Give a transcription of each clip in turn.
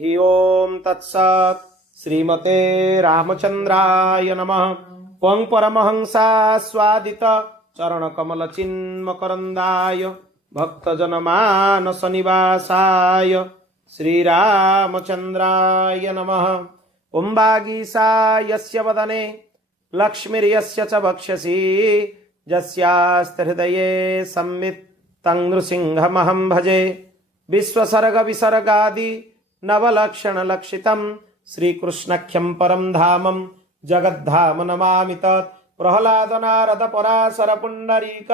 हि ओम तत्सत् श्रीमते रामचंद्राय नमः। त्वं परमहंसा स्वादित चरणकमल चिन्मकरन्दाय भक्तजनमानस निवासाय श्रीरामचंद्राय नमः। उम्बागीसा यस्य वदने लक्ष्मीर्यस्य च वक्षसि यस्यास्ति हृदये संवित् तं नृसिंहमहं भजे। विश्वसर्ग विसर्गादि नवलक्षण लक्षितं श्रीकृष्णाख्यं परं धामं जगद्धाम नमामि तत्। प्रह्लाद नारद पराशर पुण्डरीक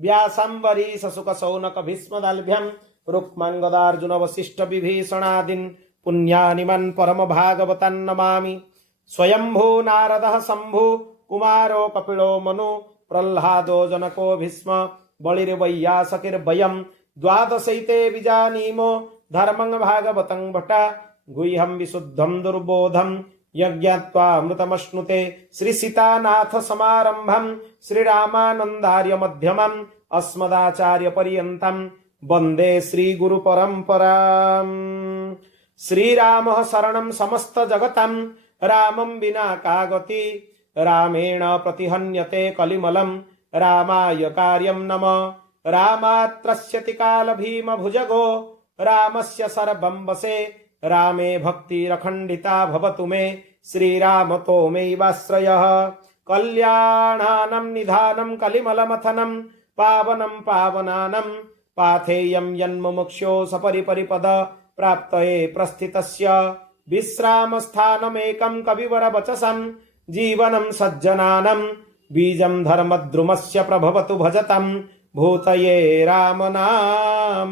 व्यासाम्बरीश शुक शौनक भीष्मदाल्भ्यं रुक्माङ्गदार्जुन वसिष्ठ विभीषणादीन् पुण्यानि मन् परम भागवतान् नमामि। स्वयंभू नारदः शम्भु कुमारो कपिलो मनु प्रह्लादो जनको भीष्म बलिर्वैयासकिर्वयं द्वादशैते विजानीमो धर्मं भागवतं भट्टा गुह्यं विशुद्धं दुर्बोधं यज्ञात्वामृतमश्नुते। श्री सीतानाथ समारंभं श्रीरामानन्दार्य मध्यमम् अस्मदाचार्य पर्यन्तं वन्दे श्री गुरु परम्पराम्। श्रीरामः शरणं समस्त जगतं रामं विना का गति। रामेण प्रतिहन्यते कलिमलं रामाय कार्यं नमः। रामात्रस्यति काल भीम भुजगो रामस्य सर्वं वशे। रामे भक्तिरखण्डिता भवतु मे श्रीराम त्वमेवाश्रयः। कल्याणानं निधानं कलिमलमथनं पावनं पावनानं पाथेयं यन्मुमुक्षो सपरिपरिपद प्राप्तये प्रस्थितस्य। विश्रामस्थानमेकं कविवरवचसं जीवनं सज्जनानं बीजं धर्मद्रुमस्य प्रभवतु भजतं भूतये राम नाम।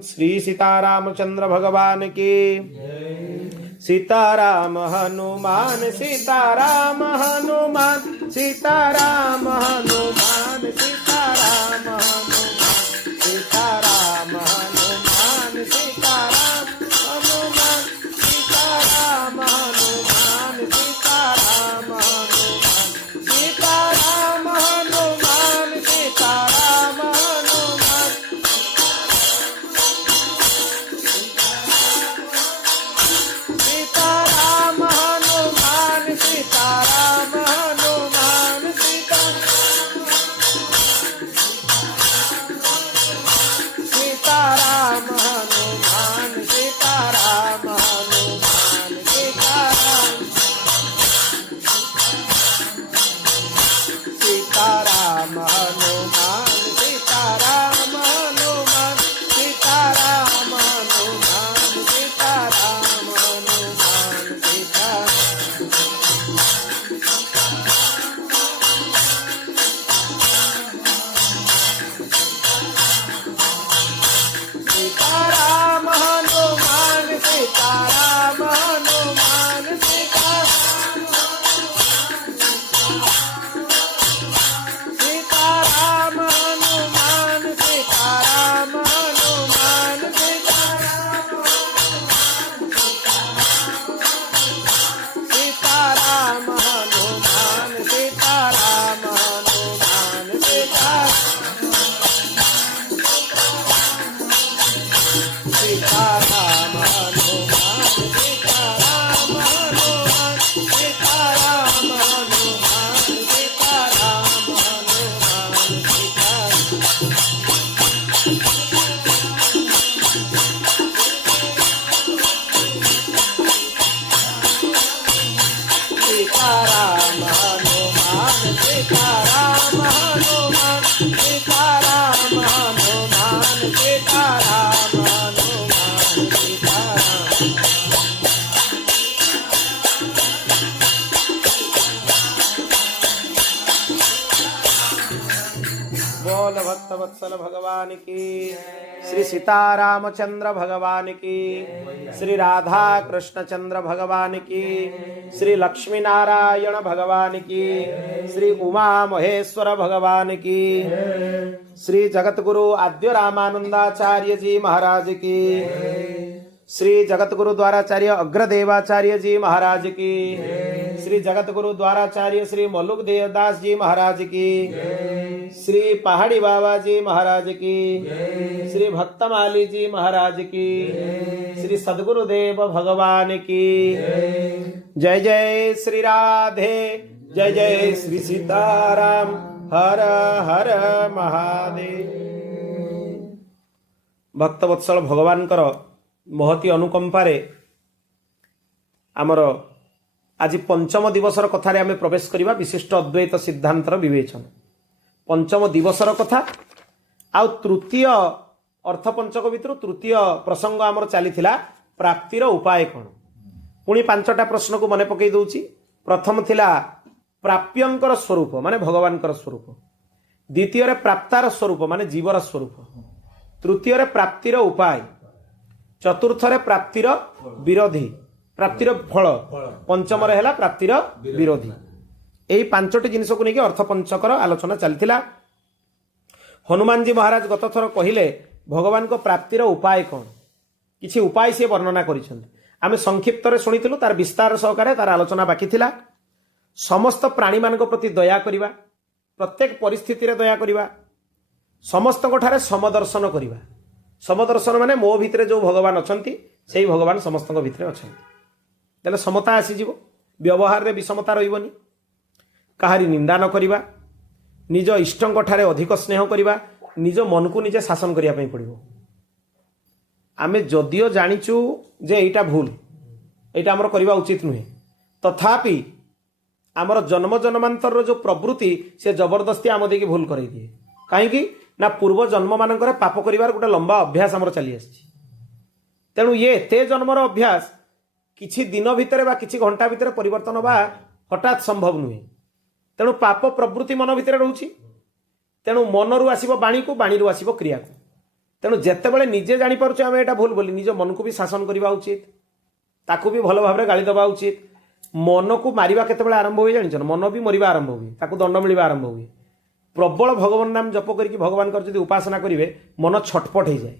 श्री सीतारामचंद्र भगवान की। सीताराम हनुमान सीताराम हनुमान सीताराम हनुमान सीताराम हनुमान सीताराम हनुमान सीताराम हनुमान सीताराम हनुमान सीताराम हनुमान सीताराम हनुमान सीताराम हनुमान सीताराम हनुमान सीताराम हनुमान सीताराम हनुमान सीताराम हनुमान सीताराम सीताराम हनुमान सीताराम हनुमान सीताराम हनुमान सीताराम हनुमान सीताराम हनुमान सीताराम हनुमान सीताराम हनुमान सीताराम हनुमान सीताराम हनुमान सीताराम हनुमान सीताराम हनुमान सीताराम हनुमान सीताराम हनुमान सीताराम हनुमान सीताराम हनुमान सीताराम हनुमान सीताराम हनुमान सीताराम हनुमान सीताराम। बोल भक्तवत्सल भगवान की। श्री सीतारामचंद्र भगवान की। श्री राधा कृष्ण चंद्र भगवान की। श्री लक्ष्मी नारायण भगवान की। श्री उमा महेश्वर भगवान की। श्री जगत गुरु आद्य रामानंदाचार्य जी महाराज की। श्री जगतगुरु द्वाराचार्य अग्रदेवाचार्य जी महाराज की, श्री जगतगुरु द्वाराचार्य श्री मल्लुक देवदास जी महाराज की, श्री पहाड़ी बाबा जी महाराज की, श्री भक्तमाली जी महाराज की, श्री सद्गुरुदेव भगवान की। जय जय श्री राधे, जय जय श्री सीताराम, हर हर महादेव। भक्तवत्सल भगवानकर महती अनुकंपारे आमर आज पंचम दिवसर कथारे आमे प्रवेश करिबा विशिष्ट अद्वैत सिद्धांतर विवेचन। पंचम दिवसर कथा आउ तृतीय अर्थपंचक भितर तृतीय प्रसंग आमर चलीथिला प्राप्तिर उपाय कौन। पुणी पांचटा प्रश्न को मने पकई दउची। प्रथम थिला प्राप्यंकर स्वरूप माने भगवानकर स्वरूप, द्वितीय रे प्राप्तार स्वरूप माने जीवर स्वरूप, तृतीय रे प्राप्तिर उपाय, चतुर्थ रे प्राप्तिर विरोधी प्राप्तिर फल, पंचम रे हैला प्राप्तिर विरोधी। एही पांचटी जिनिस को नेकी अर्थपंचकर आलोचना चलथिला। हनुमान जी महाराज गत थर कहिले भगवान को प्राप्तिर उपाय कौन, किछि उपाय से वर्णना करिसंत। आमे संक्षिप्त रे सुनिथिलु, तार विस्तार सहकारे तार आलोचना बाकी थिला। समस्त प्राणी मान प्रति दया करिबा, प्रत्येक परिस्थिति रे दया करिबा, समस्त ठारे समदर्शन करिबा। समदर्शन माने मो भितरे जो भगवान अछंती सेही भगवान समस्त भितरे अछंती। तेले समता आसी जीवो, व्यवहार रे विषमता रहिबनी, काहारी निंदा न करिबा, निज इष्टंक ठारे अधिक स्नेह करिबा, निज मन को निजे शासन करिया पई पड़िबो। आमे जदियो जानिचु जे एटा भूल, एटा हमर करिबा उचित नुहे, तथापि आमर जन्म जन्मांतर जो प्रवृत्ति से जबरदस्ती आम देकी भूल करई दिए। कहीं ना पूर्व जन्म मानकर पाप करिवार गोटे लंबा अभ्यास आमर चली आछि। तेणु ये एते जन्मर अभ्यास किछि दिन भितर बा किछि घंटा भितर परिवर्तन बा हठात संभव नुहे। तेणु पाप प्रवृत्ति मन भितर रहउछि। तेणु मनरू आसीबो बाणी को, बाणी रु आसीबो क्रिया को। तेणु जेतेबेले निजे जानि पारुछे आमे एटा भूल बोली निज मन को भी शासन करिबा उचित, ताकू भी भल भाबरे गाली दबा उचित। मन को मारिबा केतेबेले आरंभ होई जानिछ, मन भी मरिबा आरंभ हुए, ताकू दंड मिलिबा आरंभ हुए। प्रबल भगवान नाम जप करके भगवान जदि उपासना करेंगे मन छटपट हो जाए।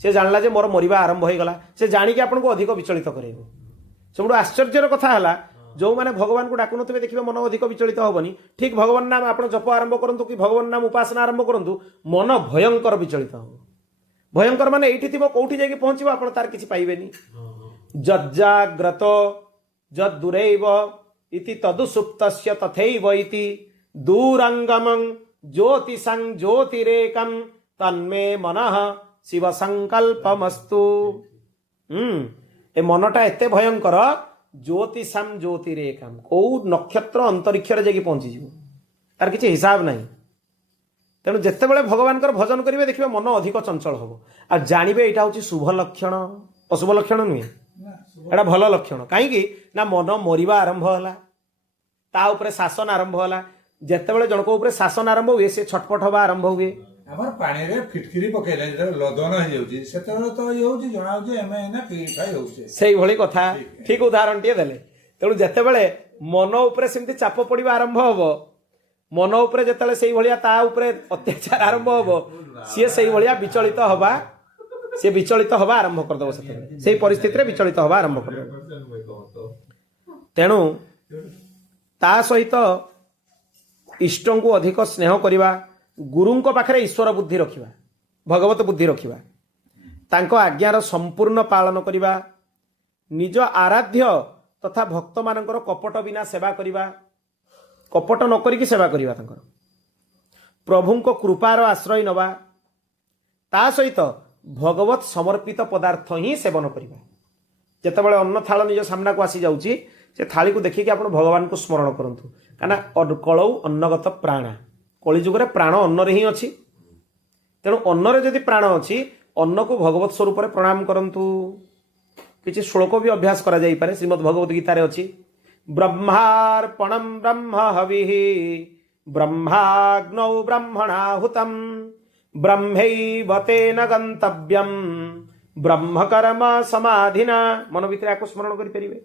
से जानला जे मोर मरिबा आरंभ हो गला, से जानिक आपन को अधिक विचलित करेबो। सबुठ आश्चर्यर कथा है जो मैंने भगवान को डाकुन देखिए मन अधिक विचलित हेनी। ठीक भगवान नाम आप जप आरंभ करूँ कि भगवान नाम उपासना आरंभ करूँ, मन भयंकर विचलित हम। भयंकर माने एठी थिबो कोठी जाके पहुंचबो आपण तार किछि पाइबेनी। जज्जाग्रत जद दूरैव इति तदु सुप्तस्य तथैव इति दूरंगमं ज्योतिषं ज्योतिरेकं तन्मे मनः शिव संकल्पमस्तु। ए मनटा एते भयंकर, ज्योतिषं ज्योतिरेकं को नक्षत्र अंतरिक्ष रे जाके पहुंची जीवो, तार किछि हिसाब नाही। तेणु जितेबाला भगवान भजन करेंगे देखिए मन अधिक चंचल हम आ जानवे यहाँ हूँ शुभ लक्षण, अशुभ लक्षण नुहे, एटा भल लक्षण। कहीं ना मन मरिबा आरंभ है, ता उपरे शासन आरंभ है। जितेबाला जनक उपरे शासन आरंभ हुए से छटपट हवा आरंभ हुए। हमर पानी रे फिटकिरी पकेले लदन हो जाउची सेतरो तो ये होची जणा होची एमे ना पीठाई होची सेही भली कथा ठीक उदाहरण टिए देले। तेणु जितेबाला मन उपरे सेमती चाप पड़िबा आरंभ हबो, मन उपरे जेतले सेही भलिया ता उपरे अत्याचार आरंभ हबो, सी सेही भलिया विचलित हवा, सी विचलित हवा आरंभ कर दबो। सेही परिस्थिति रे विचलित हवा आरंभ कर दबो। तेणु ता सहित इष्टों को अधिक स्नेह करिबा, गुरुं को पाखरे ईश्वर बुद्धि रखिबा, भगवत बुद्धि रखिबा, तांको आज्ञार संपूर्ण पालन करिबा, निज आराध्य तथा भक्त मानकर कपट बिना सेवा करिबा, कपट न करिकी सेवा करिबा, तांकर प्रभुं को कृपार आश्रय नबा, ता सहित भगवत समर्पित पदार्थ ही सेवन करिबा। जेतेबेले अन्न थाल निज सामना को आसी जाउची, से थाली को देखिकी आपण भगवान को स्मरण करंतु, काना कलौ अन्नगत प्राणा, कली जुगरे प्राण अन्न रे ही अछि। तेणु अन्न रे जदि प्राण अछि, अन्न को भगवत स्वरूप रे प्रणाम करंतु। किछि श्लोक भी अभ्यास करा जाई पारे, श्रीमद् भगवत गीता रे अछि, ब्रह्मार्पणं ब्रह्म हविः ब्रह्माग्नौ ब्रह्मणाहुतं ब्रह्मैव तेन गन्तव्यं ब्रह्म कर्म समाधिना। मन भितर आको स्मरण करि परिबे।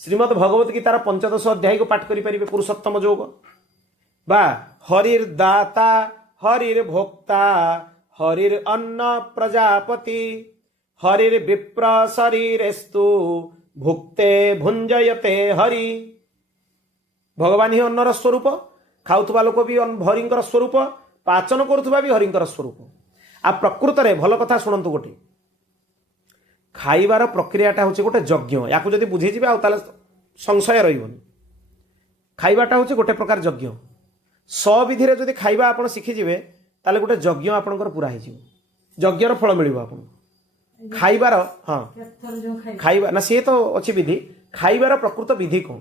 श्रीमद् भगवत गीतार 15 अध्याय को पाठ करि परिबे। पुरुषोत्तम योग बा हरिर दाता हरिर भोक्ता हरिर अन्न प्रजापति हरिर्विप्र शरीरेस्तु भुक्ते भुंजयते हरि। भगवान ही अन्नर स्वरूप, खाउथुबा लोक भी हरिंकर स्वरूप, पाचन करुथुबा भी हरिंकर स्वरूप। आ प्रकृत रे भल कथा शुणु गोटे, खाइबार प्रक्रियाटा हूँ गोटे यज्ञ। या जदि बुझीजिबे आ ताले संशय रहिबनी। खाइबाटा हूँ गोटे प्रकार यज्ञ। सविधि जदि खाइबा आपण शिखिजिबे ताले गोटे यज्ञ आपणकर पूरा होइजिबो, यज्ञर फल मिलिबो आपन। खाइबार हाँ खाइबा ना सी तो अच्छी विधि। खाइबार प्रकृत विधि कौन,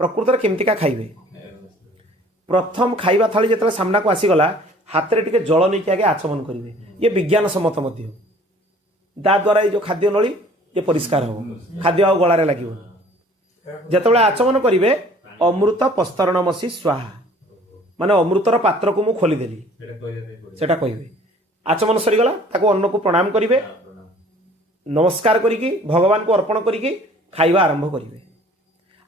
प्रकृत केमतिका खाइबे। प्रथम खाइबा थाली जिते सामना को आसीगला हाथ में टे जल नहीं आगे आचमन करेंगे। ये विज्ञान सम्मत मध्य। दा द्वारा ये जो खाद्य नली ये परिष्कार हम, खाद्य आ गलार लगे। जिते आचमन करेंगे अमृत पस्तरणमसी स्वाहा, माने अमृतर पात्र को मुझे खोलीदेली सेटा कहे। आचमन सरीगला ताको अन्न को प्रणाम करेंगे, नमस्कार करिकी भगवान को अर्पण करिकी खाइबा आरंभ करेंगे।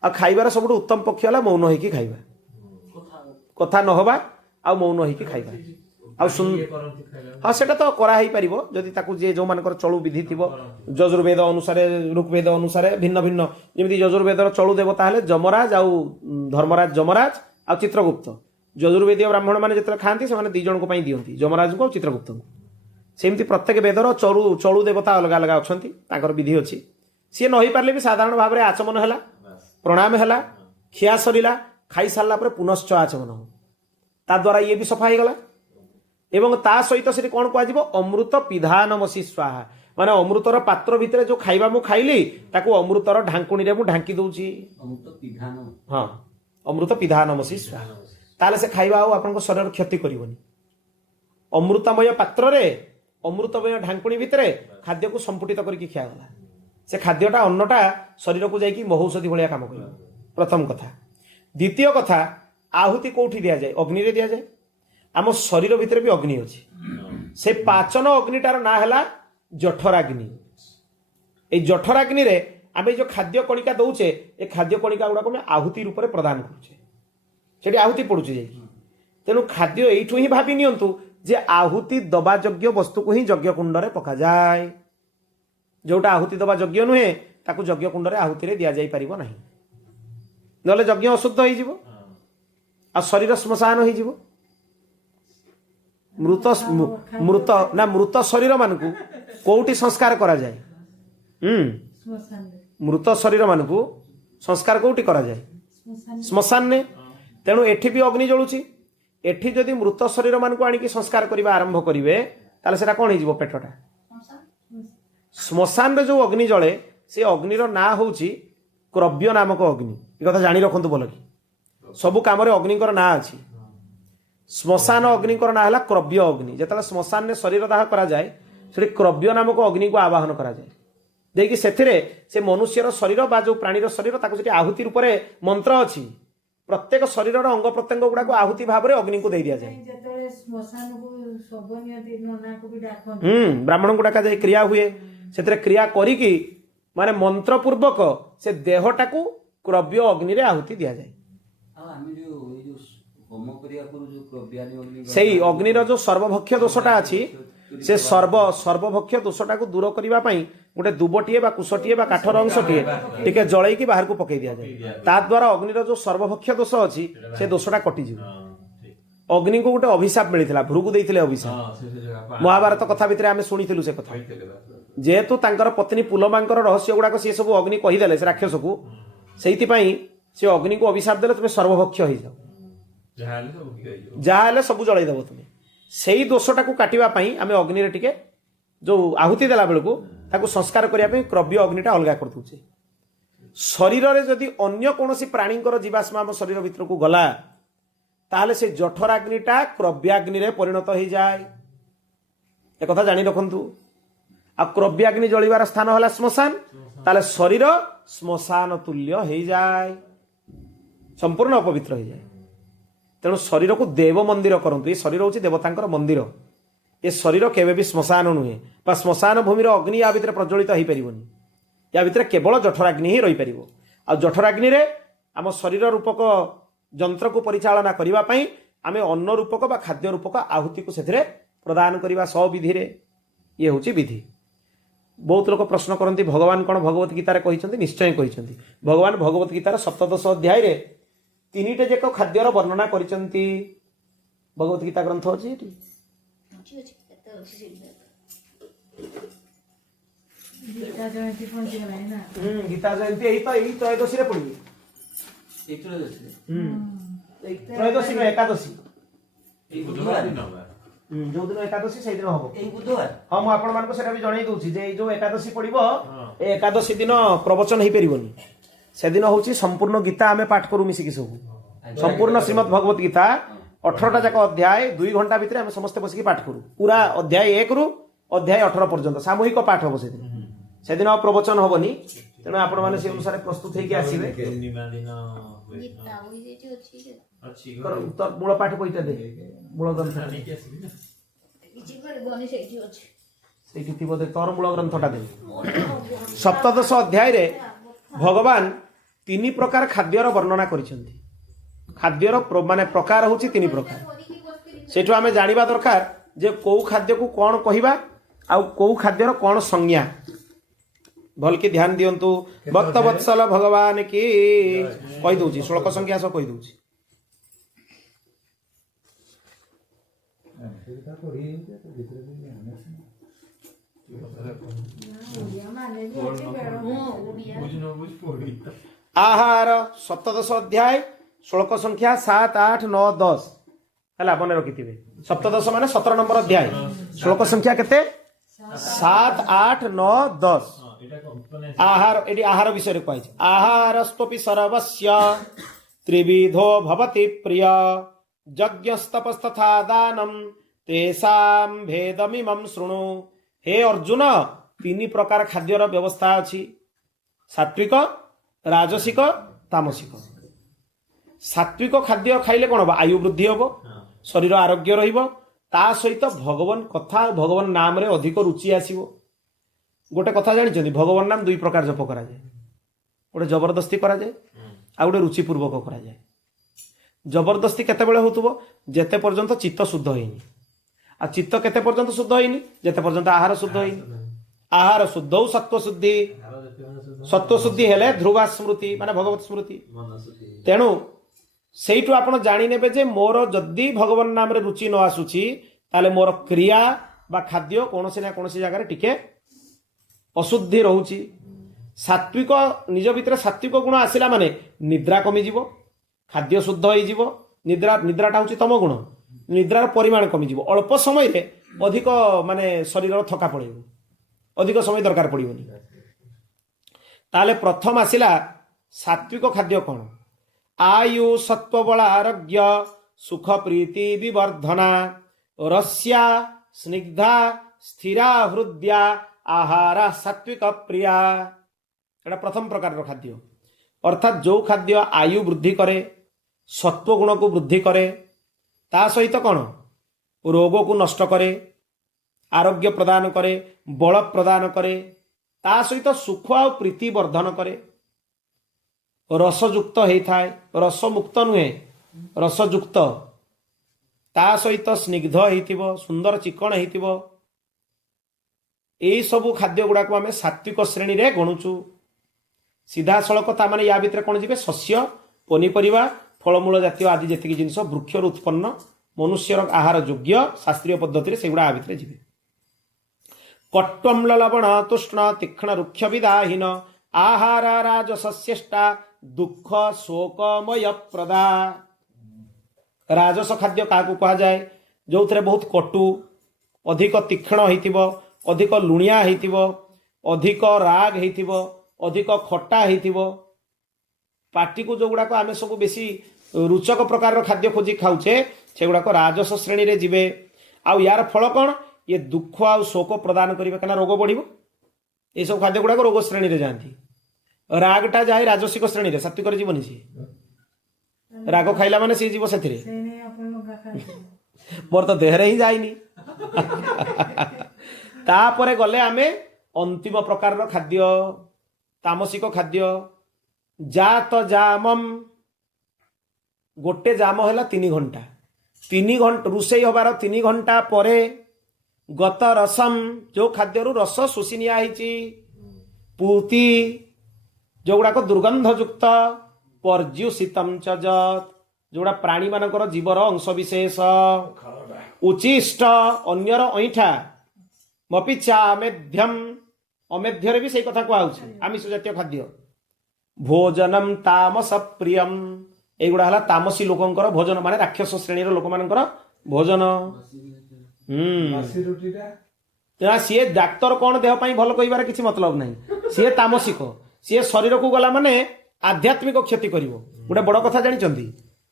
आ खाइबार सबुठ उत्तम पक्ष है मौन होइकी खाइबा, कथा नहबा आ मौन होइकी खाइबा। आ हाँ सेटा तो कराई पारिबो जदि ताकू जे जो मानकर चलु विधि थिबो। यजुर्वेद अनुसार ऋग्वेद अनुसार भिन्न भिन्न, जेमि यजुर्वेदर चलु देवता हेले जमराज आ धर्मराज जमराज आ चित्रगुप्त। यजुर्वेदीय ब्राह्मण माने जेतले खांती से माने दी जण को पई दियंती, जमराज को चित्रगुप्त को। सेमती प्रत्येक वेदर चलु देवता अलग अलग अछंती, ताकर विधि अछि। सी न होई पारले भी साधारण भाव में आचमन हैला, प्रणाम हैला, खिया सरीला, खाई सारला पर पुनश्च आचमन हो, ता द्वारा ये भी सफा हो गला। एवं ता सहित से कौन कह अमृत पिधानमसी स्वाहा, माने अमृतर पात्र भितर जो खाइबा मु खाइली ताकू अमृतर ढांकुणी रे मु ढांकी दउची। हाँ अमृत पिधानमसी स्वाहा, ताले से खाइबा आ आपन शरीर क्षति करिवनी। अमृतमय पात्र रे अमृतमय ढांकुणी भितर खाद्य को संपुटित करके खिया गला। से खाद्यटा अन्नटा शरीर को जाइकी महौषधि भलिया काम करियो, प्रथम कथा। द्वितीय कथा, आहुति कोठी दिया जाए, अग्नि रे दिया जाए। आम शरीर भितर भी अग्नि अछि, से पाचन अग्निटार ना हैला जठराग्नि। ए जठराग्नि रे आमे जो खाद्य कणिका दउचे, ए खाद्य कणिका गुडा को हम आहुति रूप में प्रदान करूचे, सेठी आहुति पड़ुचे जाइकी। तेणु खाद्य एठू ही भाबी नियंतु जे आहुति दबा योग्य वस्तु को ही यज्ञ कुंड रे पका जाए। जोटा आहुति दबा योग्य नुहे ताकू यज्ञ कुंड रे आहुति रे दिया जाई परिबो नाही, नले यज्ञ अशुद्ध होई जिवो आ शरीर श्मशान होई जिवो। मृत मृत ना मृत शरीर मानकू कोउटी संस्कार करा जाए, मृत शरीर मानकू संस्कार कोउटी करा जाए, श्मशान ने। तेणु एठी भी अग्नि जळुची। एठी जदि मृत शरीर मानकू आनिकी संस्कार करबा आरंभ करिवे ताले सेटा कोन हिजिवो पेटटा। श्मशान रे जो अग्नि जळे से अग्निर ना होउची क्रव्य नामक अग्नि। ए कथा जानि रखंतु बोल कि सबु काम रे अग्निकर ना अछि। श्मशान अग्निकर ना हला क्रव्य अग्नि। जेतला श्मशान ने शरीर दाह करा जाए सेठी क्रव्य नामक अग्नि को आवाहन करा जाए, देकी सेथिरे से मनुष्यर शरीर बा जो प्राणीर शरीर ताको सेठी आहुति रूप रे मंत्र अछि। प्रत्येक शरीर अंग प्रत्यंग गुड़ा को आहुति भाव में अग्नि को दे दिया जाए। ब्राह्मण को डाका जाए, क्रिया हुए से क्रिया करिकी माने मंत्र पूर्वक से देहटा को क्रव्य अग्नि रे आहुति दिया जाए। सेही अग्निर जो सर्वभक्ष्य दोषटा अछि से सर्वभक्ष्य दोषटा को दूर करबा पई गोटे दुबटीए बा कुशटीए बा काठर अंशटीए टिके जळैकी बाहर को पकई दिया जाए। ता द्वारा अग्निर जो सर्वभक्ष्य दोष अछि से दोषटा कटि जिवो। अग्नि को गोटे अभिशाप मिलिथिला, भृगु देइथिले अभिशाप। महाभारत कथा भितरे आमे सुनिथिलु से कथा। जेहेतु तांकर पत्नी पुलमांकर रहस्य गुडाक से सब अग्नि कहि देले से राक्षस को, सेइति पई से अग्नि को अभिशाप देले तुमे सर्वभक्ष्य होई जाओ, जहाले सब जळै देबो तुमे। सेही दोषटा को काटिबा पई आमे अग्नि रे टिके जो आहुति देला बेलको ताको संस्कार करिया पई क्रव्य अग्निटा अलगा कर दुचे। शरीर रे जदि अन्य कोनोसी प्राणींकर जीवाश्मा हम शरीर भितर को गला ताहले से जठराग्निटा क्रव्याग्नि रे परिणत हो जाए। ए कथा जानि रखंतु। आ क्रव्याग्नि जळिबार स्थान होला श्मशान, ताले शरीर श्मशान तुल्य हो जाए, संपूर्ण अपवित्र हो जाए। तेणु शरीर को देव मंदिर करंतु। ये शरीर होची देवतांकर मंदिर। ये शरीर केवे भी श्मशान नुहे बा श्मशान भूमिर अग्नि या भितर प्रज्वलित हो पारिबनी। या भितर केवल जठराग्नि ही रही पारिबो। आ जठराग्नि रे आम शरीर रूपक यंत्र को परिचालना करिबा पई आमे अन्न रूपक बा खाद्य रूपक आहुति को सेथिरे प्रदान करिबा सब विधि रे। ये होची विधि। बहुत लोग प्रश्न करती भगवान कौन भगवत गीतार कहते निश्चय कहते भगवान भगवत गीतार 17 अध्याय रे 3टे जाक खाद्यर वर्णना करछंती भगवत गीता ग्रंथ अछि एटी गीता जयंती पहुंची गलाई ना गीता जयंती एई त्रयोदशी रे पड़ी त्रयोदशी में एकादशी जो दिन एकादशी से दिन हम हाँ मुझे आपण मान भी जन दूसरी जे जो एकादशी पड़ो ए एकादशी दिन प्रवचन हो पारनि से दिन हूँ संपूर्ण गीता आम पाठ करू मिसिकी सब संपूर्ण श्रीमद भगवत गीता 18टा जाक अध्याय 2 घंटा भितर आम समस्त बसिक पाठ करू पूरा अध्याय 1 रु अध्याय 18 पर्यंत सामूहिक पाठ हम से दिन प्रवचन हेनी तेणु आपण मैंने से अनुसार प्रस्तुत होकर आसवे मूल पाठ कईटा दे मूल ग्रंथ तोर मूल ग्रंथटा दे 17 अध्याय रे भगवान 3 प्रकार खाद्यर वर्णना करिसेंती खाद्यर माने प्रकार होची 3 प्रकार सेठु आमे जानिबा दरकार जे को खाद्य को कौन कहिबा आ को खाद्यर कौन संज्ञा भल की ध्यान दियंतु भक्त वत्सल भगवान की कहि दउची श्लोक संख्या सब कहि दउची आहार 17 अध्याय श्लोक संख्या 7, 8, 9, 10 है मन रखि 17 माने 17 नंबर अध्याय श्लोक संख्या केते 7, 8, 9, 10 आहार एडी आहार विषय कहि आहार स्तोपि सर्वस्य त्रिविधो भवति प्रिय यज्ञस्तपस्तथा दानम तेषां भेदमिमं शृणु हे अर्जुन 3 प्रकार खाद्यर व्यवस्था अछि सात्विक राजसिक तामसिक सात्विक खाद्य खाइले कौन हम आयु वृद्धि हम शरीर आरोग्य ता सहित भगवान कथा भगवान नाम रे अधिक रुचि आसीबो गोटे कथा जानी भगवान नाम 2 प्रकार जप करा जाए गोटे जबरदस्ती करा जाए आ गोटे रुचिपूर्वक करा जाए जबरदस्ती केते बेले होतबो जेते पर्यंत चित्त शुद्ध होइनी आ चित्त केते पर्यंत शुद्ध होइनी जेते पर्यंत आहार शुद्ध होइनी आहार शुद्ध हो सत्व शुद्धि हेले ध्रुवा स्मृति माने भगवत स्मृति तेणु सेठु आपण जानी नेबे जे मोर जदि भगवान नाम रे रुचि न आसुची ताले मोर क्रिया बा खाद्य कोनोसी ना कोनोसी जगह रे टिके अशुद्धि रहूची सात्विक निज भितर सात्विक गुण आसिला माने निद्रा कमी जीवो खाद्य शुद्ध होई जीवो निद्राटा होची तम गुण निद्रार परिमाण कमी जीवो अल्प समय रे अधिक माने शरीर थका पड़ेबो अधिक समय दरकार पड़िबोनी ताले प्रथम आसिला सात्विक खाद्य कौन आयु सत्व बल आरोग्य सुख प्रीति विवर्धना रस्या स्निग्धा स्थिरा हृदया आहार सात्विक प्रिया एटा प्रथम प्रकार खाद्य अर्थात जो खाद्य आयु वृद्धि करे सत्व गुण को वृद्धि करे ता सहित कौन रोग को नष्ट करे आरोग्य प्रदान करे बल प्रदान करे ता सहित सुख आ प्रीति वर्धन करे रसयुक्त होता है रसमुक्त नुहे रसयुक्त ता सहित स्निग्ध हो सुंदर चिकण हो सबू खाद्य गुड़ाक आम सात्विक श्रेणी रे गणुचु सीधा सड़क ताने या भितर कौन जी शस्य पनीपरिया फलमूल जातीय आदि जी जिनस वृक्ष उत्पन्न मनुष्यर आहार योग्य शास्त्रीय पद्धति से गुड़ा भितर जी कट्वम्ल लवण तुष्ण तीक्ष्ण रुक्ष विदाहीन आहार राजस्येष्टा दुख शोकमय प्रदा राजस खाद्य क्या कह जाए जो थे बहुत कटु अधिक तीक्ष्ण हो अधिक लुणिया हो अधिक राग हो अधिक खटा हो पार्टी को जो गुड़ाक आम सब बेसी रुचक प्रकार खाद्य खोजी खाऊे से गुड़ाक राजस श्रेणी रे जीवे आउ यार फल कौन ये दुख आ शोक प्रदान करेंगे कहीं रोग बढ़ ये सब खाद्य गुड़ाक रोग श्रेणी रे जाती रागटा जाए राजसिक श्रेणी रे सात्विक जीवन सी राग खाइला माने सी जीव से मोर तो देहरे ही जाइनी तापरे गले आमे अंतिम प्रकार खाद्य तामसिक खाद्य जात जामम गोटे जाम है 3 घंटा रुषेई हबार 3 घंटा परे गत रसम जो खाद्य रस शोषि नियाही, पूति जो गुड़ाक दुर्गंध युक्त, पर्युषितम च यत् जोड़ा प्राणी मानकर जीवर अंश विशेष, उचिष्ट अन्यर ऐठा, मपिचा अमेध्यम अमेध्य भी से कथा कहुच्छे आमिष जातीय खाद्य, भोजनम तामस प्रियम एगुड़ा है तामसी लोकंकर भोजन माने राक्षस श्रेणीर लोक मानकर भोजन। ବାସି ରୁଟିଟା तेना सीए डाक्तर कौन देह पाई भल कहिबार किसी मतलब नहीं, सीए तामसिक, सीए शरीर को गला माने आध्यात्मिक क्षति करिवो। गोटे बड़ कथा जानिचंती,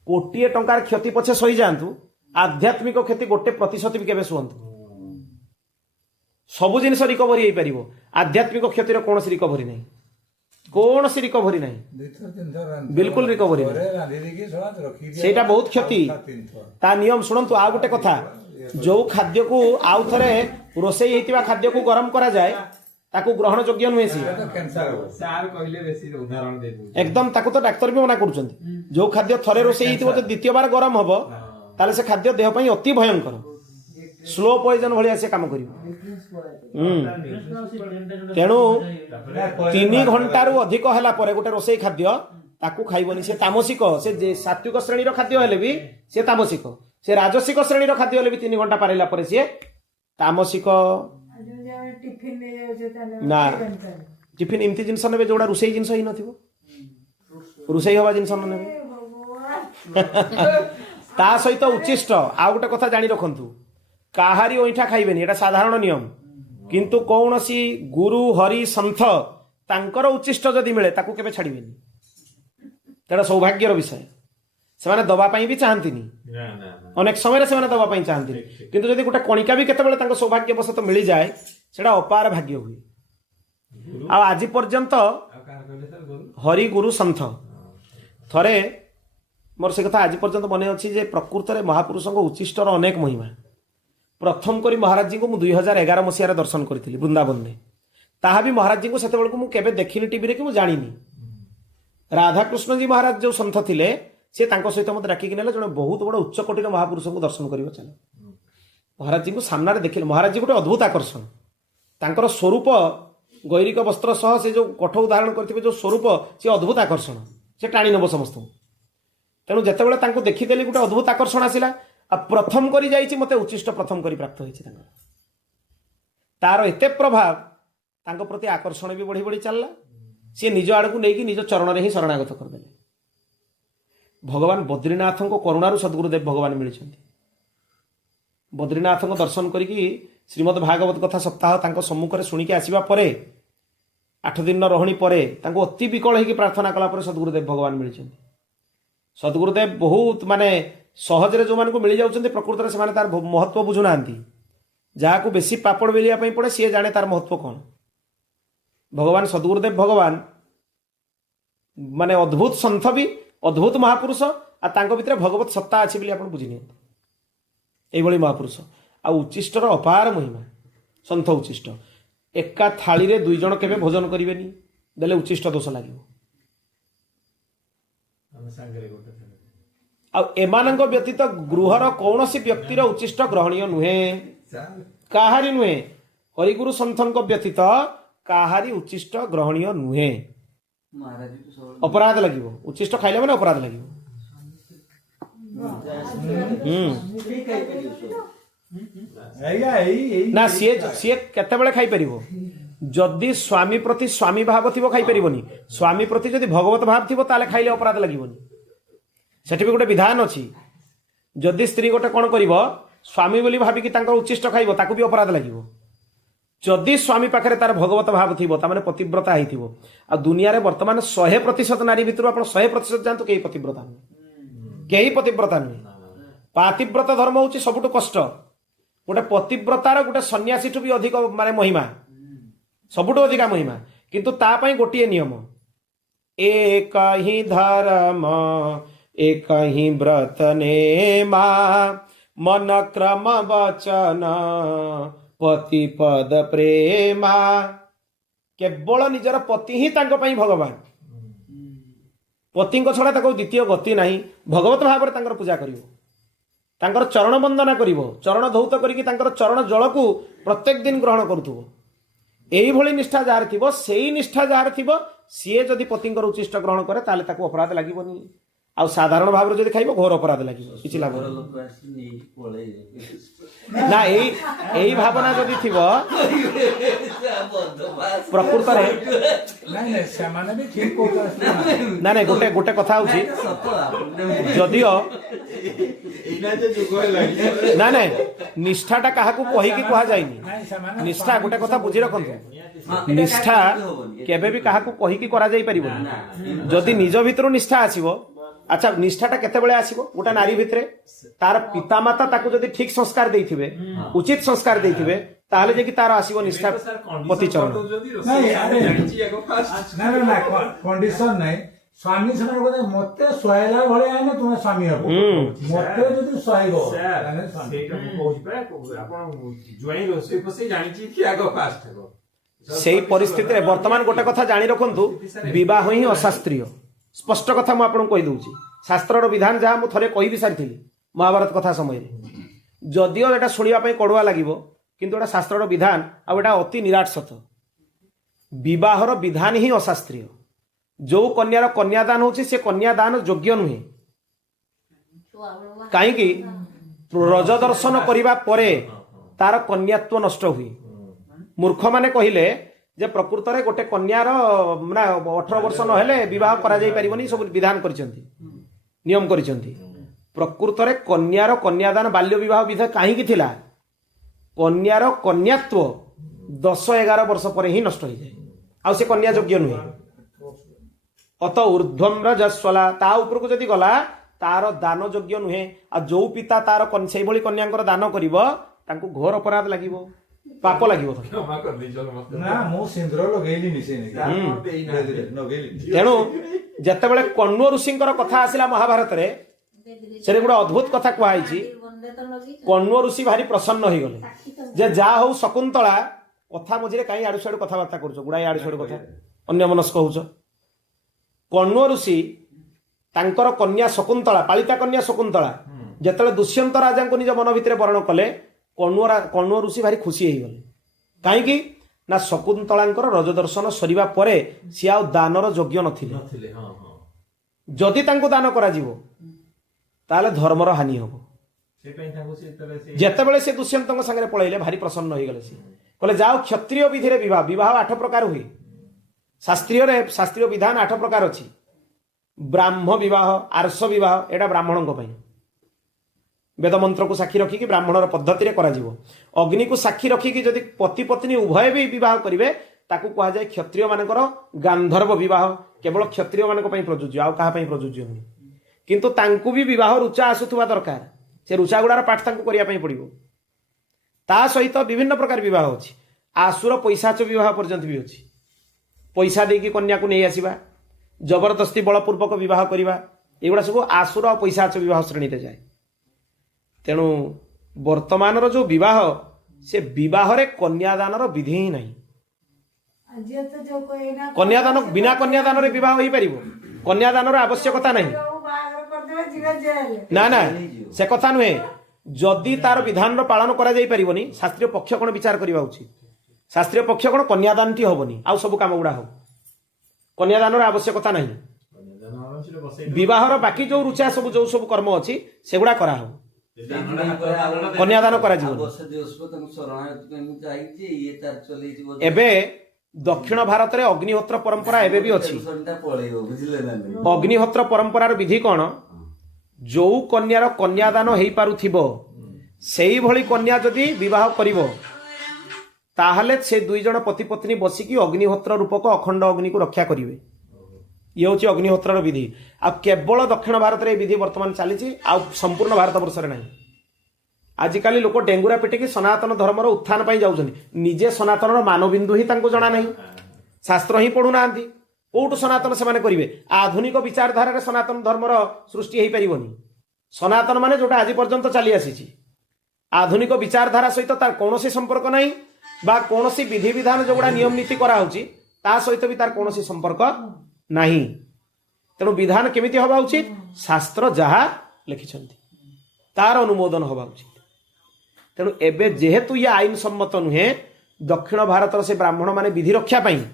कोटिए टंकार क्षति पछे सही जांतु, आध्यात्मिक क्षति 1% भी केबे सुहंतु। सबु जिनिस रिकवरी होई परिवो, आध्यात्मिक क्षतिर कोनोसी रिकवरी नहीं, कोनोसी रिकवरी नहीं, ଦୁଇଥର ତିନିଥର ରାନ୍ଧି बिल्कुल रिकवरी ଘରେ नहीं। ରାନ୍ଧି ଦେଇକି ସଳା ରଖିଦିଅ ସେଇଟା ବହୁତ କ୍ଷତି। ତିନିଥର ତା ନିୟମ ଶୁଣନ୍ତୁ। ଆଉ ଗୋଟେ କଥା, ଯୋଉ ଖାଦ୍ୟକୁ ଆଉ ଥରେ ରୋଷେଇ ହେଇଥିବା ଖାଦ୍ୟକୁ ଗରମ କରାଯାଏ ତାକୁ ଗ୍ରହଣ ଯୋଗ୍ୟ ନୁହେଁ ସିଏ, ତ କ୍ୟାନ୍ସର ହବ। ସାର୍ କହିଲେ ବେଶୀ ଉଦାହରଣ ଦେଇଦଉଛି। एकदम ତାକୁ ତ ଡାକ୍ତର ବି ମନା କରୁଛନ୍ତି। ଯୋଉ ଖାଦ୍ୟ ଥରେ ରୋଷେଇ ହେଇଥିବ ଯଦି ଦ୍ୱିତୀୟବାର ଗରମ ହବ ତାହେଲେ ସେ ଖାଦ୍ୟ ଦେହ ପାଇଁ ଅତି ଭୟଙ୍କର, ସ୍ଲୋ ପଏଜନ ଭଳିଆ ସେ କାମ କରିବ। ତେଣୁ 3 ଘଣ୍ଟାରୁ ଅଧିକ ହେଲା ପରେ ଗୋଟେ ରୋଷେଇ ଖାଦ୍ୟ ତାକୁ ଖାଇବନି। ସେ ତାମସିକ, ସେ ସାତ୍विକ ଶ୍ରେଣୀର ଖାଦ୍ୟ ହେଲେ ବି ସେ ତାମସିକ, ସେ ରାଜସିକ ଶ୍ରେଣୀର ଖାଦ୍ୟ ହେଲେ ବି 3 ଘଣ୍ଟା ପାରେଲା ପରେ ସିଏ ତାମସିକ। ଟିଫିନ ନେଇଯାଉଛେ ନା ଟିଫିନ ଏମିତି ଜିନିଷ ନେବେ ଯୋଉଟା ରୋଷେଇ ଜିନିଷ ହିଁ ନଥିବ, ରୋଷେଇ ହବା ଜିନିଷ ନ ନେବେ। ତା ସହିତ ଉଚ୍ଚିଷ୍ଟ ଆଉ ଗୋଟେ କଥା ଜାଣି ରଖନ୍ତୁ, କାହାରି ଅଇଁଠା ଖାଇବେନି, ଏଟା ସାଧାରଣ ନିୟମ। କିନ୍ତୁ କୌଣସି ଗୁରୁ ହରି ସନ୍ଥ ତାଙ୍କର ଉଚ୍ଚିଷ୍ଟ ଯଦି ମିଳେ ତାକୁ କେବେ ଛାଡ଼ିବେନି, ଏଟା ସୌଭାଗ୍ୟର ବିଷୟ। ସେମାନେ ଦବା ପାଇଁ ବି ଚାହାନ୍ତିନି, ନା ନା ନା ଅନେକ ସମୟରେ ସେମାନେ ଦବା ପାଇଁ ଚାହାନ୍ତିନି, କିନ୍ତୁ ଯଦି ଗୋଟେ କଣିକା ବି କେତେବେଳେ ତାଙ୍କ ସୌଭାଗ୍ୟବଶତଃ ମିଳିଯାଏ ସେଟା ଅପାର ଭାଗ୍ୟ ହୁଏ। ଆଉ ଆଜି ପର୍ଯ୍ୟନ୍ତ ଆଉ କାହାର କହିଲେ ସାର୍ ଗୁରୁ? ହରି ଗୁରୁ ସନ୍ଥ, ଥରେ ମୋର ସେ କଥା ଆଜି ପର୍ଯ୍ୟନ୍ତ ମନେ ଅଛି ଯେ ପ୍ରକୃତରେ ମହାପୁରୁଷଙ୍କ ଉଚ୍ଚିଷ୍ଟର ଅନେକ ମହିମା। ପ୍ରଥମ କରି ମହାରାଜଜୀଙ୍କୁ ମୁଁ 2011 ମସିହାରେ ଦର୍ଶନ କରିଥିଲି ବୃନ୍ଦାବନରେ। ତାହା ବି ମହାରାଜଜୀଙ୍କୁ ସେତେବେଳକୁ ମୁଁ କେବେ ଦେଖିନି ଟିଭିରେ କି ମୁଁ ଜାଣିନି। ରାଧାକୃଷ୍ଣଜୀ ମହାରାଜ ଯୋଉ ସନ୍ଥ ଥିଲେ ସେ ତାଙ୍କ ସହିତ ମୋତେ ଡାକିକି ନେଲେ, ଜଣେ ବହୁତ ବଡ଼ ଉଚ୍ଚ କୋଟିର ମହାପୁରୁଷଙ୍କୁ ଦର୍ଶନ କରିବ ଚାଲ। ମହାରାଜଜୀଙ୍କୁ ସାମ୍ନାରେ ଦେଖିଲେ, ମହାରାଜଜୀ ଗୋଟେ ଅଦ୍ଭୁତ ଆକର୍ଷଣ, ତାଙ୍କର ସ୍ୱରୂପ ଗୈରିକ ବସ୍ତ୍ର ସହ ସେ ଯୋଉ କଠଉ ଧାରଣ କରିଥିବେ ଯୋଉ ସ୍ୱରୂପ, ସେ ଅଦ୍ଭୁତ ଆକର୍ଷଣ, ସେ ଟାଣି ନେବ ସମସ୍ତଙ୍କୁ। ତେଣୁ ଯେତେବେଳେ ତାଙ୍କୁ ଦେଖିଦେଲି ଗୋଟେ ଅଦ୍ଭୁତ ଆକର୍ଷଣ ଆସିଲା। ଆଉ ପ୍ରଥମ କରି ଯାଇଛି ମୋତେ ଉଚ୍ଚିଷ୍ଟ ପ୍ରଥମ କରି ପ୍ରାପ୍ତ ହୋଇଛି ତାଙ୍କର। ତାର ଏତେ ପ୍ରଭାବ ତାଙ୍କ ପ୍ରତି ଆକର୍ଷଣ ବି ବଢ଼ି ବଢ଼ି ଚାଲିଲା। ସିଏ ନିଜ ଆଡ଼କୁ ନେଇକି ନିଜ ଚରଣରେ ହିଁ ଶରଣାଗତ କରିଦେଲେ। ଭଗବାନ ବଦ୍ରିନାଥଙ୍କ କରୁଣାରୁ ସଦ୍ଗୁରୁଦେବ ଭଗବାନ ମିଳିଛନ୍ତି। ବଦ୍ରିନାଥଙ୍କ ଦର୍ଶନ କରିକି ଶ୍ରୀମଦ୍ ଭାଗବତ କଥା ସପ୍ତାହ ତାଙ୍କ ସମ୍ମୁଖରେ ଶୁଣିକି ଆସିବା ପରେ 8 ଦିନର ରହଣି ପରେ ତାଙ୍କୁ ଅତି ବିକଳ ହେଇକି ପ୍ରାର୍ଥନା କଲା ପରେ ସଦ୍ଗୁରୁଦେବ ଭଗବାନ ମିଳିଛନ୍ତି। ସଦ୍ଗୁରୁଦେବ ବହୁତ ମାନେ ସହଜରେ ଯେଉଁମାନଙ୍କୁ ମିଳିଯାଉଛନ୍ତି ପ୍ରକୃତରେ ସେମାନେ ତାର ମହତ୍ଵ ବୁଝୁନାହାନ୍ତି। ଯାହାକୁ ବେଶୀ ପାପଡ଼ ବେଲିବା ପାଇଁ ପଡ଼େ ସିଏ ଜାଣେ ତାର ମହତ୍ଵ କ'ଣ। ଭଗବାନ ସଦ୍ଗୁରୁଦେବ ଭଗବାନ ମାନେ ଅଦ୍ଭୁତ ସନ୍ଥ ବି, ଅଦ୍ଭୁତ ମହାପୁରୁଷ, ଆଉ ତାଙ୍କ ଭିତରେ ଭଗବତ ସତ୍ତା ଅଛି ବୋଲି ଆପଣ ବୁଝିନିଅନ୍ତୁ। এইভাবে মহাপুরুষ আর উচ্ছিষ্টর অপার মহিমা। সন্থ উচ্ছিষ্ট একা থাড়িরে 2 জন কেবে ভোজন করিবেনি, দেলে উচ্ছিষ্ট দোষ লাগিব। ଆମ ସାଙ୍ଗରେ ଗୋଟେ ଥିଲେ। ଆଉ ଏମାନଙ୍କ ବ୍ୟତୀତ ଗୃହର କୌଣସି ବ୍ୟକ୍ତିର ଉଚ୍ଚିଷ୍ଟ ଗ୍ରହଣୀୟ ନୁହେଁ, କାହାରି ନୁହେଁ। ହରିଗୁରୁ ସନ୍ଥଙ୍କ ବ୍ୟତୀତ କାହାରି ଉଚ୍ଚିଷ୍ଟ ଗ୍ରହଣୀୟ ନୁହେଁ। ଅପରାଧ ଲାଗିବ, ଉଚ୍ଚିଷ୍ଟ ଖାଇଲେ ମାନେ ଅପରାଧ ଲାଗିବ। ନା ସିଏ କେତେବେଳେ ଖାଇପାରିବ? ଯଦି ସ୍ୱାମୀ ପ୍ରତି ସ୍ୱାମୀ ଭାବ ଥିବ ଖାଇପାରିବନି, ସ୍ୱାମୀ ପ୍ରତି ଯଦି ଭଗବତ ଭାବ ଥିବ ତାହେଲେ ଖାଇଲେ ଅପରାଧ ଲାଗିବନି। ସେଠି ବି ଗୋଟେ ବିଧାନ ଅଛି। ଯଦି ସ୍ତ୍ରୀ ଗୋଟେ କ'ଣ କରିବ, ସ୍ୱାମୀ ବୋଲି ଭାବିକି ତାଙ୍କର ଉଚ୍ଚିଷ୍ଟ ଖାଇବ, ତାକୁ ବି ଅପରାଧ ଲାଗିବ। ଯଦି ସ୍ୱାମୀ ପାଖରେ ତାର ଭଗବତ ଭାବ ଥିବ, ତାମାନେ ପତିବ୍ରତା ହେଇଥିବ। ଆଉ ଦୁନିଆରେ ବର୍ତ୍ତମାନ 100% ନାରୀ ଭିତରୁ ଆପଣ 100% ଯାଆନ୍ତୁ, କେହି ପତିବ୍ରତା ନୁହେଁ, କେହି ପତିବ୍ରତା ନୁହେଁ। ପାତିବ୍ରତ ଧର୍ମ ହଉଛି ସବୁଠୁ କଷ୍ଟ। ଗୋଟେ ପତିବ୍ରତାର ଗୋଟେ ସନ୍ନ୍ୟାସୀଠୁ ବି ଅଧିକ ମାନେ ମହିମା, ସବୁଠୁ ଅଧିକା ମହିମା। କିନ୍ତୁ ତା ପାଇଁ ଗୋଟିଏ ନିୟମ, ଏକ ହିଁ ଧର୍ମ ଏକ ହିଁ ବ୍ରତ ନେମା, ମନ କ୍ରମ ବଚନ ପତି ପଦ ପ୍ରେମା। କେବଳ ନିଜର ପତି ହିଁ ତାଙ୍କ ପାଇଁ ଭଗବାନ। ପତିଙ୍କ ଛଡ଼ା ତାକୁ ଦ୍ୱିତୀୟ ଗତି ନାହିଁ। ଭଗବତ ଭାବରେ ତାଙ୍କର ପୂଜା କରିବ, ତାଙ୍କର ଚରଣ ବନ୍ଦନା କରିବ, ଚରଣ ଧୌତ କରିକି ତାଙ୍କର ଚରଣ ଜଳକୁ ପ୍ରତ୍ୟେକ ଦିନ ଗ୍ରହଣ କରୁଥିବ। এইଭଳି ନିଷ୍ଠା ଯାହାର ଥିବ, ସେଇ ନିଷ୍ଠା ଯାହାର ଥିବ, ସିଏ ଯଦି ପତିଙ୍କର ଉଚ୍ଚିଷ୍ଟ ଗ୍ରହଣ କରେ ତାହେଲେ ତାକୁ ଅପରାଧ ଲାଗିବନି। ଆଉ ସାଧାରଣ ଭାବରେ ଯଦି ଖାଇବ ଘୋର ଅପରାଧ ଲାଗିବ, କିଛି ଲାଭ ନା। ଏଇ ଭାବନା ଯଦି ଥିବ ପ୍ରକୃତରେ ସେମାନେ ବି ଠିକ କହୁଛନ୍ତି। ନା ନାଇଁ, ଗୋଟେ କଥା ହଉଛି, ଯଦିଓ ନା ନାଇଁ ନିଷ୍ଠାଟା କାହାକୁ କହିକି କୁହାଯାଇନି। ନିଷ୍ଠା ଗୋଟେ କଥା ବୁଝି ରଖନ୍ତୁ, ନିଷ୍ଠା କେବେ ବି କାହାକୁ କହିକି କରାଯାଇ ପାରିବନି। ଯଦି ନିଜ ଭିତରୁ ନିଷ୍ଠା ଆସିବ, ଆଚ୍ଛା ନିଷ୍ଠାଟା କେତେବେଳେ ଆସିବ? ଗୋଟେ ନାରୀ ଭିତରେ ତାର ପିତାମାତା ତାକୁ ଯଦି ଠିକ ସଂସ୍କାର ଦେଇଥିବେ, ଉଚିତ ସଂସ୍କାର ଦେଇଥିବେ, ତାହେଲେ ଯାଇକି ତାର ଆସିବ ନିଷ୍ଠା ପତିଚରଣ। କଣ୍ଡିସନ ନାହିଁ। ସ୍ୱାମୀ ସେମାନେ ବୋଧେ ମତେ ଶୁଆଇଲା ଭଳିଆ ହେଲେ ତୁମେ ସ୍ୱାମୀ ହବ, ମତେ ଯଦି ଶୁଆଇବ ସେଇ ପରିସ୍ଥିତିରେ ବର୍ତ୍ତମାନ ଗୋଟେ କଥା ଜାଣି ରଖନ୍ତୁ, ବିବାହ ହିଁ ଅଶାସ୍ତ୍ରୀୟ। ସ୍ପଷ୍ଟ କଥା ମୁଁ ଆପଣଙ୍କୁ କହିଦେଉଛି, ଶାସ୍ତ୍ରର ବିଧାନ ଯାହା ମୁଁ ଥରେ କହିବି ସାରିଥିଲି ମହାଭାରତ କଥା ସମୟରେ। ଯଦିଓ ଏଟା ଶୁଣିବା ପାଇଁ କଡ଼ୁଆ ଲାଗିବ, କିନ୍ତୁ ଏଟା ଶାସ୍ତ୍ରର ବିଧାନ, ଆଉ ଏଟା ଅତି ନିରାଟ ସତ। ବିବାହର ବିଧାନ ହିଁ ଅଶାସ୍ତ୍ରୀୟ। ଯୋଉ କନ୍ୟାର କନ୍ୟାଦାନ ହଉଛି ସେ କନ୍ୟାଦାନ ଯୋଗ୍ୟ ନୁହେଁ। କାହିଁକି? ରଜ ଦର୍ଶନ କରିବା ପରେ ତାର କନ୍ୟାତ୍ୱ ନଷ୍ଟ ହୁଏ। ମୂର୍ଖମାନେ କହିଲେ ଯେ ପ୍ରକୃତରେ ଗୋଟେ କନ୍ୟାର 18 ବର୍ଷ ନହେଲେ ବିବାହ କରାଯାଇ ପାରିବନି, ସବୁ ବିଧାନ କରିଛନ୍ତି, ନିୟମ କରିଛନ୍ତି। ପ୍ରକୃତରେ କନ୍ୟାର କନ୍ୟାଦାନ ବାଲ୍ୟ ବିବାହ ବିଧ କାହିଁକି ଥିଲା? କନ୍ୟାର କନ୍ୟାତ୍ୱ 10-11 ବର୍ଷ ପରେ ହିଁ ନଷ୍ଟ ହେଇଯାଏ, ଆଉ ସେ କନ୍ୟା ଯୋଗ୍ୟ ନୁହେଁ। ଅତ ଊର୍ଧ୍ୱଂ ରଜସ୍ୱଲା, ତା ଉପରକୁ ଯଦି ଗଲା ତାର ଦାନ ଯୋଗ୍ୟ ନୁହେଁ। ଆଉ ଯୋଉ ପିତା ତାର ସେଇଭଳି କନ୍ୟାଙ୍କର ଦାନ କରିବ ତାଙ୍କୁ ଘୋର ଅପରାଧ ଲାଗିବ, ପାପ ଲାଗିବ। ନା ମୁଁ ସିନ୍ଦୁର ଲଗେଇଲିନି ସେ ତେଣୁ ଯେତେବେଳେ କଣ୍ବ ଋଷିଙ୍କର କଥା ଆସିଲା ମହାଭାରତରେ, ସେରେ ଗୋଟେ ଅଦ୍ଭୁତ କଥା କୁହାଯାଇଛି। କଣ୍ବ ଋଷି ଭାରି ପ୍ରସନ୍ନ ହେଇଗଲେ ଯେ ଯାହା ହଉ ଶକୁନ୍ତଳା, କଥା ମଝିରେ କାହିଁ ଆଡୁ ସିଆଡୁ କଥାବାର୍ତ୍ତା କରୁଛ, ଗୁଡାଏ ଆଡୁ ସିଆଡୁ କଥା ଅନ୍ୟମନସ୍କ ହଉଛ। କଣ୍ବ ଋଷି ତାଙ୍କର କନ୍ୟା ଶକୁନ୍ତଳା, ପାଳିତା କନ୍ୟା ଶକୁନ୍ତଳା ଯେତେବେଳେ ଦୁଷ୍ୟନ୍ତ ରାଜାଙ୍କୁ ନିଜ ମନ ଭିତରେ ବରଣ କଲେ, କଣ୍ବ ଋଷି ଭାରି ଖୁସି ହେଇଗଲେ। କାହିଁକି ନା ଶକୁନ୍ତଳାଙ୍କର ରଜ ଦର୍ଶନ ସରିବା ପରେ ସିଏ ଆଉ ଦାନର ଯୋଗ୍ୟ ନଥିଲେ। ଯଦି ତାଙ୍କୁ ଦାନ କରାଯିବ ତାହେଲେ ଧର୍ମର ହାନି ହବ। ଯେତେବେଳେ ସେ ଦୁଷ୍ୟନ୍ତଙ୍କ ସାଙ୍ଗରେ ପଳେଇଲେ ଭାରି ପ୍ରସନ୍ନ ହେଇଗଲେ। ସେ କହିଲେ ଯାଉ କ୍ଷତ୍ରିୟ ବିଧିରେ ବିବାହ 8 ପ୍ରକାର ହୁଏ। ଶାସ୍ତ୍ରୀୟ ବିଧାନ 8 ପ୍ରକାର ଅଛି। ବ୍ରାହ୍ମ ବିବାହ, ଆର୍ଷ ବିବାହ, ଏଇଟା ବ୍ରାହ୍ମଣଙ୍କ ପାଇଁ। ବେଦ ମନ୍ତ୍ରକୁ ସାକ୍ଷୀ ରଖିକି ବ୍ରାହ୍ମଣର ପଦ୍ଧତିରେ କରାଯିବ। ଅଗ୍ନିକୁ ସାକ୍ଷୀ ରଖିକି ଯଦି ପତି ପତ୍ନୀ ଉଭୟ ବି ବିବାହ କରିବେ ତାକୁ କୁହାଯାଏ କ୍ଷତ୍ରିୟ ମାନଙ୍କର ଗାନ୍ଧର୍ବ ବିବାହ। କେବଳ କ୍ଷତ୍ରିୟ ମାନଙ୍କ ପାଇଁ ପ୍ରଯୁଜ୍ୟ, ଆଉ କାହା ପାଇଁ ପ୍ରଯୁଜ୍ୟ ନୁହେଁ। କିନ୍ତୁ ତାଙ୍କୁ ବି ବିବାହ ରୁଚା ଆସୁଥିବା ଦରକାର। ସେ ରୁଚା ଗୁଡାର ପାଠ ତାଙ୍କୁ କରିବା ପାଇଁ ପଡିବ। ତା ସହିତ ବିଭିନ୍ନ ପ୍ରକାର ବିବାହ ଅଛି। ଆସୁର ପୈଶାଚ ବିବାହ ପର୍ଯ୍ୟନ୍ତ ବି ଅଛି। ପଇସା ଦେଇକି କନ୍ୟାକୁ ନେଇ ଆସିବା, ଜବରଦସ୍ତି ବଳପୂର୍ବକ ବିବାହ କରିବା, ଏଗୁଡ଼ା ସବୁ ଆସୁର ଆଉ ପୈଶାଚ ବିବାହ ଶ୍ରେଣୀରେ ଯାଏ। ତେଣୁ ବର୍ତ୍ତମାନର ଯୋଉ ବିବାହ, ସେ ବିବାହରେ କନ୍ୟାଦାନର ବିଧି ହିଁ ନାହିଁ। କନ୍ୟାଦାନ ବିନା କନ୍ୟାଦାନରେ ବିବାହ ହେଇପାରିବ? କନ୍ୟାଦାନର ଆବଶ୍ୟକତା ନାହିଁ। ନା ନା, ସେ କଥା ନୁହେଁ। ଯଦି ତାର ବିଧାନର ପାଳନ କରାଯାଇ ପାରିବନି, ଶାସ୍ତ୍ରୀୟ ପକ୍ଷ କଣ ବିଚାର କରିବା ଉଚିତ? ଶାସ୍ତ୍ରୀୟ ପକ୍ଷ କଣ କନ୍ୟାଦାନଟି ହବନି, ଆଉ ସବୁ କାମ ଗୁଡା ହବ। କନ୍ୟାଦାନର ଆବଶ୍ୟକତା ନାହିଁ। ବିବାହର ବାକି ଯୋଉ ରୁଚା ସବୁ ଯୋଉ ସବୁ କର୍ମ ଅଛି ସେଗୁଡା କରାହବ, କନ୍ୟାଦାନ କରାଯିବ। ଏବେ ଦକ୍ଷିଣ ଭାରତରେ ଅଗ୍ନିହୋତ୍ର ପରମ୍ପରା ଏବେ ବି ଅଛି। ଅଗ୍ନିହୋତ୍ର ପରମ୍ପରାର ବିଧି କଣ? ଯୋଉ କନ୍ୟାର କନ୍ୟାଦାନ ହେଇପାରୁଥିବ ସେଇଭଳି କନ୍ୟା ଯଦି ବିବାହ କରିବ, ତାହେଲେ ସେ 2 ଜଣ ପତି ପତ୍ନୀ ବସିକି ଅଗ୍ନିହୋତ୍ର ରୂପକ ଅଖଣ୍ଡ ଅଗ୍ନିକୁ ରକ୍ଷା କରିବେ। ଇଏ ହଉଛି ଅଗ୍ନିହୋତ୍ରର ବିଧି। ଆଉ କେବଳ ଦକ୍ଷିଣ ଭାରତରେ এই ବିଧି ବର୍ତ୍ତମାନ ଚାଲିଛି, ଆଉ ସମ୍ପୂର୍ଣ୍ଣ ଭାରତ ବର୍ଷରେ ନାହିଁ। ଆଜିକାଲି ଲୋକ ଡେଙ୍ଗୁରା ପିଟିକି ସନାତନ ଧର୍ମର ଉତ୍ଥାନ ପାଇଁ ଯାଉଛନ୍ତି। ନିଜେ ସନାତନର ମାନବିନ୍ଦୁ ହିଁ ତାଙ୍କୁ ଜଣା ନାହିଁ, ଶାସ୍ତ୍ର ହିଁ ପଢୁନାହାନ୍ତି। କୋଉଠୁ ସନାତନ ସେମାନେ କରିବେ? ଆଧୁନିକ ବିଚାରଧାରାରେ ସନାତନ ଧର୍ମର ସୃଷ୍ଟି ହେଇପାରିବନି। ସନାତନ ମାନେ ଯୋଉଟା ଆଜି ପର୍ଯ୍ୟନ୍ତ ଚାଲି ଆସିଛି, ଆଧୁନିକ ବିଚାରଧାରା ସହିତ ତାର କୌଣସି ସମ୍ପର୍କ ନାହିଁ, ବା କୌଣସି ବିଧିବିଧାନ ଯୋଉଗୁଡା ନିୟମ ନୀତି କରାହଉଛି ତା ସହିତ ବି ତାର କୌଣସି ସମ୍ପର୍କ ନାହିଁ। ତେଣୁ ବିଧାନ କେମିତି ହବା ଉଚିତ? ଶାସ୍ତ୍ର ଯାହା ଲେଖିଛନ୍ତି। तार अनुमोदन हवा उचित। तेणु एबे जेहेतु ये आईन सम्मत नुहे दक्षिण भारतर से ब्राह्मण माने विधि रक्षा पाई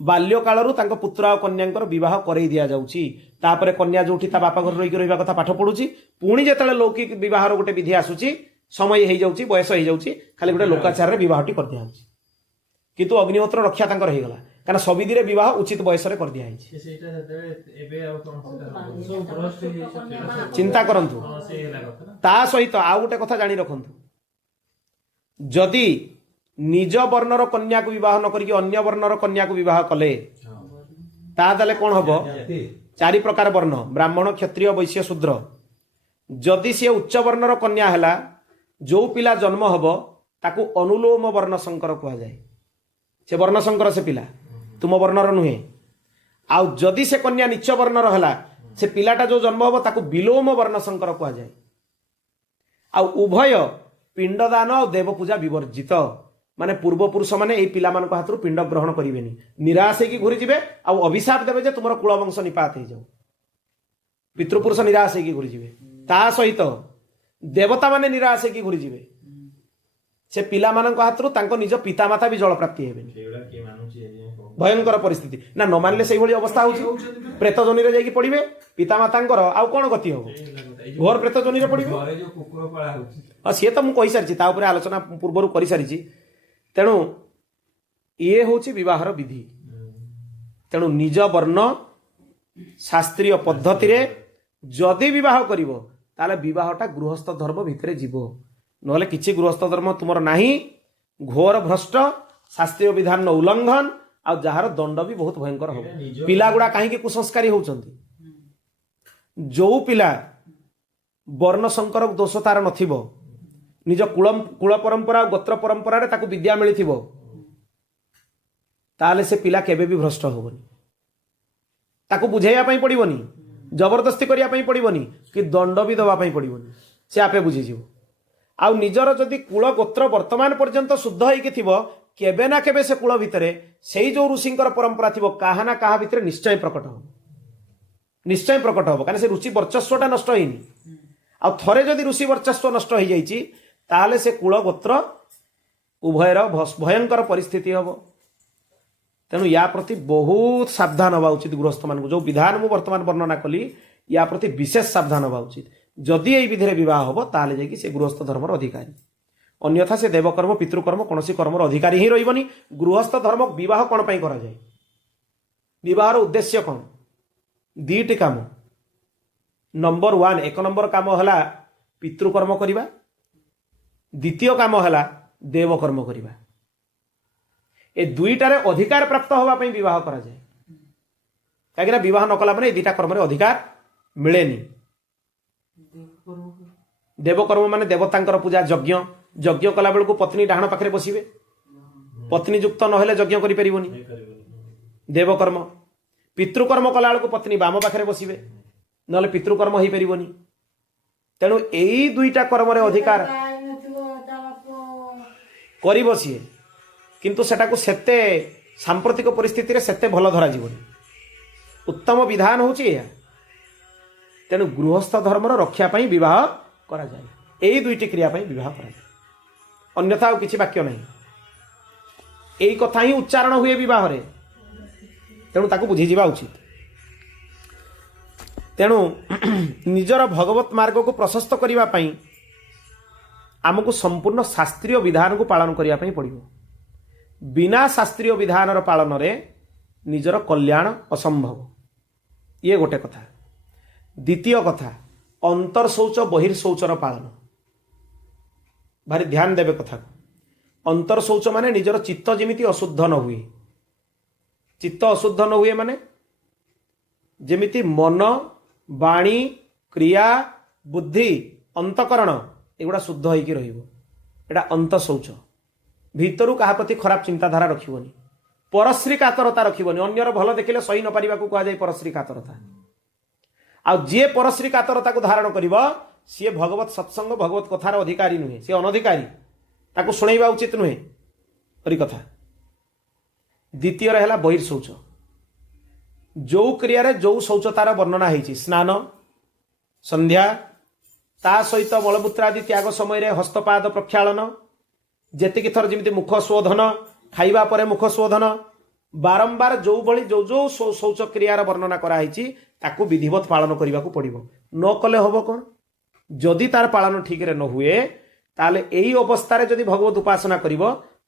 बाल्य कालरू तांको पुत्र आ कन्यांकर विवाह करई दिया जाउची। तापरे कन्या जोठी ता बापा घर रही रहिबा कथा पाठ पढुची पुणी जेतले लौकिक विवाहर गोटे विधि आसुची समय हो जाउची बयस हो जाउची खाली गोटे लोकाचार रे विवाहटी कर दिया जाउची किंतु अग्निहोत्र रक्षा तांकर हेगला कारण सविधि रे विवाह उचित बयस रे कर दिया जाइछि। ସେଇଟା ସେତେବେଳେ ଏବେ ଆଉ କଣ ସବୁ ଭ୍ରଷ୍ଟ ହେଇଯାଇଛି। चिंता करंतु ସେ ହେଲା କଥା ନା। ता सहित आउ गोटे कथा जानी रखंतु जदि निज वर्णर कन्या को विवाह न करिक अन्य वर्णर कन्या को विवाह कले ताले कौन हम चारि प्रकार वर्ण ब्राह्मण क्षत्रिय वैश्य शूद्र। जदि सी उच्च वर्णर कन्या है जो पिला जन्म हम ताकू अनुलोम वर्ण संकर कह जाए से वर्ण संकर से पिला तुम वर्णर नुहे। आउ जदि से कन्या नीच वर्णर है से पिलाटा जो जन्म हम ताकू विलोम वर्ण संकर कह जाए। आउ उभय पिंडदान और देवपूजा विवर्जित माने पूर्वपुरुष माने ए पिला मान हाथ पिंड ग्रहण करेंगे निराश होगी घूरी जी आउ अभिशाप देवे जे तुम कुलवंश निपात हो जाओ पितृपुरुष निराश होगी घूरी जी ता सहित देवता माने निराश होगी घूरी जी से पिला मान हाथ निज पितामाता भी जल प्राप्ति हेबेनि ସେଇଗୁଡା କିଏ ମାନୁଛି ଏ ଯାଏଁ କଣ? भयंकर परिस्थिति ना न मानले से अवस्था हो प्रेत जोनि रे जाइकी पड़िबे पितामातांकर आउ कोन गति हो घोर प्रेत जोनि रे पड़िबे ଘରେ ଯୋଉ କୁକୁର ପାଳା ହଉଛି हाँ सी तो मुझे सारी आलोचना पूर्वर कर सारी तेणु ये हूँ विवाहर विधि। तेणु निज वर्ण शास्त्रीय पद्धति रे जदि विवाह करिवो ताले विवाहटा गृहस्थ धर्म भितरे जीवो नहले किछि गृहस्थ धर्म तुमर नाही घोर भ्रष्ट शास्त्रीय विधान न उल्लंघन आ जहार दंड भी बहुत भयंकर हो। पिला गुड़ा कहीं कुसंस्कारी होउचंती जो पिला वर्ण संकर दोष तार नथिबो निज कुल परंपरा गोत्र परंपरा रे ताकू विद्या मिलिथिबो ताले से पिला केबे भी भ्रष्ट होबनी ताकू बुझाइया पई पड़िबनी जबरदस्ती करिया पई पड़िबनी कि दंड भी दवा पई पड़िबनी से आपे बुझी जिवो। आउ निजर जदि कुल गोत्र वर्तमान पर्यंत शुद्ध होइके थिबो केबे ना केबे से कुल भितरे सेई जो ऋषिंकर परंपरा थिबो काहा ना काहा भितरे निश्चय प्रकट हो कारण से ऋषि वर्चस्वटा नष्ट होइनी आ थरे जदि ऋषि वर्चस्व नष्ट हो जाइछि ताले से कुल गोत्र उभयर भयंकर परिस्थिति हम। तेणु या प्रति बहुत सावधान हवा उचित गृहस्थ मान जो विधान मु वर्तमान वर्णना कली या प्रति विशेष सावधान हवा उचित। जदि यही विधि विवाह हम ताले जाकि से गृहस्थ धर्मर अधिकारी अन्यथा से देवकर्म पितृकर्म कौन कर्मर अधिकारी ही रही। गृहस्थ धर्म विवाह कौन पर करा जाए विवाहर उद्देश्य कौन दीटी काम नंबर 1 एक नंबर काम है पितृकर्म करवा द्वितीय काम है देवकर्म करवा ए दुईटारे अधिकार प्राप्त होगापी विवाह करा जाए कहीं विवाह न कला माने दुईटा कर्म अधिकार मिलेनी। देवकर्म माने देवतांकर पूजा यज्ञ यज्ञ कला बेलू पत्नी डाहण पाखे बसवे पत्नी युक्त नहेले यज्ञ करि परिबोनी देवकर्म। पितृकर्म कला बेलू पत्नी बाम पाखे बसवे नहले पितृकर्म हो परिबोनी। तेणु यही दुईटा कर्म अधिकार करिब सीए किंतु सेटाको सेते सांप्रतिक परिस्थिति रे सेते भल धरा जीवनी उत्तम विधान होची या। तेणु गृहस्थ धर्मर रक्षा पाई विवाह करा जाए यही दुईटी क्रिया पाई विवाह करा जाए अन्यथा किछि वाक्य नहीं यही कथा ही उच्चारण हुए विवाह रे। तेणु ताकू बुझी जिबा उचित। तेणु निजर भगवत मार्ग को प्रशस्त करिवा पाई आमको संपूर्ण शास्त्रीय विधान को पालन करिया पाई पड़िबो। बिना शास्त्रीय विधानर पालन रे निजर कल्याण असंभव ये गोटे कथा। द्वितीय कथा अंतर्शौच बहिर्शौचर पालन भारी ध्यान देवे कथा को। अंतर्शौच माने निजर चित्त जेमिति अशुद्ध न हुए चित्त अशुद्ध न हुए माने जेमिति मन वाणी क्रिया बुद्धि अंतकरण एगुड़ा शुद्ध होइकी रहिबो एटा अंतशौच। भितरु कहा प्रति खराब चिंताधारा रखिबोनी परश्री कातरता रखिबोनी अन्यर भल देखिले सही न पारिबा को कहा जाय परश्री कातरता। आ जे परश्री कातरता को धारण करिबो सी भगवत सत्संग भगवत कथार अधिकारी नुहे सी अनधिकारी ताको सुनैबा उचित नुहे परी कथा। द्वितीय रहला बहिर्शौच जो क्रिया रे जो शौचतार वर्णना होइछि स्नान संध्या ତା ସହିତ ମଳମୂତ୍ର ଆଦି ତ୍ୟାଗ ସମୟରେ ହସ୍ତପାଦ ପ୍ରକ୍ଷାଳନ, ଯେତିକି ଥର ଯେମିତି ମୁଖ ଶୋଧନ, ଖାଇବା ପରେ ମୁଖ ଶୋଧନ, ବାରମ୍ବାର ଯୋଉଭଳି ଯୋଉ ଯୋଉ ଶୌଚ କ୍ରିୟାର ବର୍ଣ୍ଣନା କରାହେଇଛି ତାକୁ ବିଧିବତ ପାଳନ କରିବାକୁ ପଡ଼ିବ। ନ କଲେ ହବ କ'ଣ? ଯଦି ତାର ପାଳନ ଠିକରେ ନ ହୁଏ ତାହେଲେ ଏଇ ଅବସ୍ଥାରେ ଯଦି ଭଗବତ ଉପାସନା କରିବ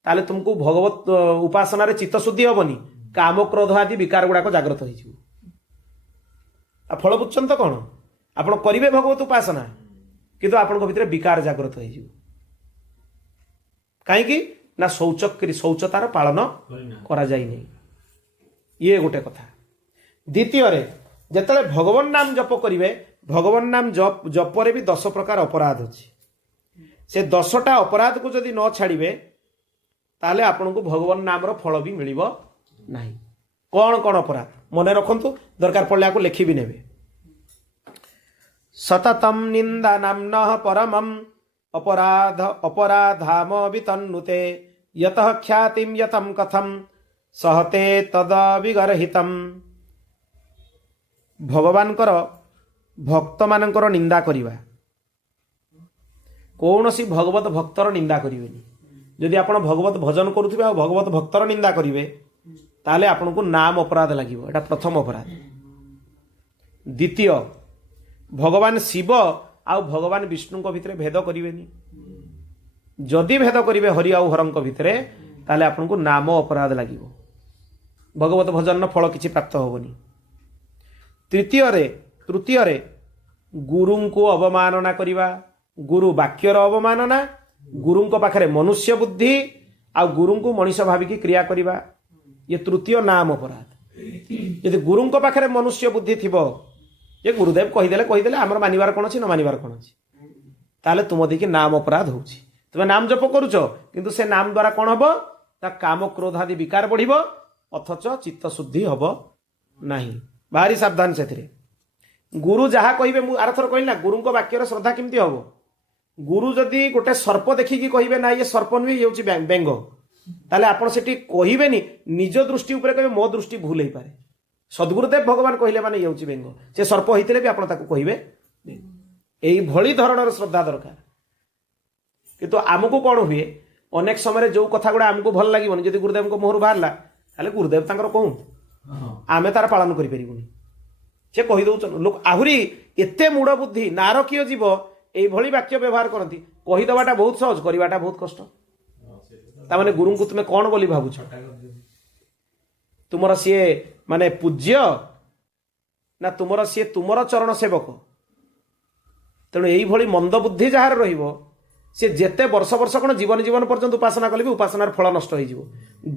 ତାହେଲେ ତୁମକୁ ଭଗବତ ଉପାସନାରେ ଚିତ୍ତଶୁଦ୍ଧି ହବନି, କାମ କ୍ରୋଧ ଆଦି ବିକାର ଗୁଡାକ ଜାଗ୍ରତ ହେଇଯିବ। ଆଉ ଫଳ ବୁଝୁଛନ୍ତି ତ କ'ଣ? ଆପଣ କରିବେ ଭଗବତ ଉପାସନା କିନ୍ତୁ ଆପଣଙ୍କ ଭିତରେ ବିକାର ଜାଗ୍ରତ ହେଇଯିବ। କାହିଁକି ନା ଶୌଚତାର ପାଳନ କରାଯାଇନାହିଁ। ଇଏ ଗୋଟେ କଥା। ଦ୍ୱିତୀୟରେ ଯେତେବେଳେ ଭଗବାନ ନାମ ଜପ କରିବେ, ଭଗବାନ ନାମ ଜପରେ ବି 10 ପ୍ରକାର ଅପରାଧ ଅଛି। ସେ 10ଟା ଅପରାଧକୁ ଯଦି ନ ଛାଡ଼ିବେ ତାହେଲେ ଆପଣଙ୍କୁ ଭଗବାନ ନାମର ଫଳ ବି ମିଳିବ ନାହିଁ। କ'ଣ କ'ଣ ଅପରାଧ ମନେ ରଖନ୍ତୁ, ଦରକାର ପଡ଼ିଲେ ଆକୁ ଲେଖିବି ନେବେ। ସତତମ ନିନ୍ଦା ନାମ୍ନ ପରମମ୍ ଅପରାଧାମ ବିତନ୍ନୁତେ ୟତଃ ଖ୍ୟାତିମ୍ ୟତମ୍ କଥମ୍ ସହତେ ତଦବିଗର୍ହିତମ୍। ଭଗବାନଙ୍କର ଭକ୍ତମାନଙ୍କର ନିନ୍ଦା କରିବା। କୌଣସି ଭଗବତ ଭକ୍ତର ନିନ୍ଦା କରିବେନି। ଯଦି ଆପଣ ଭଗବତ ଭଜନ କରୁଥିବେ ଆଉ ଭଗବତ ଭକ୍ତର ନିନ୍ଦା କରିବେ ତାହେଲେ ଆପଣଙ୍କୁ ନାମ ଅପରାଧ ଲାଗିବ। ଏଟା ପ୍ରଥମ ଅପରାଧ। ଦ୍ୱିତୀୟ, ଭଗବାନ ଶିବ ଆଉ ଭଗବାନ ବିଷ୍ଣୁଙ୍କ ଭିତରେ ଭେଦ କରିବେନି। ଯଦି ଭେଦ କରିବେ ହରି ଆଉ ହରଙ୍କ ଭିତରେ ତାହେଲେ ଆପଣଙ୍କୁ ନାମ ଅପରାଧ ଲାଗିବ। ଭଗବତ ଭଜନର ଫଳ କିଛି ପ୍ରାପ୍ତ ହେବନି। ତୃତୀୟରେ ଗୁରୁଙ୍କୁ ଅବମାନନା କରିବା। ଗୁରୁ ବାକ୍ୟର ଅବମାନନା, ଗୁରୁଙ୍କ ପାଖରେ ମନୁଷ୍ୟ ବୁଦ୍ଧି ଆଉ ଗୁରୁଙ୍କୁ ମଣିଷ ଭାବିକି କ୍ରିୟା କରିବା, ଇଏ ତୃତୀୟ ନାମ ଅପରାଧ। ଯଦି ଗୁରୁଙ୍କ ପାଖରେ ମନୁଷ୍ୟ ବୁଦ୍ଧି ଥିବ ଯେ ଗୁରୁଦେବ କହିଦେଲେ ଆମର ମାନିବାର କ'ଣ ଅଛି ନ ମାନିବାର କ'ଣ ଅଛି, ତାହେଲେ ତୁମ ଦେଇକି ନାମ ଅପରାଧ ହେଉଛି। ତୁମେ ନାମ ଜପ କରୁଛ କିନ୍ତୁ ସେ ନାମ ଦ୍ୱାରା କ'ଣ ହବ? ତା କାମ କ୍ରୋଧ ଆଦି ବିକାର ବଢ଼ିବ, ଅଥଚ ଚିତ୍ତ ଶୁଦ୍ଧି ହବ ନାହିଁ। ଭାରି ସାବଧାନ ସେଥିରେ। ଗୁରୁ ଯାହା କହିବେ, ମୁଁ ଆରଥର କହିଲି ନା ଗୁରୁଙ୍କ ବାକ୍ୟର ଶ୍ରଦ୍ଧା କେମିତି ହବ? ଗୁରୁ ଯଦି ଗୋଟେ ସର୍ପ ଦେଖିକି କହିବେ ନା ଇଏ ସର୍ପ ନୁହେଁ ଇଏ ହେଉଛି ବେଙ୍ଗ, ତାହେଲେ ଆପଣ ସେଠି କହିବେନି ନିଜ ଦୃଷ୍ଟି ଉପରେ କହିବେ ମୋ ଦୃଷ୍ଟି ଭୁଲ ହେଇପାରେ। ସଦ୍ଗୁରୁଦେବ ଭଗବାନ କହିଲେ ମାନେ ଇଏ ହେଉଛି ବେଙ୍ଗ, ସେ ସର୍ପ ହେଇଥିଲେ ବି ଆପଣ ତାକୁ କହିବେ। ଏଇଭଳି ଧରଣର ଶ୍ରଦ୍ଧା ଦରକାର। କିନ୍ତୁ ଆମକୁ କ'ଣ ହୁଏ, ଅନେକ ସମୟରେ ଯୋଉ କଥା ଗୁଡ଼ା ଆମକୁ ଭଲ ଲାଗିବନି ଯଦି ଗୁରୁଦେବଙ୍କ ମୁହଁରୁ ବାହାରିଲା ତାହେଲେ ଗୁରୁଦେବ ତାଙ୍କର କହୁ, ଆମେ ତାର ପାଳନ କରିପାରିବୁନି। ସେ କହିଦେଉଛନ୍ତି। ଲୋକ ଆହୁରି ଏତେ ମୂଢ଼ ବୁଦ୍ଧି ନାରକୀୟ ଜୀବ এইଭଳି ବାକ୍ୟ ବ୍ୟବହାର କରନ୍ତି। କହିଦେବାଟା ବହୁତ ସହଜ, କରିବାଟା ବହୁତ କଷ୍ଟ। ତାମାନେ ଗୁରୁଙ୍କୁ ତୁମେ କ'ଣ ବୋଲି ଭାବୁଛ? ତୁମର ସିଏ ମାନେ ପୂଜ୍ୟ ନା ତୁମର ସିଏ ତୁମର ଚରଣ ସେବକ? ତେଣୁ এইଭଳି ମନ୍ଦ ବୁଦ୍ଧି ଯାହାର ରହିବ ସେ ଯେତେ ବର୍ଷ କ'ଣ ଜୀବନ ପର୍ଯ୍ୟନ୍ତ ଉପାସନା କଲେ ବି ଉପାସନାର ଫଳ ନଷ୍ଟ ହେଇଯିବ।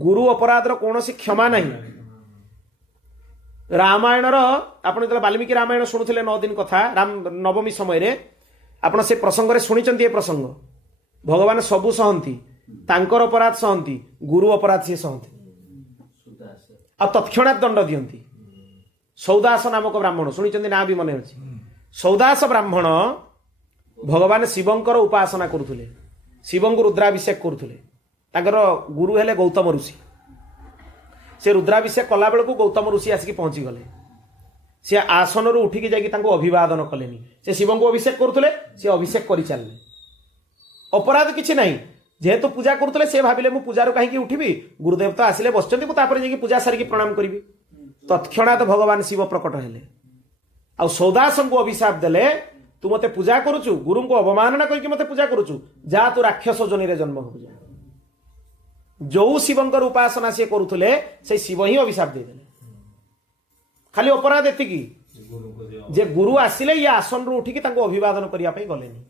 ଗୁରୁ ଅପରାଧର କୌଣସି କ୍ଷମା ନାହିଁ। ରାମାୟଣର ଆପଣ ଯେତେବେଳେ ବାଲ୍ମୀକି ରାମାୟଣ ଶୁଣୁଥିଲେ 9 ଦିନ କଥା ନବମୀ ସମୟରେ ଆପଣ ସେ ପ୍ରସଙ୍ଗରେ ଶୁଣିଛନ୍ତି। ଏ ପ୍ରସଙ୍ଗ ଭଗବାନ ସବୁ ସହନ୍ତି, ତାଙ୍କର ଅପରାଧ ସହନ୍ତି, ଗୁରୁ ଅପରାଧ ସିଏ ସହନ୍ତି ଆଉ ତତ୍କ୍ଷଣାତ୍ ଦଣ୍ଡ ଦିଅନ୍ତି। ସୌଦାସ ନାମକ ବ୍ରାହ୍ମଣ ଶୁଣିଛନ୍ତି, ନା ବି ମନେ ଅଛି? ସୌଦାସ ବ୍ରାହ୍ମଣ ଭଗବାନ ଶିବଙ୍କର ଉପାସନା କରୁଥିଲେ, ଶିବଙ୍କୁ ରୁଦ୍ରାଭିଷେକ କରୁଥିଲେ। ତାଙ୍କର ଗୁରୁ ହେଲେ ଗୌତମ ଋଷି। ସେ ରୁଦ୍ରାଭିଷେକ କଲା ବେଳକୁ ଗୌତମ ଋଷି ଆସିକି ପହଞ୍ଚିଗଲେ। ସେ ଆସନରୁ ଉଠିକି ଯାଇକି ତାଙ୍କୁ ଅଭିବାଦନ କଲେନି। ସେ ଶିବଙ୍କୁ ଅଭିଷେକ କରୁଥିଲେ, ସେ ଅଭିଷେକ କରିଚାଲିଲେ। ଅପରାଧ କିଛି ନାହିଁ। ଯେହେତୁ ପୂଜା କରୁଥିଲେ ସେ ଭାବିଲେ ମୁଁ ପୂଜାରୁ କାହିଁକି ଉଠିବି, ଗୁରୁଦେବ ତ ଆସିଲେ ବସିଛନ୍ତି, ମୁଁ ତାପରେ ଯାଇକି ପୂଜା ସାରିକି ପ୍ରଣାମ କରିବି। ତତ୍କ୍ଷଣାତ୍ ଭଗବାନ ଶିବ ପ୍ରକଟ ହେଲେ ଆଉ ସୌଦାସଙ୍କୁ ଅଭିଶାପ ଦେଲେ, ତୁ ମତେ ପୂଜା କରୁଛୁ, ଗୁରୁଙ୍କୁ ଅବମାନନା କରିକି ମତେ ପୂଜା କରୁଛୁ, ଯା ତୁ ରାକ୍ଷସ ଯୋନିରେ ଜନ୍ମ ହବୁ। ଯୋଉ ଶିବଙ୍କର ଉପାସନା ସିଏ କରୁଥିଲେ ସେଇ ଶିବ ହିଁ ଅଭିଶାପ ଦେଇଦେଲେ। ଖାଲି ଅପରାଧ ଏତିକି ଯେ ଗୁରୁ ଆସିଲେ ଇଏ ଆସନରୁ ଉଠିକି ତାଙ୍କୁ ଅଭିବାଦନ କରିବା ପାଇଁ ଗଲେନି।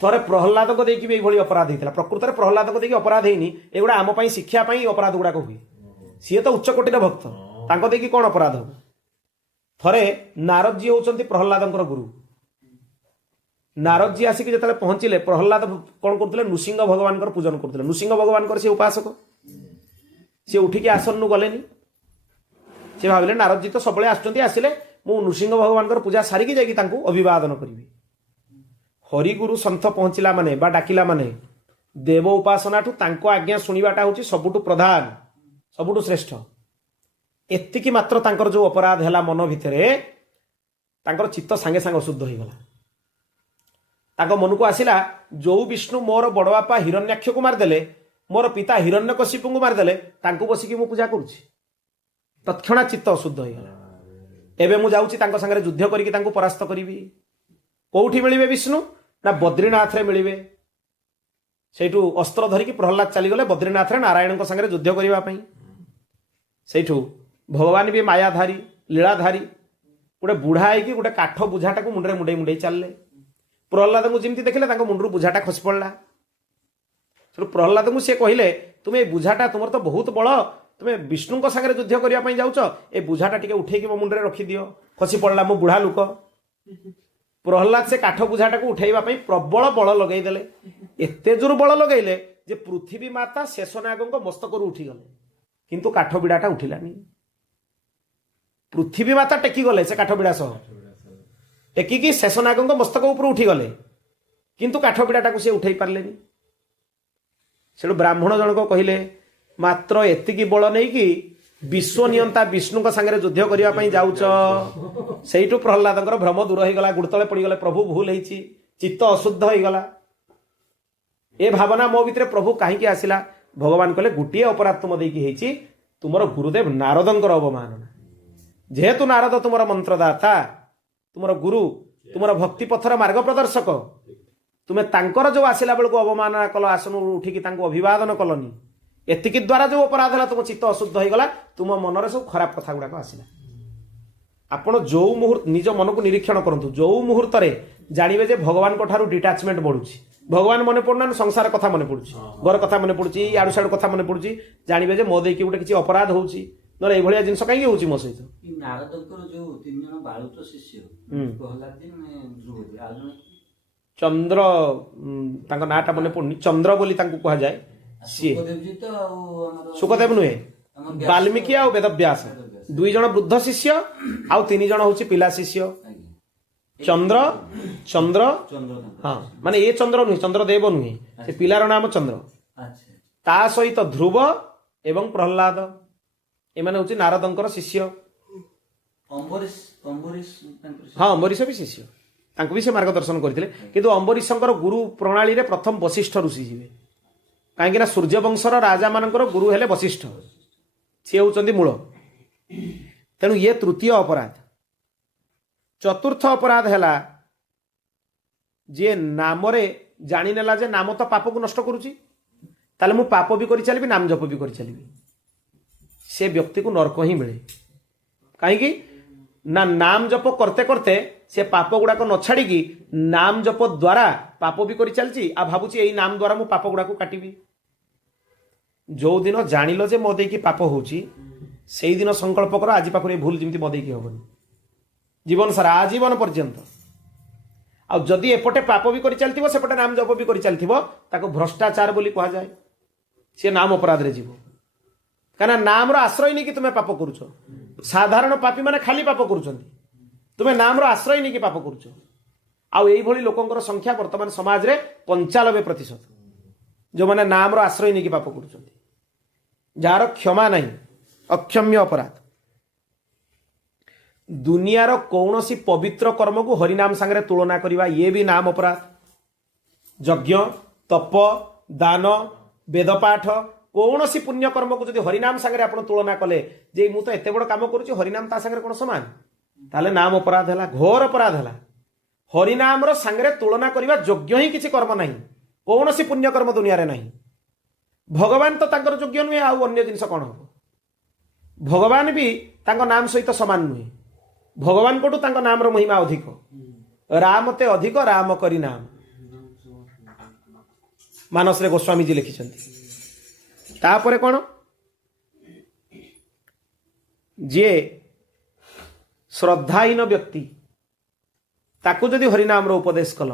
ଥରେ ପ୍ରହ୍ଲାଦଙ୍କ ଦେଇକି ବି ଏଇଭଳି ଅପରାଧ ହେଇଥିଲା। ପ୍ରକୃତରେ ପ୍ରହ୍ଲାଦଙ୍କ ଦେଇକି ଅପରାଧ ହେଇନି, ଏଗୁଡ଼ା ଆମ ପାଇଁ ଶିକ୍ଷା ପାଇଁ ଅପରାଧ ଗୁଡ଼ାକ ହୁଏ। ସିଏ ତ ଉଚ୍ଚ କୋଟିର ଭକ୍ତ, ତାଙ୍କ ଦେଇକି କ'ଣ ଅପରାଧ ହବ? ଥରେ ନାରଦଜୀ ହେଉଛନ୍ତି ପ୍ରହ୍ଲାଦଙ୍କର ଗୁରୁ। ନାରଦଜୀ ଆସିକି ଯେତେବେଳେ ପହଞ୍ଚିଲେ, ପ୍ରହ୍ଲାଦ କ'ଣ କରୁଥିଲେ? ନୃସିଂହ ଭଗବାନଙ୍କର ପୂଜନ କରୁଥିଲେ। ନୃସିଂହ ଭଗବାନଙ୍କର ସେ ଉପାସକ, ସେ ଉଠିକି ଆସନରୁ ଗଲେନି। ସେ ଭାବିଲେ ନାରଦଜୀ ତ ସବୁବେଳେ ଆସୁଛନ୍ତି, ଆସିଲେ ମୁଁ ନୃସିଂହ ଭଗବାନଙ୍କର ପୂଜା ସାରିକି ଯାଇକି ତାଙ୍କୁ ଅଭିବାଦନ କରିବି। ହରିଗୁରୁ ସନ୍ଥ ପହଞ୍ଚିଲା ମାନେ ବା ଡାକିଲା ମାନେ ଦେବ ଉପାସନାଠୁ ତାଙ୍କ ଆଜ୍ଞା ଶୁଣିବାଟା ହେଉଛି ସବୁଠୁ ପ୍ରଧାନ, ସବୁଠୁ ଶ୍ରେଷ୍ଠ। ଏତିକି ମାତ୍ର ତାଙ୍କର ଯୋଉ ଅପରାଧ ହେଲା ମନ ଭିତରେ, ତାଙ୍କର ଚିତ୍ତ ସାଙ୍ଗେ ସାଙ୍ଗେ ଅଶୁଦ୍ଧ ହେଇଗଲା। ତାଙ୍କ ମନକୁ ଆସିଲା ଯୋଉ ବିଷ୍ଣୁ ମୋର ବଡ଼ ବାପା ହିରଣ୍ୟାକ୍ଷକୁ ମାରିଦେଲେ, ମୋର ପିତା ହିରଣ୍ୟକଶିପୁଙ୍କୁ ମାରିଦେଲେ, ତାଙ୍କୁ ବସିକି ମୁଁ ପୂଜା କରୁଛି। ତତ୍କ୍ଷଣାତ୍ ଚିତ୍ତ ଅଶୁଦ୍ଧ ହେଇଗଲା। ଏବେ ମୁଁ ଯାଉଛି ତାଙ୍କ ସାଙ୍ଗରେ ଯୁଦ୍ଧ କରିକି ତାଙ୍କୁ ପରାସ୍ତ କରିବି। କୋଉଠି ମିଳିବେ ବିଷ୍ଣୁ? ନା ବଦ୍ରୀନାଥରେ ମିଳିବେ। ସେଇଠୁ ଅସ୍ତ୍ର ଧରିକି ପ୍ରହ୍ଲାଦ ଚାଲିଗଲେ ବଦ୍ରୀନାଥରେ ନାରାୟଣଙ୍କ ସାଙ୍ଗରେ ଯୁଦ୍ଧ କରିବା ପାଇଁ। ସେଇଠୁ ଭଗବାନ ବି ମାୟାଧାରୀ ଲୀଳାଧାରୀ ଗୋଟେ ବୁଢ଼ା ହେଇକି ଗୋଟେ କାଠ ବୁଝାଟାକୁ ମୁଣ୍ଡରେ ମୁଣ୍ଡେଇ ମୁଣ୍ଡେଇ ଚାଲିଲେ। ପ୍ରହ୍ଲାଦଙ୍କୁ ଯେମିତି ଦେଖିଲେ ତାଙ୍କ ମୁଣ୍ଡରୁ ବୁଝାଟା ଖସି ପଡ଼ିଲା। ସେଠୁ ପ୍ରହ୍ଲାଦଙ୍କୁ ସେ କହିଲେ, ତୁମେ ଏ ବୁଝାଟା, ତୁମର ତ ବହୁତ ବଳ, ତୁମେ ବିଷ୍ଣୁଙ୍କ ସାଙ୍ଗରେ ଯୁଦ୍ଧ କରିବା ପାଇଁ ଯାଉଛ, ଏ ବୁଝାଟା ଟିକେ ଉଠେଇକି ମୋ ମୁଣ୍ଡରେ ରଖିଦିଅ। ଖସି ପଡ଼ିଲା, ମୁଁ ବୁଢ଼ା ଲୋକ। ପ୍ରହ୍ଲାଦ ସେ କାଠ ବୁଝାଟାକୁ ଉଠେଇବା ପାଇଁ ପ୍ରବଳ ବଳ ଲଗେଇଦେଲେ। ଏତେ ଜୋର ବଳ ଲଗେଇଲେ ଯେ ପୃଥିବୀ ମାତା ଶେଷନାଗଙ୍କ ମସ୍ତକରୁ ଉଠିଗଲେ, କିନ୍ତୁ କାଠ ବିଡ଼ାଟା ଉଠିଲାନି। ପୃଥିବୀ ମାତା ଟେକିଗଲେ ସେ କାଠ ବିଡ଼ା ସହ, ଟେକିକି ଶେଷନାଗଙ୍କ ମସ୍ତକ ଉପରୁ ଉଠିଗଲେ, କିନ୍ତୁ କାଠ ବିଡ଼ାଟାକୁ ସେ ଉଠେଇ ପାରିଲେନି। ସେଠୁ ବ୍ରାହ୍ମଣ ଜଣକ କହିଲେ, ମାତ୍ର ଏତିକି ବଳ ନେଇକି ବିଶ୍ୱ ନିୟନ୍ତା ବିଷ୍ଣୁଙ୍କ ସାଙ୍ଗରେ ଯୁଦ୍ଧ କରିବା ପାଇଁ ଯାଉଛ। ସେଇଠୁ ପ୍ରହ୍ଲାଦଙ୍କର ଭ୍ରମ ଦୂର ହେଇଗଲା, ଗୁଡ଼ତଳେ ପଡ଼ିଗଲେ, ପ୍ରଭୁ ଭୁଲ ହେଇଛି, ଚିତ୍ତ ଅଶୁଦ୍ଧ ହେଇଗଲା। ଏ ଭାବନା ମୋ ଭିତରେ ପ୍ରଭୁ କାହିଁକି ଆସିଲା? ଭଗବାନ କହିଲେ, ଗୋଟିଏ ଅପରାଧ ତୁମ ଦେଇକି ହେଇଛି, ତୁମର ଗୁରୁଦେବ ନାରଦଙ୍କର ଅବମାନନା। ଯେହେତୁ ନାରଦ ତୁମର ମନ୍ତ୍ରଦାତା, ତୁମର ଗୁରୁ, ତୁମର ଭକ୍ତି ପଥର ମାର୍ଗ ପ୍ରଦର୍ଶକ, ତୁମେ ତାଙ୍କର ଯୋଉ ଆସିଲା ବେଳକୁ ଅବମାନନା କଲ, ଆସନରୁ ଉଠିକି ତାଙ୍କୁ ଅଭିବାଦନ କଲନି, ଏତିକି ଦ୍ୱାରା ଯୋଉ ଅପରାଧ ହେଲା, ତୁମ ଚିତ୍ତ ଅଶୁଦ୍ଧ ହେଇଗଲା, ତୁମ ମନରେ ସବୁ ଖରାପ କଥା ଗୁଡ଼ାକ ଆସିଲା। ଆପଣ ଯୋଉ ମୁହୂର୍ତ୍ତ ନିଜ ମନକୁ ନିରୀକ୍ଷଣ କରନ୍ତୁ, ଯୋଉ ମୁହୂର୍ତ୍ତରେ ଜାଣିବେ ଯେ ଭଗବାନଙ୍କ ଠାରୁ ଡିଟାଚମେଣ୍ଟ ବଢୁଛି, ଭଗବାନ ମନେ ପଡୁନାହାନ୍ତି, ସଂସାର କଥା ମନେ ପଡୁଛି, ଘର କଥା ମନେ ପଡୁଛି, ଇଆଡୁ ସିଆଡୁ କଥା ମନେ ପଡୁଛି, ଜାଣିବେ ଯେ ମୋ ଦେଇକି ଗୋଟେ କିଛି ଅପରାଧ ହଉଛି, ନହେଲେ ଏଇଭଳିଆ ଜିନିଷ କାହିଁକି ହଉଛି ମୋ ସହିତ। ନାରଦଙ୍କର ଯୋଉ 3 ଜଣ ବାଳୁତ ଶିଷ୍ୟ, ପ୍ରହ୍ଲାଦ ଧ୍ରୁବ, ଆଉ ଜଣେ ଚନ୍ଦ୍ର, ତାଙ୍କ ନାଁଟା ମନେ ପଡୁନି, ଚନ୍ଦ୍ର ବୋଲି ତାଙ୍କୁ କୁହାଯାଏ। ସିଏ ସୁଖଦେବ ନୁହେଁ, ବାଲ୍ମୀକି ଆଉ ବେଦବ୍ୟାସ, 2 ଜଣ ବୃଦ୍ଧ ଶିଷ୍ୟ ଆଉ 3 ଜଣ ହଉଛି ପିଲା ଶିଷ୍ୟ। ଚନ୍ଦ୍ର, ଚନ୍ଦ୍ର, ହଁ, ମାନେ ଏ ଚନ୍ଦ୍ର ନୁହେଁ, ଚନ୍ଦ୍ରଦେବ ନୁହେଁ, ସେ ପିଲାର ନାମ ଚନ୍ଦ୍ର। ତା ସହିତ ଧ୍ରୁବ ଏବଂ ପ୍ରହ୍ଲାଦ, ଏମାନେ ହଉଛି ନାରଦଙ୍କର ଶିଷ୍ୟ। ହଁ, ଅମ୍ବରୀଶ ବି ଶିଷ୍ୟ, ତାଙ୍କୁ ବି ସେ ମାର୍ଗଦର୍ଶନ କରିଥିଲେ। କିନ୍ତୁ ଅମ୍ବରୀଶଙ୍କର ଗୁରୁ ପ୍ରଣାଳୀରେ ପ୍ରଥମ ବଶିଷ୍ଠ ଋଷି ଯିବେ, କାହିଁକି ନା ସୂର୍ଯ୍ୟବଂଶର ରାଜା ମାନଙ୍କର ଗୁରୁ ହେଲେ ବଶିଷ୍ଠ, ସିଏ ହେଉଛନ୍ତି ମୂଳ। ତେଣୁ ଇଏ ତୃତୀୟ ଅପରାଧ। ଚତୁର୍ଥ ଅପରାଧ ହେଲା ଯିଏ ନାମରେ ଜାଣିନେଲା ଯେ ନାମ ତ ପାପକୁ ନଷ୍ଟ କରୁଛି, ତାହେଲେ ମୁଁ ପାପ ବି କରି ଚାଲିବି, ନାମ ଜପ ବି କରି ଚାଲିବି, ସେ ବ୍ୟକ୍ତିକୁ ନର୍କ ହିଁ ମିଳେ। କାହିଁକି ନା ନାମ ଜପ କରତେ କରତେ ସେ ପାପ ଗୁଡାକ ନ ଛାଡିକି ନାମ ଜପ ଦ୍ୱାରା ପାପ ବି କରି ଚାଲିଛି, ଆଉ ଭାବୁଛି ଏଇ ନାମ ଦ୍ୱାରା ମୁଁ ପାପ ଗୁଡାକୁ କାଟିବି। ଯୋଉ ଦିନ ଜାଣିଲ ଯେ ମୋ ଦେଇକି ପାପ ହଉଛି, ସେଇଦିନ ସଂକଳ୍ପ କର ଆଜି ପାଖରୁ ଏ ଭୁଲ ଯେମିତି ମୋ ଦେଇକି ହବନି, ଜୀବନ ସାରା, ଆଜୀବନ ପର୍ଯ୍ୟନ୍ତ। ଆଉ ଯଦି ଏପଟେ ପାପ ବି କରି ଚାଲିଥିବ, ସେପଟେ ନାମ ଜପ ବି କରି ଚାଲିଥିବ, ତାକୁ ଭ୍ରଷ୍ଟାଚାର ବୋଲି କୁହାଯାଏ। ସିଏ ନାମ ଅପରାଧରେ ଯିବ। କାହିଁକିନା ନାମର ଆଶ୍ରୟ ନେଇକି ତୁମେ ପାପ କରୁଛ। ସାଧାରଣ ପାପୀ ମାନେ ଖାଲି ପାପ କରୁଛନ୍ତି, ତୁମେ ନାମର ଆଶ୍ରୟ ନେଇକି ପାପ କରୁଛ। ଆଉ ଏଇଭଳି ଲୋକଙ୍କର ସଂଖ୍ୟା ବର୍ତ୍ତମାନ ସମାଜରେ 95%, ଯେଉଁମାନେ ନାମର ଆଶ୍ରୟ ନେଇକି ପାପ କରୁଛନ୍ତି, ଯାହାର କ୍ଷମା ନାହିଁ, ଅକ୍ଷମ୍ୟ ଅପରାଧ। ଦୁନିଆର କୌଣସି ପବିତ୍ର କର୍ମକୁ ହରିନାମ ସାଙ୍ଗରେ ତୁଳନା କରିବା, ଇଏ ବି ନାମ ଅପରାଧ। ଯଜ୍ଞ, ତପ, ଦାନ, ବେଦପାଠ, କୌଣସି ପୁଣ୍ୟ କର୍ମକୁ ଯଦି ହରିନାମ ସାଙ୍ଗରେ ଆପଣ ତୁଳନା କଲେ ଯେ ମୁଁ ତ ଏତେ ବଡ଼ କାମ କରୁଛି, ହରିନାମ ତା ସାଙ୍ଗରେ କ'ଣ ସମାନ, ତାହେଲେ ନାମ ଅପରାଧ ହେଲା, ଘୋର ଅପରାଧ ହେଲା। ହରିନାମର ସାଙ୍ଗରେ ତୁଳନା କରିବା ଯୋଗ୍ୟ ହିଁ କିଛି କର୍ମ ନାହିଁ, କୌଣସି ପୁଣ୍ୟ କର୍ମ ଦୁନିଆରେ ନାହିଁ। ଭଗବାନ ତ ତାଙ୍କର ଯୋଗ୍ୟ ନୁହେଁ, ଆଉ ଅନ୍ୟ ଜିନିଷ କ'ଣ ହବ? ଭଗବାନ ବି ତାଙ୍କ ନାମ ସହିତ ସମାନ ନୁହେଁ, ଭଗବାନଙ୍କଠୁ ତାଙ୍କ ନାମର ମହିମା ଅଧିକ। ରାମତେ ଅଧିକ ରାମ କରି ନାମ, ମାନସରେ ଗୋସ୍ୱାମୀଜୀ ଲେଖିଛନ୍ତି। ତାପରେ କ'ଣ, ଯିଏ ଶ୍ରଦ୍ଧାହୀନ ବ୍ୟକ୍ତି, ତାକୁ ଯଦି ହରିନାମର ଉପଦେଶ କଲ,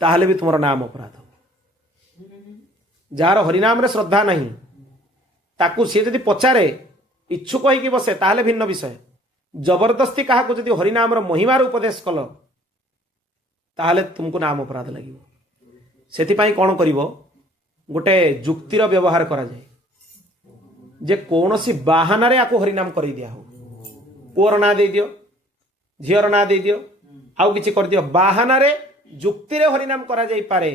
ତାହେଲେ ବି ତୁମର ନାମ ଅପରାଧ। ଯାହାର ହରିନାମରେ ଶ୍ରଦ୍ଧା ନାହିଁ, ତାକୁ ସିଏ ଯଦି ପଚାରେ, ଇଚ୍ଛୁକ ହେଇକି ବସେ, ତାହେଲେ ଭିନ୍ନ ବିଷୟ। ଜବରଦସ୍ତି କାହାକୁ ଯଦି ହରିନାମର ମହିମାର ଉପଦେଶ କଲ, ତାହେଲେ ତୁମକୁ ନାମ ଅପରାଧ ଲାଗିବ। ସେଥିପାଇଁ କ'ଣ କରିବ, ଗୋଟେ ଯୁକ୍ତିର ବ୍ୟବହାର କରାଯାଏ ଯେ କୌଣସି ବାହାନାରେ ଆକୁ ହରିନାମ କରି ଦିଆ ହଉ। ପୁଅର ନାଁ ଦେଇଦିଅ, ଝିଅର ନାଁ ଦେଇଦିଅ, ଆଉ କିଛି କରିଦିଅ, ବାହାନାରେ ଯୁକ୍ତି ରେ ହରିନାମ କରା ଯାଇ ପାରେ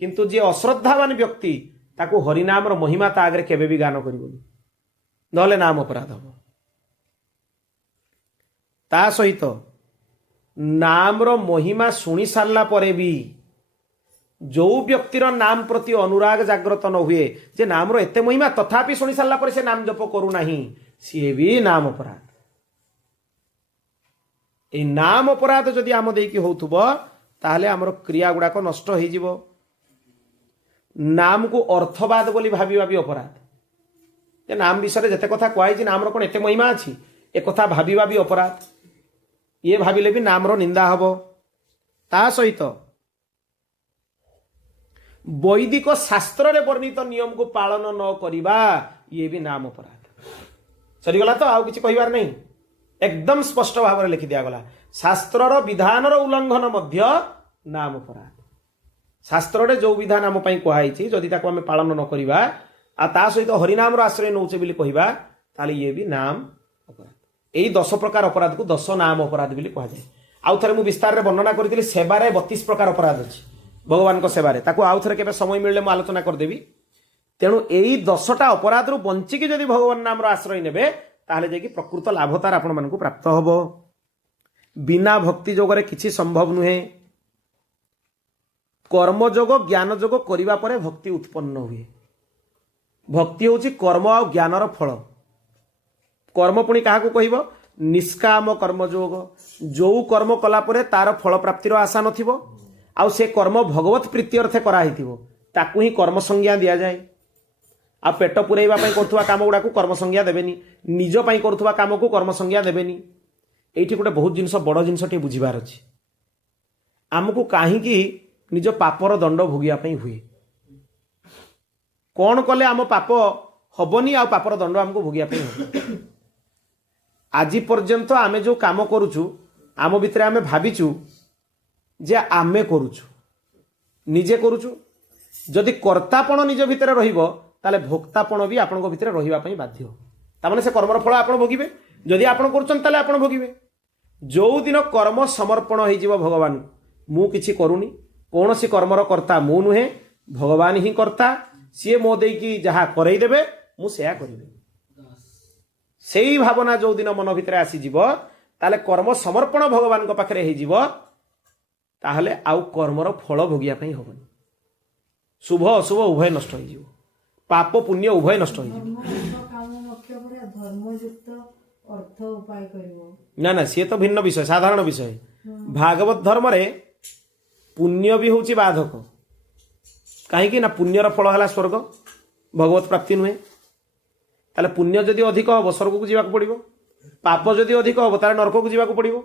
କିନ୍ତୁ ଯେ ଅଶ୍ରଦ୍ଧାବାନ ବ୍ୟକ୍ତି ତାକୁ ହରିନାମର ମହିମା ତା ଆଗରେ କେବେ ବି ଗାନ କରିବନି ନହେଲେ ନାମ ଅପରାଧ ହେବ। ତା ସହିତ ନାମର ମହିମା ଶୁଣି ସାରିଲା ପରେ ବି ଯୋଉ ବ୍ୟକ୍ତିର ନାମ ପ୍ରତି ଅନୁରାଗ ଜାଗ୍ରତ ନ ହୁଏ ଯେ ନାମର ଏତେ ମହିମା ତଥାପି ଶୁଣି ସାରିଲା ପରେ ସେ ନାମ ଜପ କରୁନାହିଁ ସିଏ ବି ନାମ ଅପରାଧ। এই ନାମ ଅପରାଧ ଯଦି ଆମ ଦେଇକି ହଉଥିବ ତାହେଲେ ଆମର କ୍ରିୟା ଗୁଡାକ ନଷ୍ଟ ହେଇଯିବ। ନାମକୁ ଅର୍ଥବାଦ ବୋଲି ଭାବିବା ବି ଅପରାଧ। ଯେ ନାମ ବିଷୟରେ ଯେତେ କଥା କୁହାଯାଇଛି ନାମର କ'ଣ ଏତେ ମହିମା ଅଛି ଏ କଥା ଭାବିବା ବି ଅପରାଧ। ଇଏ ଭାବିଲେ ବି ନାମର ନିନ୍ଦା ହବ। ତା ସହିତ ବୈଦିକ ଶାସ୍ତ୍ରରେ ବର୍ଣ୍ଣିତ ନିୟମକୁ ପାଳନ ନ କରିବା ଇଏ ବି ନାମ ଅପରାଧ। ସରିଗଲା ତ ଆଉ କିଛି କହିବାର ନାହିଁ। एकदम स्पष्ट भाव में लिखि दिगला शास्त्रर विधानर उल्लंघन मध्य नाम अपराध। शास्त्र जो विधान आम कहुई जदि आम पालन न करवा आ सहित हरिनाम आश्रय नौचे बोली कहवा ताले ये भी नाम अपराध। यही 10 प्रकार अपराध को 10 नाम अपराध बोली कहुए। आउ थे मुझे विस्तार में वर्णना करी सेवार 32 प्रकार अपराध अच्छी भगवान सेवार ताकू आउ थे के समय मिले मुझे आलोचना करदेवी। तेणु यही 10टा अपराध रु बंचिकी जदि भगवान नाम आश्रय ने ताहले जाकि प्रकृत लाभतार आपण मानकु प्राप्त हबो। बिना भक्ति जोगरे किछि संभव नुहे। कर्म जोग ज्ञान जोग करिबा परे भक्ति उत्पन्न हुए। भक्ति होछि कर्म आ ज्ञानर फल। कर्म पुणी काहाकु कहिबो निष्काम कर्म जोग। जो कर्म कला परे तार फल प्राप्तिर आशा नथिबो आ से कर्म भगवत प्रीति अर्थे करा हिथिबो ताकु ही कर्म संज्ञा दिया जाए। आ पेट पुरैबा पई करथुवा काम गुडा को कर्म संज्ञा देबेनी निज पई करथुवा काम को कर्म संज्ञा देबेनी। एठी गोटे बहुत जिनस बड़ जिनस टे बुझिबार अछि। आमको काहे कि निज पापर दंड भोगिया पई हुए। कोन कले आम पाप हबनी आ पापर दंड आमको भोगिया पई हो। आज पर्यंत आमे जो काम करूछु आम भितर आमे भाबिछु जे आमे करूछु निजे करूछु। जदि कर्तापण निज भितर रहिबो ताले भोक्तापण भी आपन भितर रहिबा पई बाध्य। तामाने से कर्मर फल आपन भोगिबे। जदि आपन करूछन ताले आपन भोगिबे। जो दिन कर्म समर्पण होई जीव भगवान मु किछि करूनी कोनोसी कर्मर कर्ता मु नुहे भगवान ही कर्ता सीए मो देई कि जहा करई देबे मु सेया करिबे। सेही भावना जो दिन मन भितर आसी जीव ताले कर्म समर्पण भगवान को पाखरे होई जीव ताहले आउ कर्मर फल भोगिया पई होबनी। शुभ अशुभ उभय नष्ट होई जीव। पाप पुण्य उभय नष्ट हो ना ना सी तो भिन्न विषय साधारण विषय। भागवत धर्म रे पुण्य भी होची बाधक। कहीं ना पुण्यर फल है स्वर्ग भगवत प्राप्ति नुहे। ताले पुण्य जदि अधिक हम स्वर्ग को जावाक पड़ो पाप जदि अधिक हम ताले नरक को जावाक पड़ो।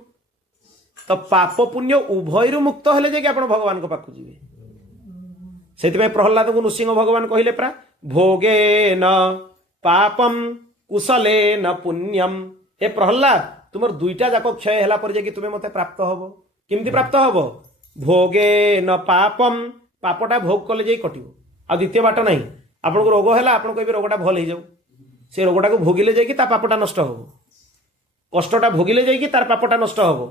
तो पाप पुण्य उभय मुक्त हेले जे आपण भगवान को पाखु जीवे। से प्रहलाद को नृसिंह भगवान कहले प्रा भोगे न पापम कुशले न पुण्यम। हे प्रहलाद तुमर दुईटा जाक क्षय होला पर जे तुम्हें मते प्राप्त हबो। किमती प्राप्त हबो भोगे न पापम पापटा भोग कले जे कटिबो। आ द्वितीय बाट नहीं आपन को रोग हैला आपन कहबे रोगटा भल हो जाऊ। से रोगटा को भोगिले जे कि ता पापटा नष्ट हबो। कष्टटा भोगिले जे कि तार पापटा नष्ट हबो।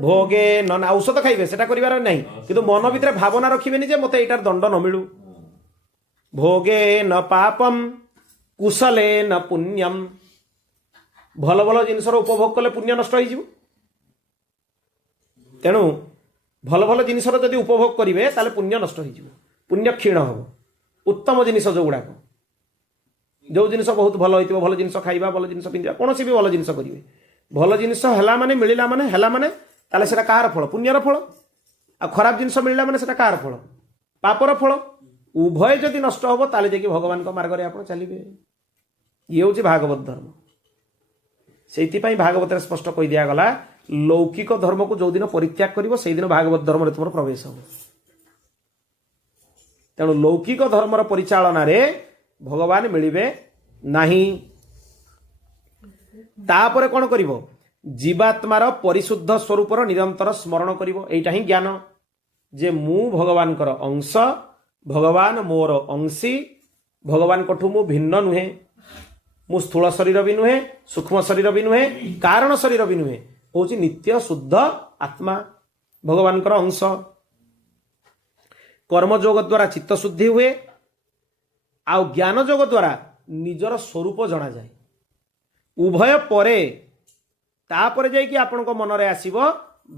भोगे न औषध खाइबे सेटा करिवार नहीं किंतु मन भितर भावना रखिबेनी जे मते एटार दंड न मिलू। भोगे न पापम कुशले न पुण्यम। भल भल जिनसर उपभोग कले पुण्य नष्ट हो। तेणु भल भल जिनसर जदि उपभोग करेंगे ताले पुण्य नष्ट हो पुण्य क्षीण हम। उत्तम जिनिस जो गुड़ाक जो जिनिस बहुत भल हो भल जिनिस खाइबा भल जिनिस पिंधा कौन भी भल जिनिस करेंगे भल जिनिस है माने मिलला माने ताले सेटा कहार फल पुण्यर फल। आ खराब जिनिस मिलला माने सेटा कहार फल पापर फल। उभय जदि नष्ट हम ताले जाकि भगवान को मार्ग आप चलिए। ये हूँ भागवत धर्म। से भागवत स्पष्ट कही दिगला लौकिक धर्म को जो दिन परित्याग कर से दिन भागवत धर्म में तुम प्रवेश हो। तेणु लौकिक धर्मर परिचालन भगवान मिलिबे नहीं। तापर कौन कर जीवात्मार परिशुद्ध स्वरूपर निरंतर स्मरण करिवो। ही ज्ञान जे मु भगवान अंश भगवान मोर अंशी भगवान कठू मु भिन्न नुहे। मु स्थूल शरीर भी नुहे सूक्ष्म शरीर भी नुहे कारण शरीर भी नुहे। हूँ नित्य शुद्ध आत्मा भगवान अंश। कर्मयोग द्वारा चित्त शुद्धि हुए आउ ज्ञान योग द्वारा निजर स्वरूप जना जाए उभय परे तापर जाइए आपण मन में आसब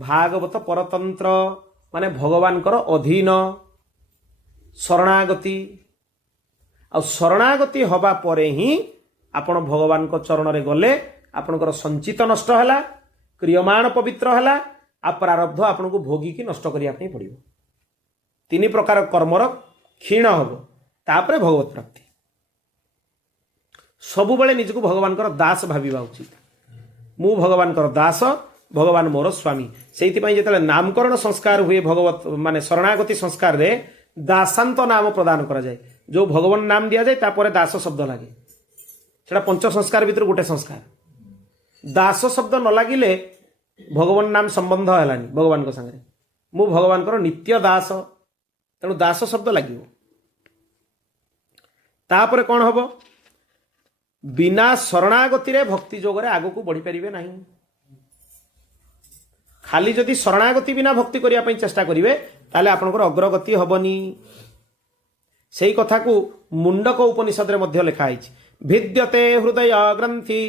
भागवत परतंत्र माने भगवान अधीन शरणागति आ शरणागति हवा परे ही आपण भगवान चरण में गले आपणकर संचित नष्ट है क्रियमाण पवित्र है आ प्रारब्ध आपन को भोगिकी नष्ट करने पड़ो तीन प्रकार कर्मर क्षीण हम तापर भगवत प्राप्ति सबुबले निजको भगवान दास भाविबा उचित मु भगवान दास भगवान मोर स्वामी से जो नामकरण संस्कार हुए भगवत माने शरणागति संस्कार रे दासांत नाम प्रदान करा जाए जो भगवान नाम दिया जाए तापर दास शब्द लगे सेटा पंच संस्कार भीतर गोटे संस्कार दास शब्द न लगिले भगवान नाम संबंध हैलानी भगवान को संगे मु भगवान नित्य दास तेणु दास शब्द लगे तापर कौन हम बिना शरणागति रे भक्ति जोगरे आगो को बढ़ी पारिबे नहीं खाली जदि शरणागति बिना भक्ति करिया पई चेष्टा करिवे ताले आपनकर अग्रगति हबनी सेही कथा को मुंडक उपनिषद रे मध्य लिखा है भिद्यते हृदय ग्रंथि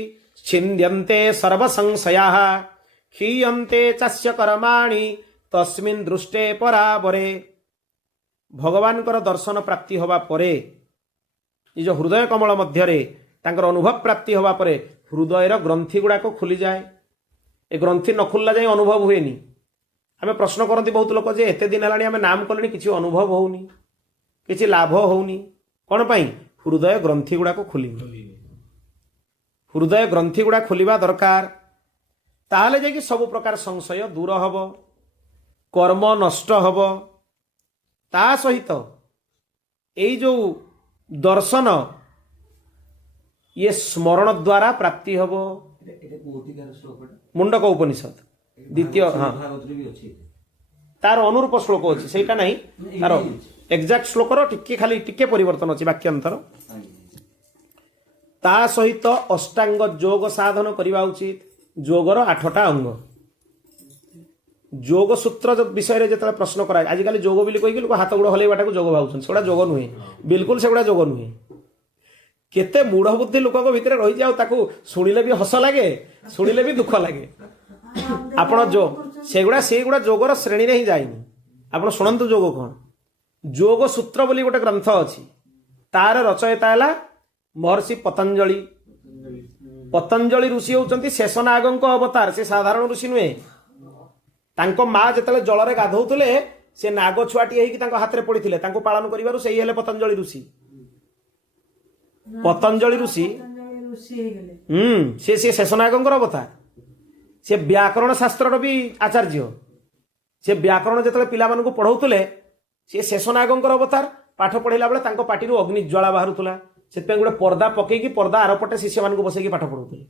छिन्द्यन्ते सर्व संशयाः क्षीयन्ते चस्य कर्माणि तस्मिन् दृष्टे परावरे भगवान दर्शन प्राप्ति हवा परे ये जो हृदय कमल मध्य तांकर अनुभव प्राप्ति हवा परे हृदयर ग्रंथि गुड़ाक खुली जाए ए ग्रंथि न खुलला जाए अनुभव हुए नी आमे प्रश्न करती बहुत लोग जे एते दिन हेलानी आमे नाम कले किसी अनुभव होउनी किसी लाभ होउनी कौन पाई हृदय ग्रंथि गुड़ाक खुली हृदय ग्रंथि गुड़ा खोलिबा दरकार ताहले जाकि सब प्रकार संशय दूर हब कर्म नष्ट हब ता सहित एई जो दर्शन ये स्मरण द्वारा प्राप्ति हब मुंडक उपनिषद द्वितीय हाँ तार अनुरूप श्लोक अच्छी सेटा नहीं तार एक्जाक्ट श्लोकर टिके खाली टिके परिवर्तन अच्छी वाक्यांतर ता सहित अष्टांग योग साधन करने उचित योगर 8टा अंग योग सूत्र विषय जो प्रश्न कराए आजिकल योग बोली कहीकि लोक हाथ गोड़ हलैवाटा को योग भावुन सेगुड़ा योग नुहे बिल्कुल सेगुड़ा योग नुहे केते मूढ़ बुद्धि लोक भितर रही जाओ ताकू शुणिले भी हस लगे शुणिले भी दुख लगे आपण जो सेगुड़ा योगर श्रेणी रे ही जाइनी आपण शुणंतु योग कौन योग सूत्र बोली गोटे ग्रंथ अच्छी तार रचयिता है महर्षि पतंजलि पतंजलि ऋषि होउचंती शेषनागंक अवतार से साधारण ऋषि नुहे तांको माँ जेतले जल रे गाधौतले से नाग छुआटी हेकी तांको हाथ रे पड़िथिले तांको पालन करिवारु सेही हेले पतंजलि ऋषि पतंजलि ऋषि से शेषनागंकर अवतार से व्याकरण शास्त्र भी आचार्य से व्याकरण जेतले पिला मानकु पढौतले से शेषनागंकर अवतार पाठ पढ़ेला बेले तांको पाटिरु अग्नि ज्वाला बाहरुतला सेतपे गोटे पर्दा पकईकि पर्दा आरपटे शिष्य मानकु बसैकि पाठ पढ़ौतले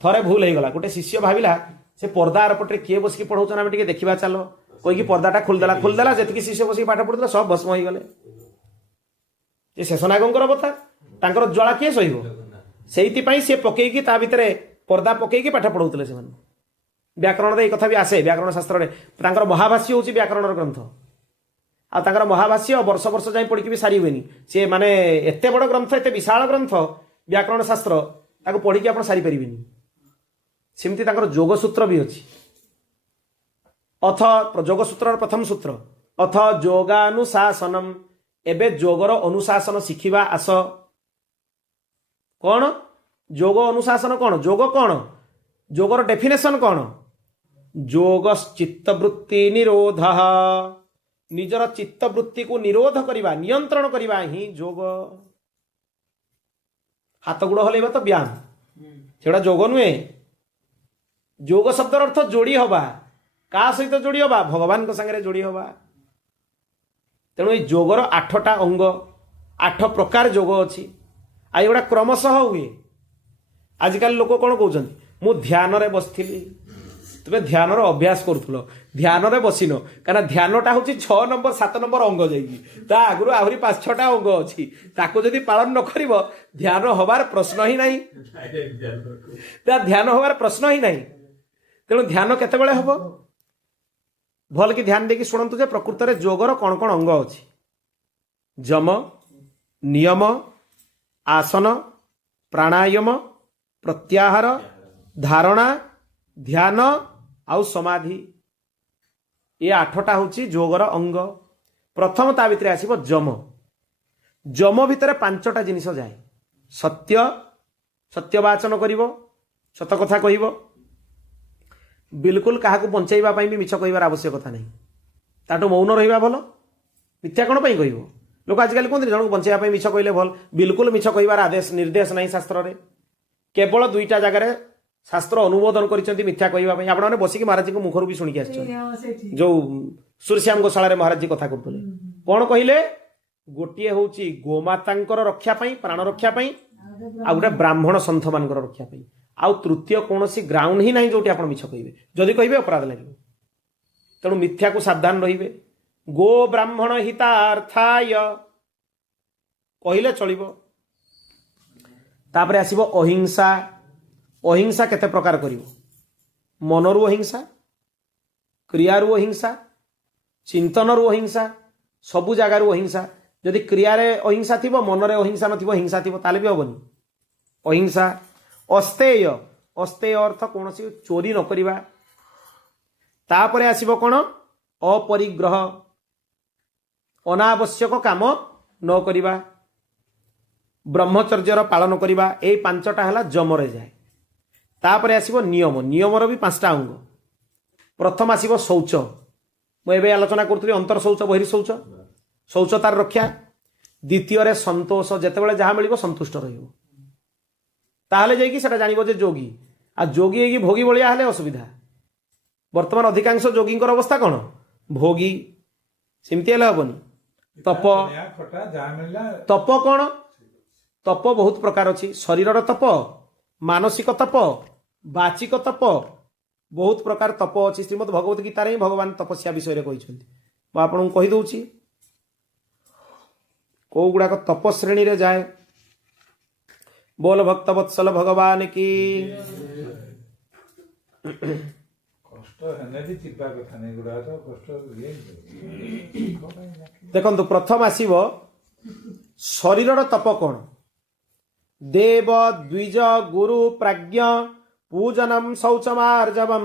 थरे भूल हो गला गोटे शिष्य भाविला से पर्दा आरपटे किए बसिकी पढ़ौछन आमे टिके देखिबा चलो कहीकि पर्दाटा खोलदेला जेतिकी शिष्य बसिकी पाठ पढ़ुतले सब भस्म हो गले ये शेषनागंकर अवतार तांकर ज्वाला किए सहिबो सेइति से पकईकि ता भितरे पर्दा पकईकि पाठ पढ़ौतले से माने व्याकरण रे कथा भी आसे व्याकरण शास्त्र रे तांकर महाभाष्य होची व्याकरण ग्रंथ आ तांकर महाभाष्य वर्ष वर्ष जाई पढ़ी भी सारी हुएनी से माने एते बड़ ग्रंथ एते विशाल ग्रंथ व्याकरण शास्त्र ताको पढ़ी कि आपण सारी परिबेनी सेमती तांकर योग सूत्र भी अछि अथ योग सूत्र प्रथम सूत्र अथ योगानुशासनम एबे योगर अनुशासन शिखिबा आस कौन योग अनुशासन कौन योगर डेफिनेशन कौन योग चित्तवृत्ति निरोध निजर चित्तवृत्ति को निरोध करवा नियंत्रण करवा ही योग हाथ गुड़ हलैबा तो व्यायाम सेटा योग नुहे योग शब्दर अर्थ जोड़ी हवा का सहित जोड़ी हवा भगवान को संगे जोड़ी हवा तेणु ये योगर 8टा अंग 8 प्रकार योग अच्छी आ एगुड़ा क्रमशः हुए आजिकल लोक कौन कहते मु ध्यान रे बसथिली तुम ध्यान अभ्यास करूल ध्यान रे बसिन कहीं ध्यानटा हूँ 6 नंबर 7 नंबर अंग जाइए आगुरी आहरी 5-6टा अंग अच्छी ताको जदि पालन न कर ध्यान हबार प्रश्न ही नहीं ध्यान हबार प्रश्न ही नहीं तेणु ध्यान केतेबेले हब भल कि ध्यान देकी शुणु जे प्रकृत में जोगर कौन कौन अंग अच्छी जम नियम आसन प्राणायाम प्रत्याहार धारणा ध्यान आउ समाधि ये 8टा हूँ जोगर अंग। प्रथम ता भितर आसब जम। जम भितर 5टा जिनिस जाए सत्य सत्यवाचन करिवो सत कथा कहिवो बिल्कुल क्या बंचाइबा भी मिछ कहबार आवश्यकता नहीं ताठू मौन रहिबा भल मिथ्या कौन पर कह लोक आजिकल कहते जन को बंचाइबा मिछ कहले भल बिल्कुल मिछ कहबार आदेश निर्देश नहीं शास्त्र रे केवल 2टा जगह शास्त्र अनुमोदन कर मिथ्या कहवाई आपने बसिक महाराज जी को मुखर भी शुणिक आस जो सूर्यश्याम गोशाला महाराज जी कथा करते कौन कहले गोटे हूँ गोमाता रक्षा प्राण रक्षा आ गोटे ब्राह्मण सन्थ मान रक्षा आउ तृतीय कौन ग्राउंड ही ना जो आप मिछ कहे जदि कहे अपराध लगे तेणु मिथ्या को सावधान रे गो ब्राह्मण हितार्थाय कहले चलो तापर आसब अहिंसा। अहिंसा केते प्रकार करिवो मनरु अहिंसा क्रियारु अहिंसा चिंतनरु अहिंसा सबु जगार अहिंसा जदि क्रियारे अहिंसा थिबो मनरे अहिंसा नथिबो हिंसा थिबो ताले भी हबनी अहिंसा। अस्तेय अस्तेय अर्थ कौन चोरी न करिबा तापरे आसीबो कोन अपरिग्रह अनावश्यक काम न करिबा ब्रह्मचर्यर पालन करिबा ए 5टा हला जमरे जाए। तापरे आसीबो नियम नियमर भी 5टा अंग। प्रथम आसीबो शौच मुझे आलोचना करुली अंतर शौच बहिर् शौच शौचतार रक्षा। द्वितीय रे संतोष जेतेबेले जहाँ मिलिबो संतुष्ट रहिबो ताहले जाइकी सेटा जानिबो जे जोगी आ जोगी हेकी भोगी बलिया हले असुविधा। वर्तमान अधिकांश जोगींकर अवस्था कौन भोगी सेमती हेले हबनी। तप खटा जहाँ मिलला तप कौन तप बहुत प्रकार अच्छी शरीर तप मानसिक तप बाचिक तप बहुत प्रकार तप अच्छी। श्रीमद भगवत गीता रे भगवान तपस्या विषय कहते आपको कहीदे कौ गुड़ाक तप श्रेणी रे जाए। बोल भक्त वत्सल भगवान की कष्ट हेने भी चिंता कथा नहीं गुड़ा तो कष्ट देखो प्रथम आसीब शरीर तप कौन देव द्विज गुरु प्राज्ञ पूजनम शौचमार्जवम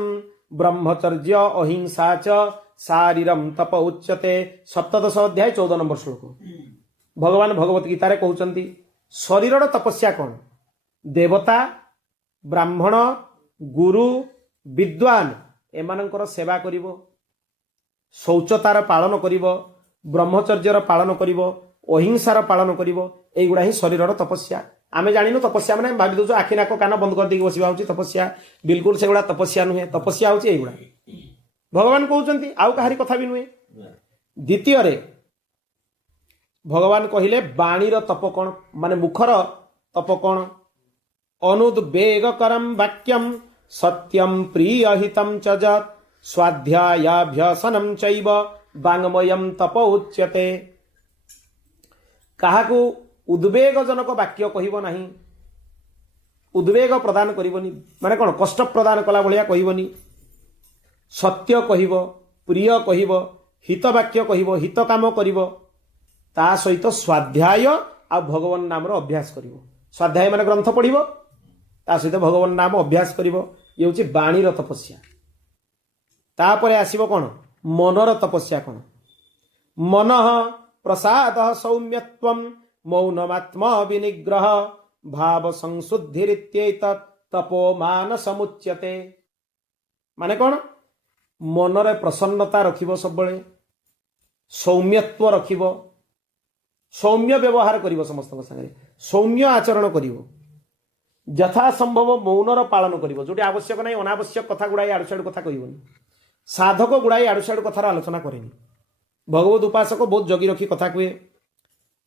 ब्रह्मचर्य अहिंसा च शारीरम तप उच्यते। 17 अध्याय 14 नंबर श्लोक भगवान भगवत गीता रे कहउचंती शरीर तपस्या कौन देवता ब्राह्मण गुरु विद्वान एमानंकर सेवा करिवो शौचतार पालन करिवो ब्रह्मचर्यर पालन करिवो अहिंसार पालन करिवो एगुड़ा ही शरीर तपस्या। आमे जानिनु तपस्या माने भाबी दउछु आखि नाक कान बंद कर देकी बसिबा होची तपस्या बिल्कुल सेगुड़ा तपस्या नुहे। तपस्या होची एगुड़ा भगवान कहउचंती आउ काहारी कथा भी नुहे। द्वितीय रे भगवान कहिले बाणीर तप कौन माने मुखर तप कौन अनुद्वेगकरम वाक्यम सत्यम प्रियहितम च जत् स्वाध्यायाभ्यसनम चैव वाङ्मयम तप उच्यते। काहाकू उद्वेगजनक वाक्य कहब नहीं उद्वेग प्रदान करबनी माने कौन कष्ट प्रदान कला भलिया कहबनी सत्य कहब प्रिय कहब हित वाक्य कहब हित काम करब ता सहित स्वाध्याय आ भगवान नाम अभ्यास करिवो। स्वाध्याय माने ग्रंथ पढ़िवो ता सहित भगवान नाम अभ्यास करिवो ये होची बाणीर तपस्या। तापरे आसीबो कोन मनर तपस्या कौन मनः प्रसाद सौम्यत्वम मौनमात्म विनिग्रह भाव संशुद्धिरित्येतत् तपो मान समुच्यते। माने कौन मनरे प्रसन्नता रखिबो सबले सौम्यत्व रखिबो सौम्य व्यवहार करिवो समस्त संगे सौम्य आचरण करिवो यथा संभव मौनर पालन करिवो जोटी आवश्यक नहीं अनावश्यक कथा गुड़ाई आड़ु साड़ु कथा कहबनी साधक गुड़ाई आड़ु साड़ु कथार आलोचना करेनी। भगवत उपासक बहुत जगी रखी कथा कहे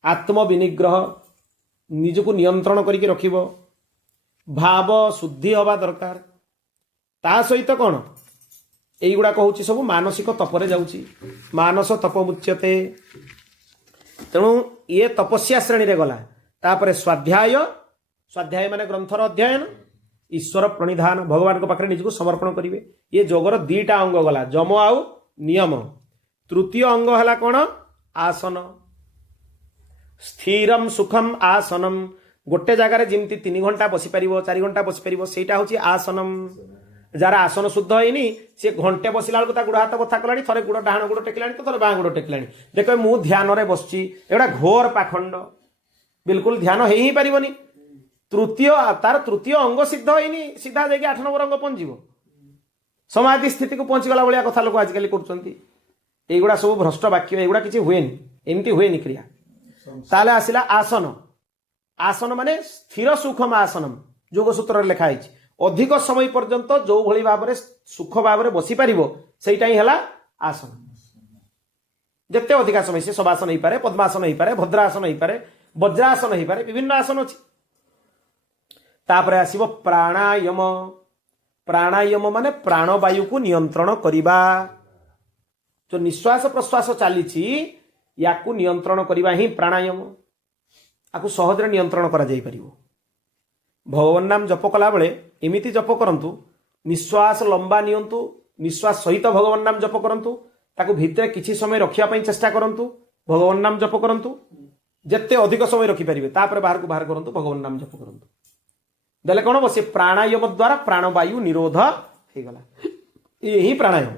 आत्म विनिग्रह निजको नियंत्रण करके रखिबो भाव शुद्धि हवा दरकार ता सहित कौन एगुड़ा कहूँ सब मानसिक तपरे जाऊँगी मानस तप मुच्यते। तेणु ये तपस्या श्रेणी रे गला। तापर स्वाध्याय स्वाध्याय माने ग्रंथर अध्ययन ईश्वर प्रणिधान भगवान को पाखरे निजको समर्पण करिवे ये जोगर 2टा अंग गला जम आउ नियम। तृतीय अंग है कौन आसन। स्थिरम सुखम आसनम गोटे जगार जमी 3 घंटा बसी पार 4 घंटा बसी पार से हूँ आसनम। जार आसन शुद्ध होनी सी घंटे बसला बेलू गोड़ हाथ बथा कला थे गोड़ डाण गोड़ टेकिला तो थे बाँ गोड़ टेकिला देख मु ध्यान में बसची एटा घोर पाखंड बिल्कुल ध्यान हो ही पारनी। तृतीय तार तृतीय अंग सिद्ध होनी सीधा जाकि 8 नंबर अंग पहुंचो समाधि स्थिति को पहुंचीगला भाया कथा लोक आजिकल करुँचा सब भ्रष्ट वाक्य एगुड़ा किसी हुए एमती हुए क्रिया। ताले आसिला आसन। आसन माने स्थिर सुखम आसनम योग सूत्र लिखाई अधिक समय पर्यंत जो भली भाव में सुख भाव में बसी पार सेटा ही है आसन। जिते अधिका समय से शवासन हो पारे पद्मासन हो पारे भद्रासन हो पारे वज्रासन हो पारे विभिन्न आसन अच्छी। तापर आसिब प्राणायाम। प्राणायाम माने प्राणवायु को नियंत्रण करिबा। जो निश्वास प्रश्वास चली या नियंत्रण करवा ही प्राणायाम। आपको सहज नियंत्रण करा जाई परिबो। भगवान नाम जप कला बेले एमिति जप करंतु निश्वास लंबा नियंतु निश्वास सहित भगवान नाम जप करंतु ताकू भितर किछि समय रखिया पई चेष्टा करंतु भगवान नाम जप करंतु जत्ते अधिक समय रखि परिबे तापर बाहर को बाहर करंतु भगवान नाम जप करंतु देले कोन बसे प्राणायाम द्वारा प्राणवायु निरोध हे गला। यही प्राणायाम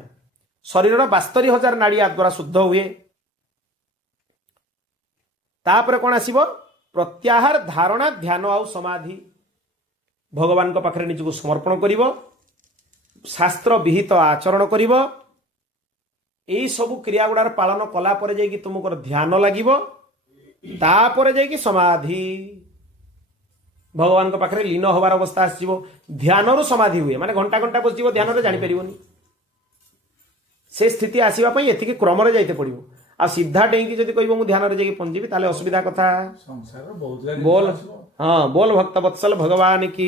शरीर 72,000 नाड़ी द्वारा शुद्ध हुए। तापर कोन आसीबो प्रत्याहार धारणा ध्यान आउ समाधि। भगवान को पाखरे निजको समर्पण करिवो शास्त्र विहित आचरण करिवो एई सब क्रिया गुडार पालन कला परे जाई कि तुमको ध्यान लागिवो तापर जाई कि समाधि भगवान को पाखरे लीन होबार अवस्था आसीबो। ध्यान रु समाधि हुए माने घंटा घंटा बसिबो ध्यान रे जानि परिबोनी से स्थिति आसीबा पई एथिके क्रम रे जाइते पड़िबो। आ सीधा डेंगी जदि कहबो मु ध्यान रे जाई पहुंचीबी ताले असुविधा कथा संसार बहुत लागे बोल। हाँ बोल भक्त वत्सल भगवान की।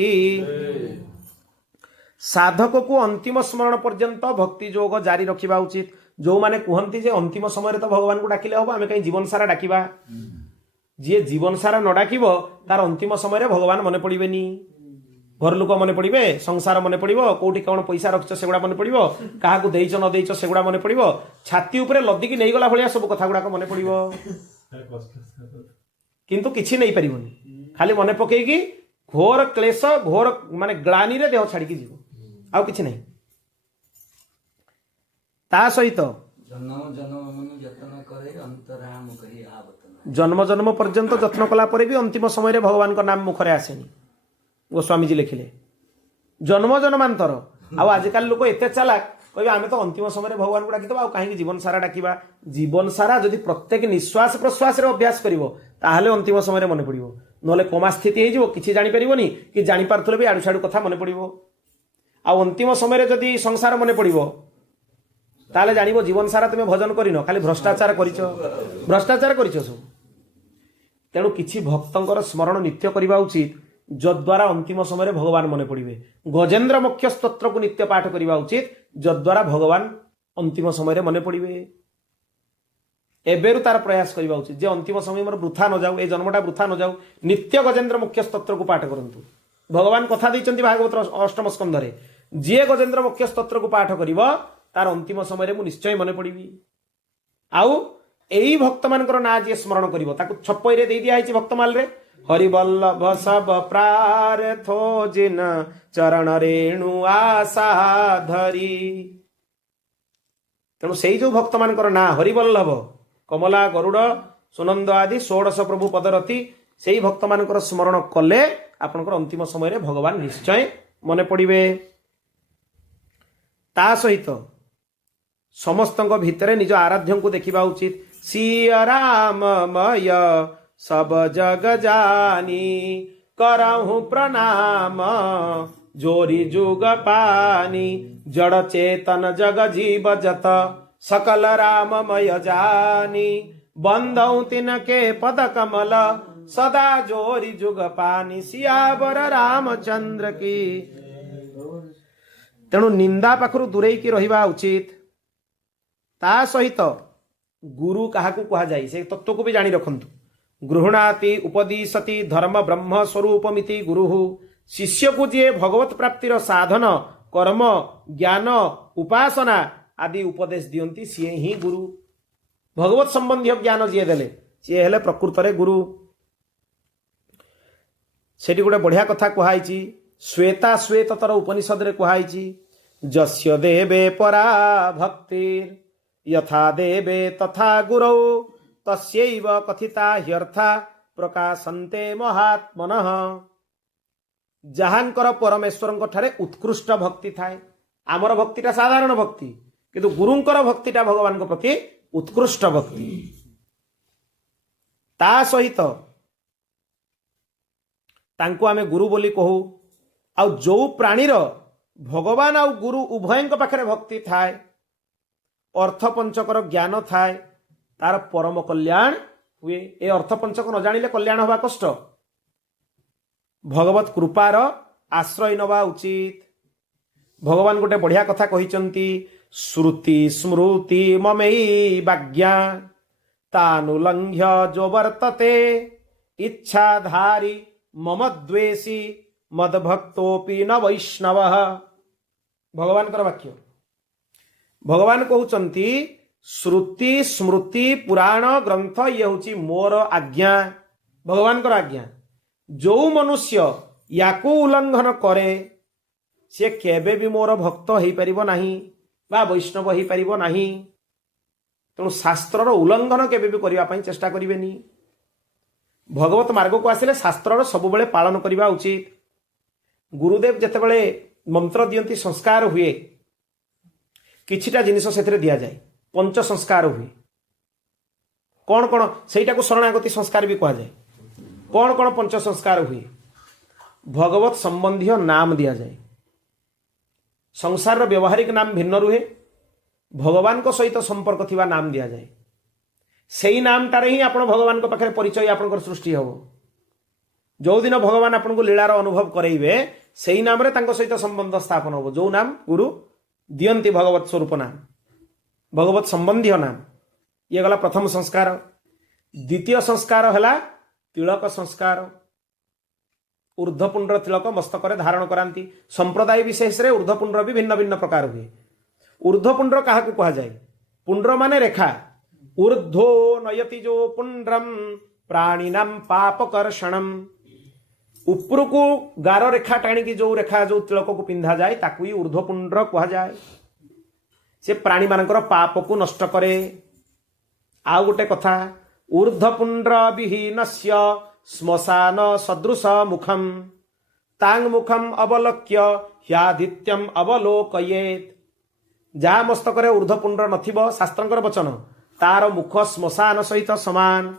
साधक को अंतिम स्मरण पर्यंत भक्ति जोग जारी रखिबा उचित। जो माने कहती जे अंतिम समय तो भगवान को डाकिले हम आम कहीं जीवन सारा डाकिबा। जी जीवन सारा न डाकिब तार अंतिम समय भगवान मन पड़ेनि। घर लोक मन पड़े संसार मन पड़ो कौटी कौन पैसा रखिछ सेगुड़ा मन पड़ो क्या देच न देच सेगुड़ा मन पड़ो छाती उपरे लदिकी नहीं गला भाया सब कथा गुड़ाक मन पड़ो किंतु किछि नहीं पारिबोनी खाली मन पकेगी घोर क्लेश घोर माने ग्लानी रे देह छाड़ी जीव आउ किछि नहीं। ता सहित जन्म जन्म पर्यंत जत्न कला परे भी अंतिम समय भगवान का नाम मुखरे आसेनी। गोस्वामी जी लिखिले जन्म जन्मांतर आजिकल लोक एत चालाक कहे आम तो अंतिम समय भगवान को डाकिदबा कहीं जीवन सारा डाकिबा। जीवन सारा जदि प्रत्येक निश्वास प्रश्वास अभ्यास करिवो ताहले अंतिम समय मन पड़ो नले कमा स्थिति हो किसी जानी परिबोनी कि जानी पारथले भी आडू साडू कथा मन पड़ो। आ अंतिम समय जदि संसार मन पड़ो ताहले जानिबो जीवन सारा तुम भजन करिनो खाली भ्रष्टाचार करिछ भ्रष्टाचार करिछ सब। तेणु किछि भक्तंकर स्मरण नित्य करबा उचित जद्वारा अंतिम समय भगवान मन पड़े। गजेन्द्र मुख्य स्तोत्र को नित्य पाठ करबा उचित जद्वारा भगवान अंतिम समय मन पड़े। एबेरु तार प्रयास करबा उचित जे अंतिम समय मोर वृथा न जाऊ ए जन्मटा वृथा न जाऊ नित्य गजेन्द्र मुख्य स्तोत्र को पाठ करंतु। भगवान कथा दैचंती भागवत अष्टम स्कंधरे जे गजेन्द्र मुख्य स्तोत्र को पाठ करिवो तार अंतिम समय मु निश्चय मन पड़िबी। आउ एई भक्त मानकर ना जे स्मरण करिवो ताकु छप्पई रे दे दिया हिची भक्तमाल रे हरिवल्लभ सब प्रार्थो जिन चरण रेणु आशा धरी। तेणु से जो भक्त मानकर ना हरिवल्लभ कमला गरुड़ सुनंद आदि 16 प्रभु पदरती से भक्त मानकर स्मरण कले आपनकर अंतिम समय भगवान निश्चय मन पड़े। ता सहित समस्तों भितर निज आराध्य को देखा उचित। सिया राममय सब जग जानी करहु प्रणाम जोरी जुग पानी जड़ चेतन जग जीव जत सकल राममय जानी बंदौ तिनके पद कमल सदा जोरी जुग पानी सियावर रामचंद्र की। तेणु निंदा पाखरु दूरे की रहिबा उचित। ता सहित गुरु काहाकू कहा जाय से तत्व को भी जानी रखंतु। गृहणाति उपदिशति धर्म ब्रह्म स्वरूपमिति गुरु। शिष्य को जे भगवत प्राप्तिर साधन कर्म ज्ञान उपासना आदि उपदेश दियंती सी ही गुरु भगवत संबंधी ज्ञान जी देले सी हेले प्रकृत रे गुरु सेठी गोटे बढ़िया कथा कहुई श्वेता श्वेतर उपनिषद रे कहुई जस्य देवे परा भक्तिर यथा देवे तथा गुरौ तस्यैव कथिता ह्यर्था प्रकाशन्ते महात्मनः जहांकर परमेश्वर ठारे उत्कृष्ट भक्ति थाए आमर भक्तिटा साधारण भक्ति किंतु गुरुंकर भक्तिटा भगवान को प्रति उत्कृष्ट भक्ति ता सहित तांको आमे गुरु बोली कहू आ जो प्राणीर भगवान आ गुरु उभय पाखरे भक्ति थाए अर्थ पंचकर ज्ञान थाए तार परम कल्याण हुए ए अर्थ पंचक न जानिले कल्याण हवा कष्ट भगवत कृपार आश्रय नवा उचित भगवान गोटे बढ़िया कथा कहिचंती श्रुति स्मृति ममेई वाज्ञा तानुलंघ्य जो वर्तते इच्छाधारी मम द्वेषी मदभक्तोपि न वैष्णव भगवान कर वाक्य भगवान कहउचंती श्रुति स्मृति पुराण ग्रंथ ये हूँ मोर आज्ञा भगवान कर आज्ञा जो मनुष्य याकू उल्लंघन करे से केबे भी मोर भक्त हो पारिबो नाही बा वैष्णव हो पारिबो नाही तेणु शास्त्रर उल्लंघन केबे भी करिबा पई चेष्टा करिवेनी भगवत मार्ग को आसिले शास्त्रर सब बेले पालन करिबा उचित गुरुदेव जेतेबेले मंत्र दियंती संस्कार हुए किछिटा जिनिस सेथिरे दिया जाए पंच संस्कार हुए कौन कौन सेटा को शरणागति संस्कार भी कहा जाए कौन कौन पंच संस्कार हुए भगवत संबंधी नाम दिया जाए संसार व्यवहारिक नाम भिन्न रुहे भगवान को सहित संपर्क थिबा नाम दिया जाए सेई नामटारे ही आपण भगवान को पाखरे परिचय आपनकर सृष्टि हो जो दिन भगवान आपन को लीलार अनुभव करेइबे सेई नाम रे तांको सहित संबंध स्थापन हो जो नाम गुरु दियंती भगवत स्वरूप नाम भगवत संबंधी नाम ये गला प्रथम संस्कार द्वितीय संस्कार है तिलक संस्कार ऊर्ध्वपुंड तिलक मस्तक धारण करांती संप्रदाय विशेष रे ऊर्ध्वपुंड भी भिन्न भिन्न प्रकार हुए ऊर्ध्वपुंड क्या कहा जाए पुंड माने रेखा ऊर्ध्वो नयति जो पुंड्रम प्राणीनाम पापकर्षणम ऊपर को गार रेखा टाणी जो रेखा जो तिलक को पिंधा जाए ताकू ही ऊर्ध्वपुंड कहा जाए से प्राणी मानकर पाप को नष्ट करे आउ गोटे कथा ऊर्ध्वपुंड्र विहीनस्य श्मशान सदृश मुखम तांग मुखम अवलोक्य ह्यादित्यम अवलोकयेत जहाँ मस्तक ऊर्ध्वपुंड्र नथिबो शास्त्रंकर वचन तार मुख श्मशान सहित समान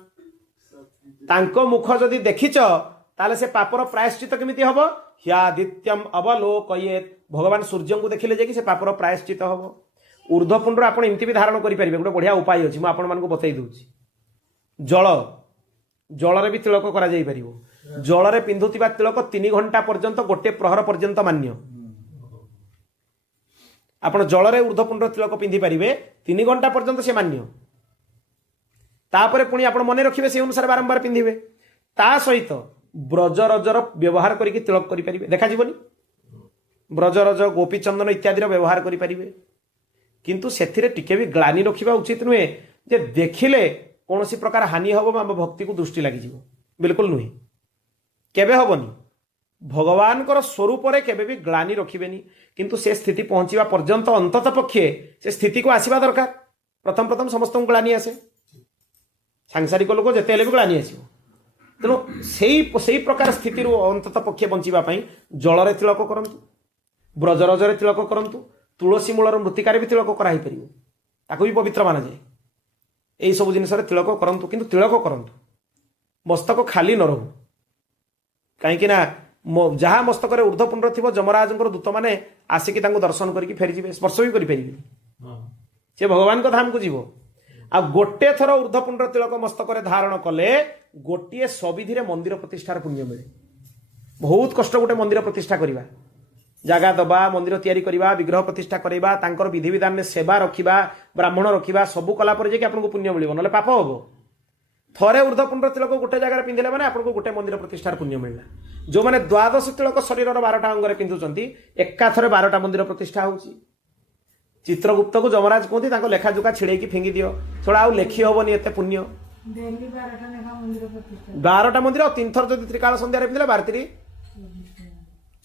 तांको मुख जदि देखिच ताले से पापर प्रायश्चित केमिति हबो ह्यादित्यम अवलोकयेत भगवान सूर्य को देखिले जे कि से पापर प्रायश्चित हबो ऊर्ध्वपुंड आप एमती भी धारण करेंगे गोटे बढ़िया उपाय अच्छी मुझे बतई दूसरी जल जल भी तिलक कर जल पिंधुवा तिलक 3 घंटा पर्यंत गोटे प्रहर पर्यंत मान्य आपण जल ऊर्ध्वपुंड तिलक पिंधि पारे 3 घंटा पर्यंत से मान्य तापर पुणी आप मन रखिए से अनुसार बारंबार पिंधे ता सहित ब्रजरजर व्यवहार करके तिलक करें देखा ब्रजरज गोपीचंदन इत्यादि व्यवहार करें किंतु सेथिरे टिके भी ग्लानि रखिबा उचित नुहे जे देखिले कौन सी प्रकार हानि हम आम भक्ति को दृष्टि लगी बिल्कुल नुहे केबे हबनी भगवान स्वरूप रे केबे भी ग्लानि रखिबेनी किंतु से स्थिति पहुंचीबा पर्यंत अंतत पक्षे से स्थिति को आसीबा दरकार प्रथम प्रथम समस्त ग्लानि आसे सांसारिक लोक जेते भी ग्लानि आसीबो तेणु से प्रकार स्थिति अंतत पक्षे बंचिबा पई जल रे तिलक करंतु ब्रजरजरे तिलक करंतु तुलसी मूलर मृत्तिकार भी तिलक कराई परिबो ताको भी पवित्र माना जाए यही सब जिनस तिलक करंतु किंतु तिलक करंतु मस्तक खाली न रहू कहीं जहाँ मस्तक ऊर्ध्वपुंड थी जमराज दूत मैंने आसिक दर्शन करके फेरीजे स्पर्श भी करें सी भगवान को धाम को जीव आ गोटे थर ऊर्ध्वपुंड तिलक मस्तक धारण कले गोटे सविधि मंदिर प्रतिष्ठार पुण्य मिले बहुत कष्ट गोटे मंदिर प्रतिष्ठा करवा जगह दबा मंदिर तैयारी करवा विग्रह प्रतिष्ठा करवा तांकर विधि विधान में सेवा रखा ब्राह्मण रखा सबू कलापर जे आपको पुण्य मिले ना पाप हम थरे ऊर्ध्वपुंड तिलक गोटे जगह पिंधिले मैंने आपको गोटे मंदिर प्रतिष्ठार पुण्य मिलला जो मैंने द्वादश तिलक शरीर 12टा अंगरे पिंधुचंती एका थरे 12टा मंदिर प्रतिष्ठा होउची ଚିତ୍ରଗୁପ୍ତ କୁ ଯମରାଜ କୁହନ୍ତି ତାଙ୍କ ଲେଖା ଜୋକା ଛିଡେଇକି ଫିଙ୍ଗି ଦିଅ, ଛଡ଼ା ଆଉ ଲେଖି ହବନି ଏତେ ପୁଣ୍ୟ। ଡେଲି 12ଟା ଲେଖା ମନ୍ଦିର ପ୍ରତିଷ୍ଠା 12ଟା ମନ୍ଦିର ଆଉ 3 ଥର ଯଦି ତ୍ରିକାଳ ସନ୍ଧ୍ୟାରେ ପିନ୍ଧିଲେ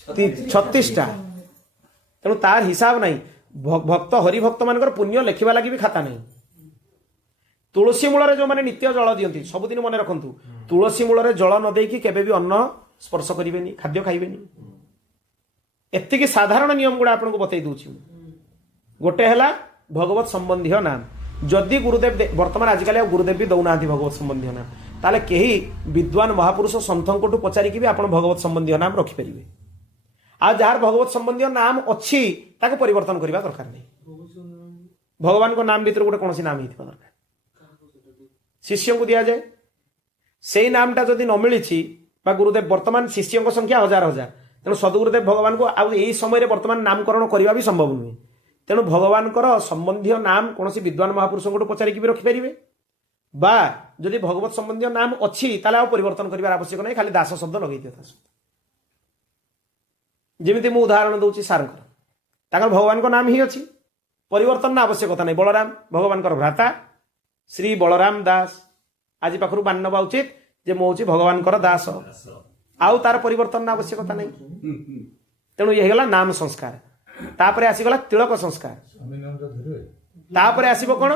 36ଟା। ତେଣୁ ତାର ହିସାବ ନାହିଁ। ଭକ୍ତ ହରିଭକ୍ତ ମାନଙ୍କର ପୁଣ୍ୟ ଲେଖିବା ଲାଗି ବି ଖାତା ନାହିଁ। ତୁଳସୀ ମୂଳରେ ଯୋଉମାନେ ନିତ୍ୟ ଜଳ ଦିଅନ୍ତି, ସବୁଦିନ ମନେ ରଖନ୍ତୁ, ତୁଳସୀ ମୂଳରେ ଜଳ ନ ଦେଇକି କେବେ ବି ଅନ୍ନ ସ୍ପର୍ଶ କରିବେନି, ଖାଦ୍ୟ ଖାଇବେନି। ଏତିକି ସାଧାରଣ ନିୟମ ଗୁଡ଼ା ଆପଣଙ୍କୁ ବତେଇ ଦଉଛି। ଗୋଟେ ହେଲା ଭଗବତ ସମ୍ବନ୍ଧୀୟ ନାମ। ଯଦି ଗୁରୁଦେବ ବର୍ତ୍ତମାନ ଆଜିକାଲି ଆଉ ଗୁରୁଦେବ ବି ଦଉନାହାନ୍ତି ଭଗବତ ସମ୍ବନ୍ଧୀୟ ନାମ, ତାହେଲେ କେହି ବିଦ୍ୱାନ ମହାପୁରୁଷ ସନ୍ଥଙ୍କଠୁ ପଚାରିକି ବି ଆପଣ ଭଗବତ ସମ୍ବନ୍ଧୀୟ ନାମ ରଖିପାରିବେ। ଆଉ ଯାହାର ଭଗବତ ସମ୍ବନ୍ଧୀୟ ନାମ ଅଛି ତାକୁ ପରିବର୍ତ୍ତନ କରିବା ଦରକାର ନାହିଁ। ଭଗବାନଙ୍କ ନାମ ଭିତରେ ଗୋଟେ କୌଣସି ନାମ ହେଇଥିବା ଦରକାର। ଶିଷ୍ୟଙ୍କୁ ଦିଆଯାଏ ସେଇ ନାମଟା ଯଦି ନ ମିଳିଛି ବା ଗୁରୁଦେବ ବର୍ତ୍ତମାନ ଶିଷ୍ୟଙ୍କ ସଂଖ୍ୟା ହଜାର ହଜାର, ତେଣୁ ସଦ୍ଗୁରୁଦେବ ଭଗବାନଙ୍କୁ ଆଉ ଏଇ ସମୟରେ ବର୍ତ୍ତମାନ ନାମକରଣ କରିବା ବି ସମ୍ଭବ ନୁହେଁ। ତେଣୁ ଭଗବାନଙ୍କର ସମ୍ବନ୍ଧୀୟ ନାମ କୌଣସି ବିଦ୍ୱାନ ମହାପୁରୁଷଙ୍କଠୁ ପଚାରିକି ବି ରଖିପାରିବେ, ବା ଯଦି ଭଗବତ ସମ୍ବନ୍ଧୀୟ ନାମ ଅଛି ତାହେଲେ ଆଉ ପରିବର୍ତ୍ତନ କରିବାର ଆବଶ୍ୟକ ନାହିଁ, ଖାଲି ଦାସ ଶବ୍ଦ ଲଗେଇ ଦିଅ ତା ସହିତ। ଯେମିତି ମୁଁ ଉଦାହରଣ ଦଉଛି ସାରଙ୍କର, ତାଙ୍କର ଭଗବାନଙ୍କ ନାମ ହିଁ ଅଛି, ପରିବର୍ତ୍ତନର ଆବଶ୍ୟକତା ନାହିଁ। ବଳରାମ ଭଗବାନଙ୍କର ଭ୍ରାତା, ଶ୍ରୀ ବଳରାମ ଦାସ। ଆଜି ପାଖରୁ ମାନ ନେବା ଉଚିତ ଯେ ମୁଁ ହଉଛି ଭଗବାନଙ୍କର ଦାସ, ଆଉ ତାର ପରିବର୍ତ୍ତନର ଆବଶ୍ୟକତା ନାହିଁ। ତେଣୁ ଇଏ ହେଇଗଲା ନାମ ସଂସ୍କାର। ତାପରେ ଆସିଗଲା ତିଳକ ସଂସ୍କାର, ତାପରେ ଆସିବ କଣ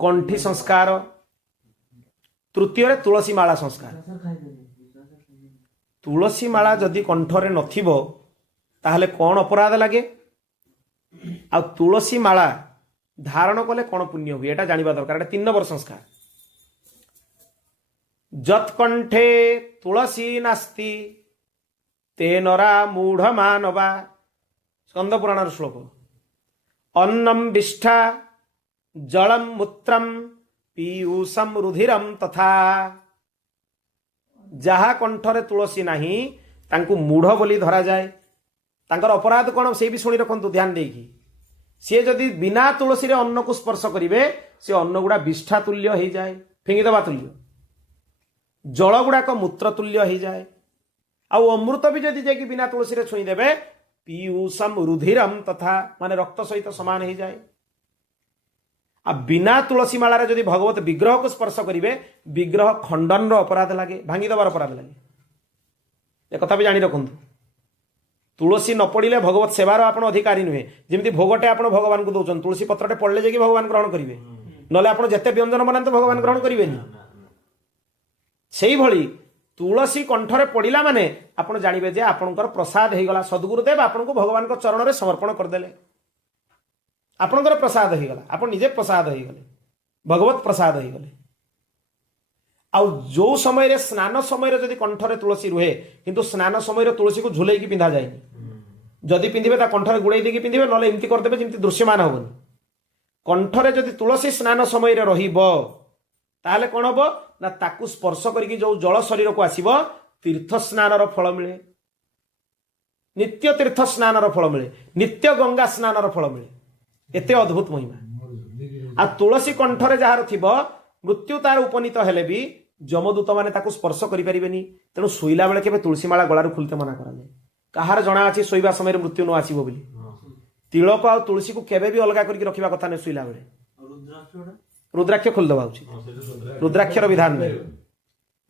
କଣ୍ଠି ସଂସ୍କାର, ତୃତୀୟରେ ତୁଳସୀ ମାଳା ସଂସ୍କାର। ତୁଳସୀ ମାଳା ଯଦି କଣ୍ଠରେ ନଥିବ ତାହେଲେ କଣ ଅପରାଧ ଲାଗେ, ଆଉ ତୁଳସୀ ମାଳା ଧାରଣ କଲେ କଣ ପୁଣ୍ୟ ହୁଏ ଏଟା ଜାଣିବା ଦରକାର। ଏଟା 3 ନମ୍ବର ସଂସ୍କାର। ଯତ୍କଣ୍ଠେ ତୁଳସୀ ନାସ୍ତି ତେ ନରା ମୂଢ ମାନବା, ସ୍କନ୍ଦ ପୁରାଣର ଶ୍ଲୋକ। ଅନ୍ନମ ବିଷ୍ଠା ଜଳମ ମୂତ୍ରମ ପୀୟୁଷମ ରୁଧିରମ ତଥା। ଯାହା କଣ୍ଠରେ ତୁଳସୀ ନାହିଁ ତାଙ୍କୁ ମୂଢ ବୋଲି ଧରାଯାଏ। ତାଙ୍କର ଅପରାଧ କଣ ସେଇ ବି ଶୁଣି ରଖନ୍ତୁ ଧ୍ୟାନ ଦେଇକି। ସିଏ ଯଦି ବିନା ତୁଳସୀରେ ଅନ୍ନକୁ ସ୍ପର୍ଶ କରିବେ ସେ ଅନ୍ନ ଗୁଡା ବିଷ୍ଠା ତୁଲ୍ୟ ହେଇଯାଏ, ଫିଙ୍ଗିଦବା ତୁଲ୍ୟ। ଜଳ ଗୁଡାକ ମୂତ୍ର ତୁଲ୍ୟ ହେଇଯାଏ। ଆଉ ଅମୃତ ବି ଯଦି ଯାଇକି ବିନା ତୁଳସୀରେ ଛୁଇଁଦେବେ ପୀୟୁଷମ ରୁଧିରମ ତଥା, ମାନେ ରକ୍ତ ସହିତ ସମାନ ହେଇଯାଏ। ଆଉ ବିନା ତୁଳସୀ ମାଳାରେ ଯଦି ଭଗବତ ବିଗ୍ରହକୁ ସ୍ପର୍ଶ କରିବେ ବିଗ୍ରହ ଖଣ୍ଡନର ଅପରାଧ ଲାଗେ, ଭାଙ୍ଗିଦେବାର ଅପରାଧ ଲାଗେ। ଏକଥା ବି ଜାଣି ରଖନ୍ତୁ। ତୁଳସୀ ନ ପଡ଼ିଲେ ଭଗବତ ସେବାର ଆପଣ ଅଧିକାରୀ ନୁହେଁ। ଯେମିତି ଭୋଗଟେ ଆପଣ ଭଗବାନଙ୍କୁ ଦଉଛନ୍ତି, ତୁଳସୀ ପତ୍ରଟେ ପଡ଼ିଲେ ଯାଇକି ଭଗବାନ ଗ୍ରହଣ କରିବେ, ନହେଲେ ଆପଣ ଯେତେ ବ୍ୟଞ୍ଜନ ବନାନ୍ତୁ ଭଗବାନ ଗ୍ରହଣ କରିବେନି। ସେଇଭଳି ତୁଳସୀ କଣ୍ଠରେ ପଡ଼ିଲା ମାନେ ଆପଣ ଜାଣିବେ ଯେ ଆପଣଙ୍କର ପ୍ରସାଦ ହେଇଗଲା। ସଦ୍ଗୁରୁଦେବ ଆପଣଙ୍କୁ ଭଗବାନଙ୍କ ଚରଣରେ ସମର୍ପଣ କରିଦେଲେ, ଆପଣଙ୍କର ପ୍ରସାଦ ହେଇଗଲା, ଆପଣ ନିଜେ ପ୍ରସାଦ ହେଇଗଲେ, ଭଗବତ ପ୍ରସାଦ ହେଇଗଲେ। ଆଉ ଯୋଉ ସମୟରେ ସ୍ନାନ ସମୟରେ ଯଦି କଣ୍ଠରେ ତୁଳସୀ ରୁହେ, କିନ୍ତୁ ସ୍ନାନ ସମୟରେ ତୁଳସୀକୁ ଝୁଲେଇକି ପିନ୍ଧା ଯାଏନି। ଯଦି ପିନ୍ଧିବେ ତା କଣ୍ଠରେ ଗୁଡ଼େଇ ଦେଇକି ପିନ୍ଧିବେ, ନହେଲେ ଏମିତି କରିଦେବେ ଯେମିତି ଦୃଶ୍ୟମାନ ହବନି। କଣ୍ଠରେ ଯଦି ତୁଳସୀ ସ୍ନାନ ସମୟରେ ରହିବ ତାହେଲେ କଣ ହବ ନା ତାକୁ ସ୍ପର୍ଶ କରିକି ଯୋଉ ଜଳ ଶରୀରକୁ ଆସିବ ତୀର୍ଥ ସ୍ନାନର ଫଳ ମିଳେ, ନିତ୍ୟ ତୀର୍ଥ ସ୍ନାନର ଫଳ ମିଳେ, ନିତ୍ୟ ଗଙ୍ଗା ସ୍ନାନର ଫଳ ମିଳେ। ଏତେ ଅଦ୍ଭୁତ ମହିମା। ଆଉ ତୁଳସୀ କଣ୍ଠରେ ଯାହାର ଥିବ ମୃତ୍ୟୁ ତାର ଉପନୀତ ହେଲେ ବି ଯମଦୂତ ମାନେ ତାକୁ ସ୍ପର୍ଶ କରିପାରିବେନି। ତେଣୁ ଶୋଇଲା ବେଳେ କେବେ ତୁଳସୀ ମାଳା ଗଳାରୁ ଖୋଲିତେ ମନା କରାଯାଏ। କାହାର ଜଣା ଅଛି ଶୋଇବା ସମୟରେ ମୃତ୍ୟୁ ନ ଆସିବ ବୋଲି? ତିଳକ ଆଉ ତୁଳସୀକୁ କେବେ ବି ଅଲଗା କରିକି ରଖିବା କଥା ନାହିଁ। ଶୋଇଲା ବେଳେ ରୁଦ୍ରାକ୍ଷ ଖୋଲିଦେବା ଉଚିତ। ରୁଦ୍ରାକ୍ଷର ବିଧାନ ନାହିଁ,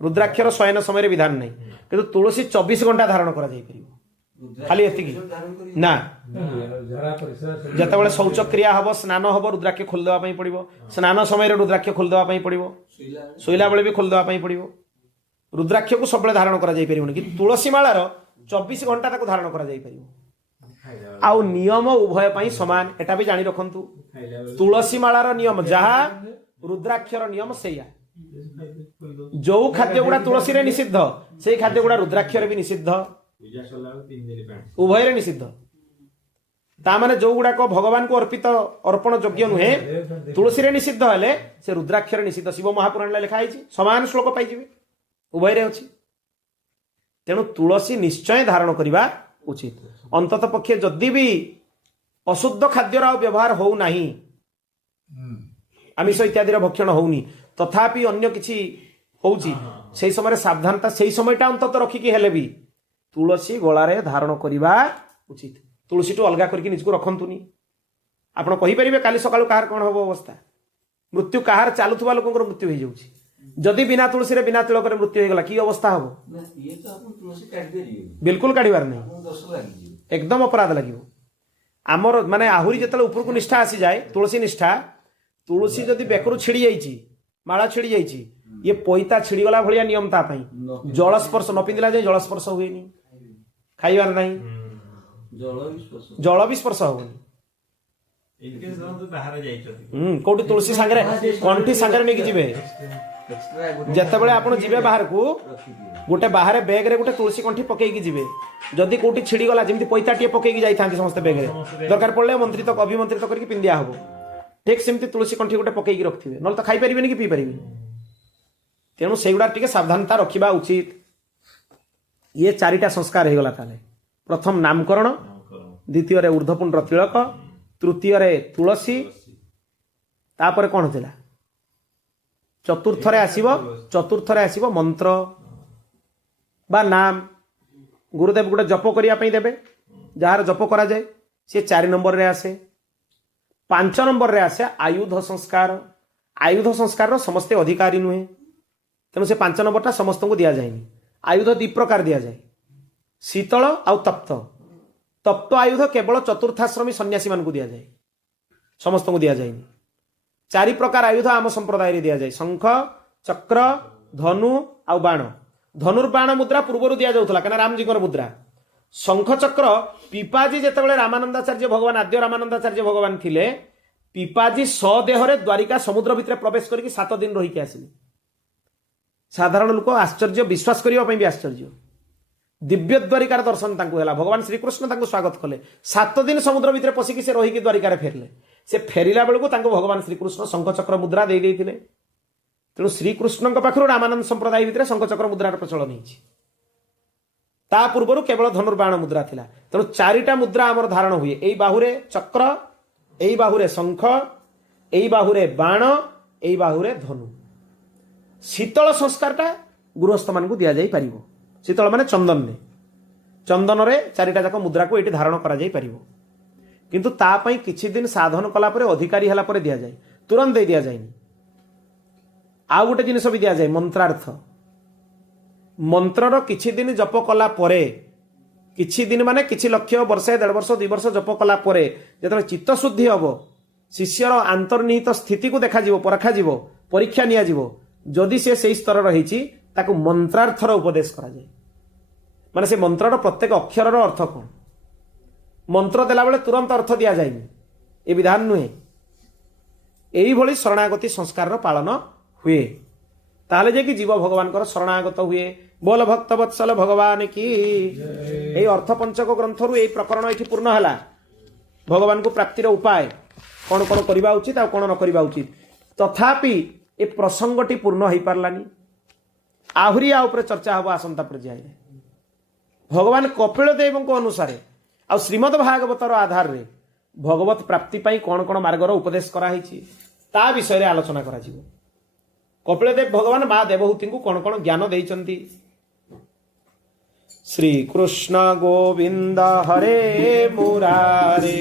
ରୁଦ୍ରାକ୍ଷର ଶୟନ ସମୟରେ ବିଧାନ ନାହିଁ, କିନ୍ତୁ ତୁଳସୀ 24 ଘଣ୍ଟା ଧାରଣ କରାଯାଇପାରିବ। ଖାଲି ଏତିକି ନା, ଯେତେବେଳେ ଶୌଚକ୍ରିୟା ହବ, ସ୍ନାନ ହବ, ରୁଦ୍ରାକ୍ଷ ଖୋଲିଦେବା ପାଇଁ ପଡିବ। ସ୍ନାନ ସମୟରେ ରୁଦ୍ରାକ୍ଷ ଖୋଲିଦେବା ପାଇଁ ପଡିବ, ଶୋଇଲା ବେଳେ ବି ଖୋଲିଦେବା ପାଇଁ ପଡିବ। ରୁଦ୍ରାକ୍ଷକୁ ସବୁବେଳେ ଧାରଣ କରାଯାଇପାରିବନି, କିନ୍ତୁ ତୁଳସୀ ମାଳାର 24 ଘଣ୍ଟା ତାକୁ ଧାରଣ କରାଯାଇପାରିବ। ଆଉ ନିୟମ ଉଭୟ ପାଇଁ ସମାନ, ଏଟା ବି ଜାଣି ରଖନ୍ତୁ। ତୁଳସୀ ମାଳାର ନିୟମ ଯାହା, ରୁଦ୍ରାକ୍ଷର ନିୟମ ସେଇଆ। ଯୋଉ ଖାଦ୍ୟ ଗୁଡା ତୁଳସୀରେ ନିଷିଦ୍ଧ ସେଇ ଖାଦ୍ୟ ଗୁଡା ରୁଦ୍ରାକ୍ଷରେ ବି ନିଷିଦ୍ଧ, ଉଭୟରେ ନିଷିଦ୍ଧ। ତାମାନେ ଯୋଉ ଗୁଡାକ ଭଗବାନଙ୍କୁ ଅର୍ପଣ ଯୋଗ୍ୟ ନୁହେଁ ତୁଳସୀରେ ନିଷିଦ୍ଧ ହେଲେ ସେ ରୁଦ୍ରାକ୍ଷରେ ନିଷିଦ୍ଧ। ଶିବ ମହାପୁରାଣରେ ଲେଖା ହେଇଛି, ସମାନ ଶ୍ଲୋକ ପାଇଯିବେ, ଉଭୟରେ ଅଛି। ତେଣୁ ତୁଳସୀ ନିଶ୍ଚୟ ଧାରଣ କରିବା ଉଚିତ। ଅନ୍ତତଃ ପକ୍ଷେ ଯଦି ବି ଅଶୁଦ୍ଧ ଖାଦ୍ୟର ଆଉ ବ୍ୟବହାର ହଉନାହିଁ, ଆମିଷ ଇତ୍ୟାଦିର ଭକ୍ଷଣ ହଉନି, ତଥାପି ଅନ୍ୟ କିଛି ହଉଛି, ସେଇ ସମୟରେ ସାବଧାନତା, ସେଇ সময়ଟା ଅନ୍ତତଃ ରଖିକି ହେଲେ ବି ତୁଳସୀ ଗଳାରେ ଧାରଣ କରିବା ଉଚିତ। ତୁଳସୀଠୁ ଅଲଗା କରିକି ନିଜକୁ ରଖନ୍ତୁନି। ଆପଣ କହିପାରିବେ କାଲି ସକାଳୁ କାହାର କ'ଣ ହବ ଅବସ୍ଥା? ମୃତ୍ୟୁ କାହାର ଚାଲୁଥିବା ଲୋକଙ୍କର ମୃତ୍ୟୁ ହେଇଯାଉଛି। ଯଦି ବିନା ତୁଳସୀରେ ବିନା ତିଳକରେ ମୃତ୍ୟୁ ହେଇଗଲା କି ଅବସ୍ଥା ହବ? ନା ଇଏ ତ ଆପଣ ତୁଳସୀ କାଟିପାରିବେ, ବିଲକୁଲ କାଢିବାର ନାହିଁ, ଆପଣଙ୍କୁ ଦୋଷ ଲାଗିଯିବ। ଏକଦମ ଅପରାଧ ଲାଗିବ। ଆମର ମାନେ ଆହୁରି ଯେତେବେଳେ ଉପରକୁ ନିଷ୍ଠା ଆସିଯାଏ ତୁଳସୀ ନିଷ୍ଠା, ତୁଳସୀ ଯଦି ବେକରୁ ଛିଡ଼ି ଯାଇଛି, ମାଳ ଛିଡ଼ି ଯାଇଛି, ଇଏ ପଇତା ଛିଡ଼ିଗଲା ଭଳିଆ ନିୟମ ତା ପାଇଁ। ଜଳସ୍ପର୍ଶ ନ ପିନ୍ଧିଲା ଯାଏ ଜଳସ୍ପର୍ଶ ହୁଏନି, ଖାଇବାର ନାହିଁ, ଜଳ ବି ସ୍ପର୍ଶ ହବନି। କୋଉଠି ତୁଳସୀ ସାଙ୍ଗରେ କଣ୍ଠି ସାଙ୍ଗରେ ନେଇକି ଯିବେ। ଯେତେବେଳେ ଆପଣ ଯିବେ ବାହାରକୁ, ଗୋଟେ ବାହାରେ ବ୍ୟାଗରେ ଗୋଟେ ତୁଳସୀ କଣ୍ଠି ପକେଇକି ଯିବେ। ଯଦି କୋଉଠି ଛିଡ଼ିଗଲା, ଯେମିତି ପଇତାଟିଏ ପକେଇକି ଯାଇଥାନ୍ତି ସମସ୍ତେ ବ୍ୟାଗରେ, ଦରକାର ପଡ଼ିଲେ ମନ୍ତ୍ରିତ ଅଭିମନ୍ତ୍ରିତ କରିକି ପିନ୍ଧିଆ ହବ, ଠିକ ସେମିତି ତୁଳସୀ କଣ୍ଠି ଗୋଟେ ପକେଇକି ରଖିଥିବେ, ନହେଲେ ତ ଖାଇପାରିବେନି କି ପିଇ ପାରିବେନି। ତେଣୁ ସେଇଗୁଡ଼ା ଟିକେ ସାବଧାନତା ରଖିବା ଉଚିତ। ଇଏ 4ଟା ସଂସ୍କାର ହେଇଗଲା ତାହେଲେ। ପ୍ରଥମ ନାମକରଣ, ଦ୍ୱିତୀୟରେ ଊର୍ଦ୍ଧ୍ୱପୁଣ୍ଡର ତିଳକ, ତୃତୀୟରେ ତୁଳସୀ, ତାପରେ କ'ଣ ଥିଲା? ଚତୁର୍ଥରେ ଆସିବ ମନ୍ତ୍ର ବା ନାମ। ଗୁରୁଦେବ ଗୋଟେ ଜପ କରିବା ପାଇଁ ଦେବେ, ଯାହାର ଜପ କରାଯାଏ ସେ 4 ନମ୍ବରରେ ଆସେ। 5 ନମ୍ବରରେ ଆସେ ଆୟୁଧ ସଂସ୍କାର। ଆୟୁଧ ସଂସ୍କାରର ସମସ୍ତେ ଅଧିକାରୀ ନୁହେଁ, ତେଣୁ ସେ 5 ନମ୍ବରଟା ସମସ୍ତଙ୍କୁ ଦିଆଯାଏନି। ଆୟୁଧ 2 ପ୍ରକାର ଦିଆଯାଏ, ଶୀତଳ ଆଉ ତପ୍ତ। ତପ୍ତ ଆୟୁଧ କେବଳ ଚତୁର୍ଥାଶ୍ରମୀ ସନ୍ନ୍ୟାସୀମାନଙ୍କୁ ଦିଆଯାଏ, ସମସ୍ତଙ୍କୁ ଦିଆଯାଏନି। 4 ପ୍ରକାର ଆୟୁଧ ଆମ ସମ୍ପ୍ରଦାୟରେ ଦିଆଯାଏ, ଶଙ୍ଖ, ଚକ୍ର, ଧନୁ ଆଉ ବାଣ। ଧନୁର୍ବାଣ ମୁଦ୍ରା ପୂର୍ବରୁ ଦିଆଯାଉଥିଲା, କାହିଁକିନା ରାମଜୀଙ୍କର ମୁଦ୍ରା। ଶଙ୍ଖ ଚକ୍ର ପିପାଜୀ ଯେତେବେଳେ ରାମାନନ୍ଦାଚାର୍ଯ୍ୟ ଭଗବାନ, ଆଦ୍ୟ ରାମାନନ୍ଦାଚାର୍ଯ୍ୟ ଭଗବାନ ଥିଲେ, ପିପାଜୀ ସଦେହରେ ଦ୍ୱାରିକା ସମୁଦ୍ର ଭିତରେ ପ୍ରବେଶ କରିକି 7 ଦିନ ରହିକି ଆସିଲେ। ସାଧାରଣ ଲୋକ ଆଶ୍ଚର୍ଯ୍ୟ, ବିଶ୍ୱାସ କରିବା ପାଇଁ ବି ଆଶ୍ଚର୍ଯ୍ୟ। ଦିବ୍ୟ ଦ୍ୱାରିକାର ଦର୍ଶନ ତାଙ୍କୁ ହେଲା, ଭଗବାନ ଶ୍ରୀକୃଷ୍ଣ ତାଙ୍କୁ ସ୍ୱାଗତ କଲେ। 7 ଦିନ ସମୁଦ୍ର ଭିତରେ ପଶିକି ସେ ରହିକି ଦ୍ୱାରିକାରେ ଫେରିଲେ। ସେ ଫେରିଲା ବେଳକୁ ତାଙ୍କୁ ଭଗବାନ ଶ୍ରୀକୃଷ୍ଣ ଶଙ୍ଖଚକ୍ର ମୁଦ୍ରା ଦେଇଥିଲେ। ତେଣୁ ଶ୍ରୀକୃଷ୍ଣଙ୍କ ପାଖରୁ ରାମାନନ୍ଦ ସମ୍ପ୍ରଦାୟ ଭିତରେ ଶଙ୍ଖଚକ୍ର ମୁଦ୍ରାର ପ୍ରଚଳନ ହେଇଛି। ତା ପୂର୍ବରୁ କେବଳ ଧନୁର୍ବାଣ ମୁଦ୍ରା ଥିଲା। ତେଣୁ 4ଟା ମୁଦ୍ରା ଆମର ଧାରଣ ହୁଏ। ଏଇ ବାହୁରେ ଚକ୍ର, ଏଇ ବାହୁରେ ଶଙ୍ଖ, ଏଇ ବାହୁରେ ବାଣ, ଏଇ ବାହୁରେ ଧନୁ। ଶୀତଳ ସଂସ୍କାରଟା ଗୃହସ୍ଥମାନଙ୍କୁ ଦିଆଯାଇ ପାରିବ। ଶୀତଳ ମାନେ ଚନ୍ଦନରେ 4ଟା ଯାକ ମୁଦ୍ରାକୁ ଏଇଠି ଧାରଣ କରାଯାଇ ପାରିବ। କିନ୍ତୁ ତା ପାଇଁ କିଛି ଦିନ ସାଧନ କଲା ପରେ, ଅଧିକାରୀ ହେଲା ପରେ ଦିଆଯାଏ, ତୁରନ୍ତ ଦେଇ ଦିଆଯାଏନି। ଆଉ ଗୋଟେ ଜିନିଷ ବି ଦିଆଯାଏ, ମନ୍ତ୍ରାର୍ଥ। ମନ୍ତ୍ରର କିଛି ଦିନ ଜପ କଲା ପରେ, କିଛି ଦିନ ମାନେ କିଛି ଲକ୍ଷ, ବର୍ଷେ, 1.5 ବର୍ଷ, 2 ବର୍ଷ ଜପ କଲା ପରେ ଯେତେବେଳେ ଚିତ୍ତଶୁଦ୍ଧି ହବ, ଶିଷ୍ୟର ଆନ୍ତର୍ନିହିତ ସ୍ଥିତିକୁ ଦେଖାଯିବ, ପରଖାଯିବ, ପରୀକ୍ଷା ନିଆଯିବ। ଯଦି ସେ ସେଇ ସ୍ତରର ହେଇଛି, ତାକୁ ମନ୍ତ୍ରାର୍ଥର ଉପଦେଶ କରାଯାଏ। ମାନେ ସେ ମନ୍ତ୍ରର ପ୍ରତ୍ୟେକ ଅକ୍ଷରର ଅର୍ଥ କ'ଣ। ମନ୍ତ୍ର ଦେଲାବେଳେ ତୁରନ୍ତ ଅର୍ଥ ଦିଆଯାଏନି, ଏ ବିଧାନ ନୁହେଁ। ଏଇଭଳି ଶରଣାଗତି ସଂସ୍କାରର ପାଳନ ହୁଏ, ତାହେଲେ ଯାଇକି ଜୀବ ଭଗବାନଙ୍କର ଶରଣାଗତ ହୁଏ। ବୋଲ ଭକ୍ତ ବତ୍ସଲ ଭଗବାନ କି। ଏଇ ଅର୍ଥ ପଞ୍ଚକ ଗ୍ରନ୍ଥରୁ ଏଇ ପ୍ରକରଣ ଏଠି ପୂର୍ଣ୍ଣ ହେଲା। ଭଗବାନଙ୍କୁ ପ୍ରାପ୍ତିର ଉପାୟ କ'ଣ କ'ଣ କରିବା ଉଚିତ ଆଉ କ'ଣ ନ କରିବା ଉଚିତ। ତଥାପି ଏ ପ୍ରସଙ୍ଗଟି ପୂର୍ଣ୍ଣ ହେଇପାରିଲାନି, ଆହୁରି ଆ ଉପରେ ଚର୍ଚ୍ଚା ହେବ ଆସନ୍ତା ପର୍ଯ୍ୟାୟରେ। ଭଗବାନ କପିଳ ଦେବଙ୍କ ଅନୁସାରେ ଆଉ ଶ୍ରୀମଦ ଭାଗବତର ଆଧାରରେ ଭଗବତ ପ୍ରାପ୍ତି ପାଇଁ କ'ଣ କ'ଣ ମାର୍ଗର ଉପଦେଶ କରାହେଇଛି ତା ବିଷୟରେ ଆଲୋଚନା କରାଯିବ। କପିଳଦେବ ଭଗବାନ ମା ଦେବହୂତିଙ୍କୁ କ'ଣ କ'ଣ ଜ୍ଞାନ ଦେଇଛନ୍ତି। ଶ୍ରୀକୃଷ୍ଣ ଗୋବିନ୍ଦ ହରେ ମୁରାରେ,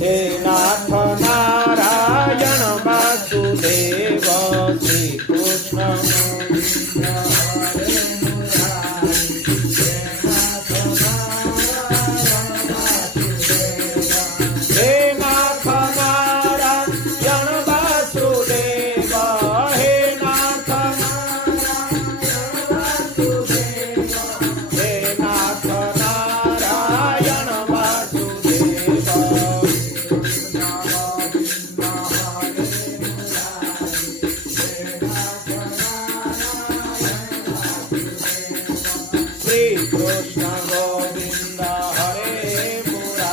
ହେ ନାଥ Narayan Basudev. Shrikrishna Gobinda Hare Krishna Govinda Hare Murari.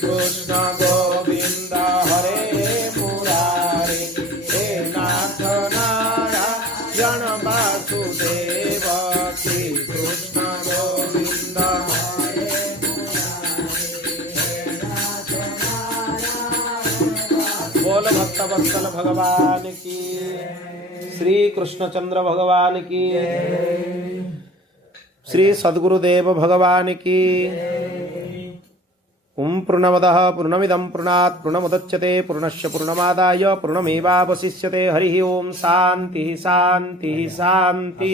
Krishna Govind हरे मुरारे हे नाथ नारायण वासुदेव श्री कृष्ण गोविंद बोल भक्त वत्सल भगवान की श्री कृष्णचंद्र भगवान की श्री सद्गुरुदेव भगवान की ओम पूर्णमदः पूर्णमिदं पूर्णात् पूर्णमुदच्यते पूर्णस्य पूर्णमादाय पूर्णमेवावशिष्यते हरि ओम शांति शांति शांति।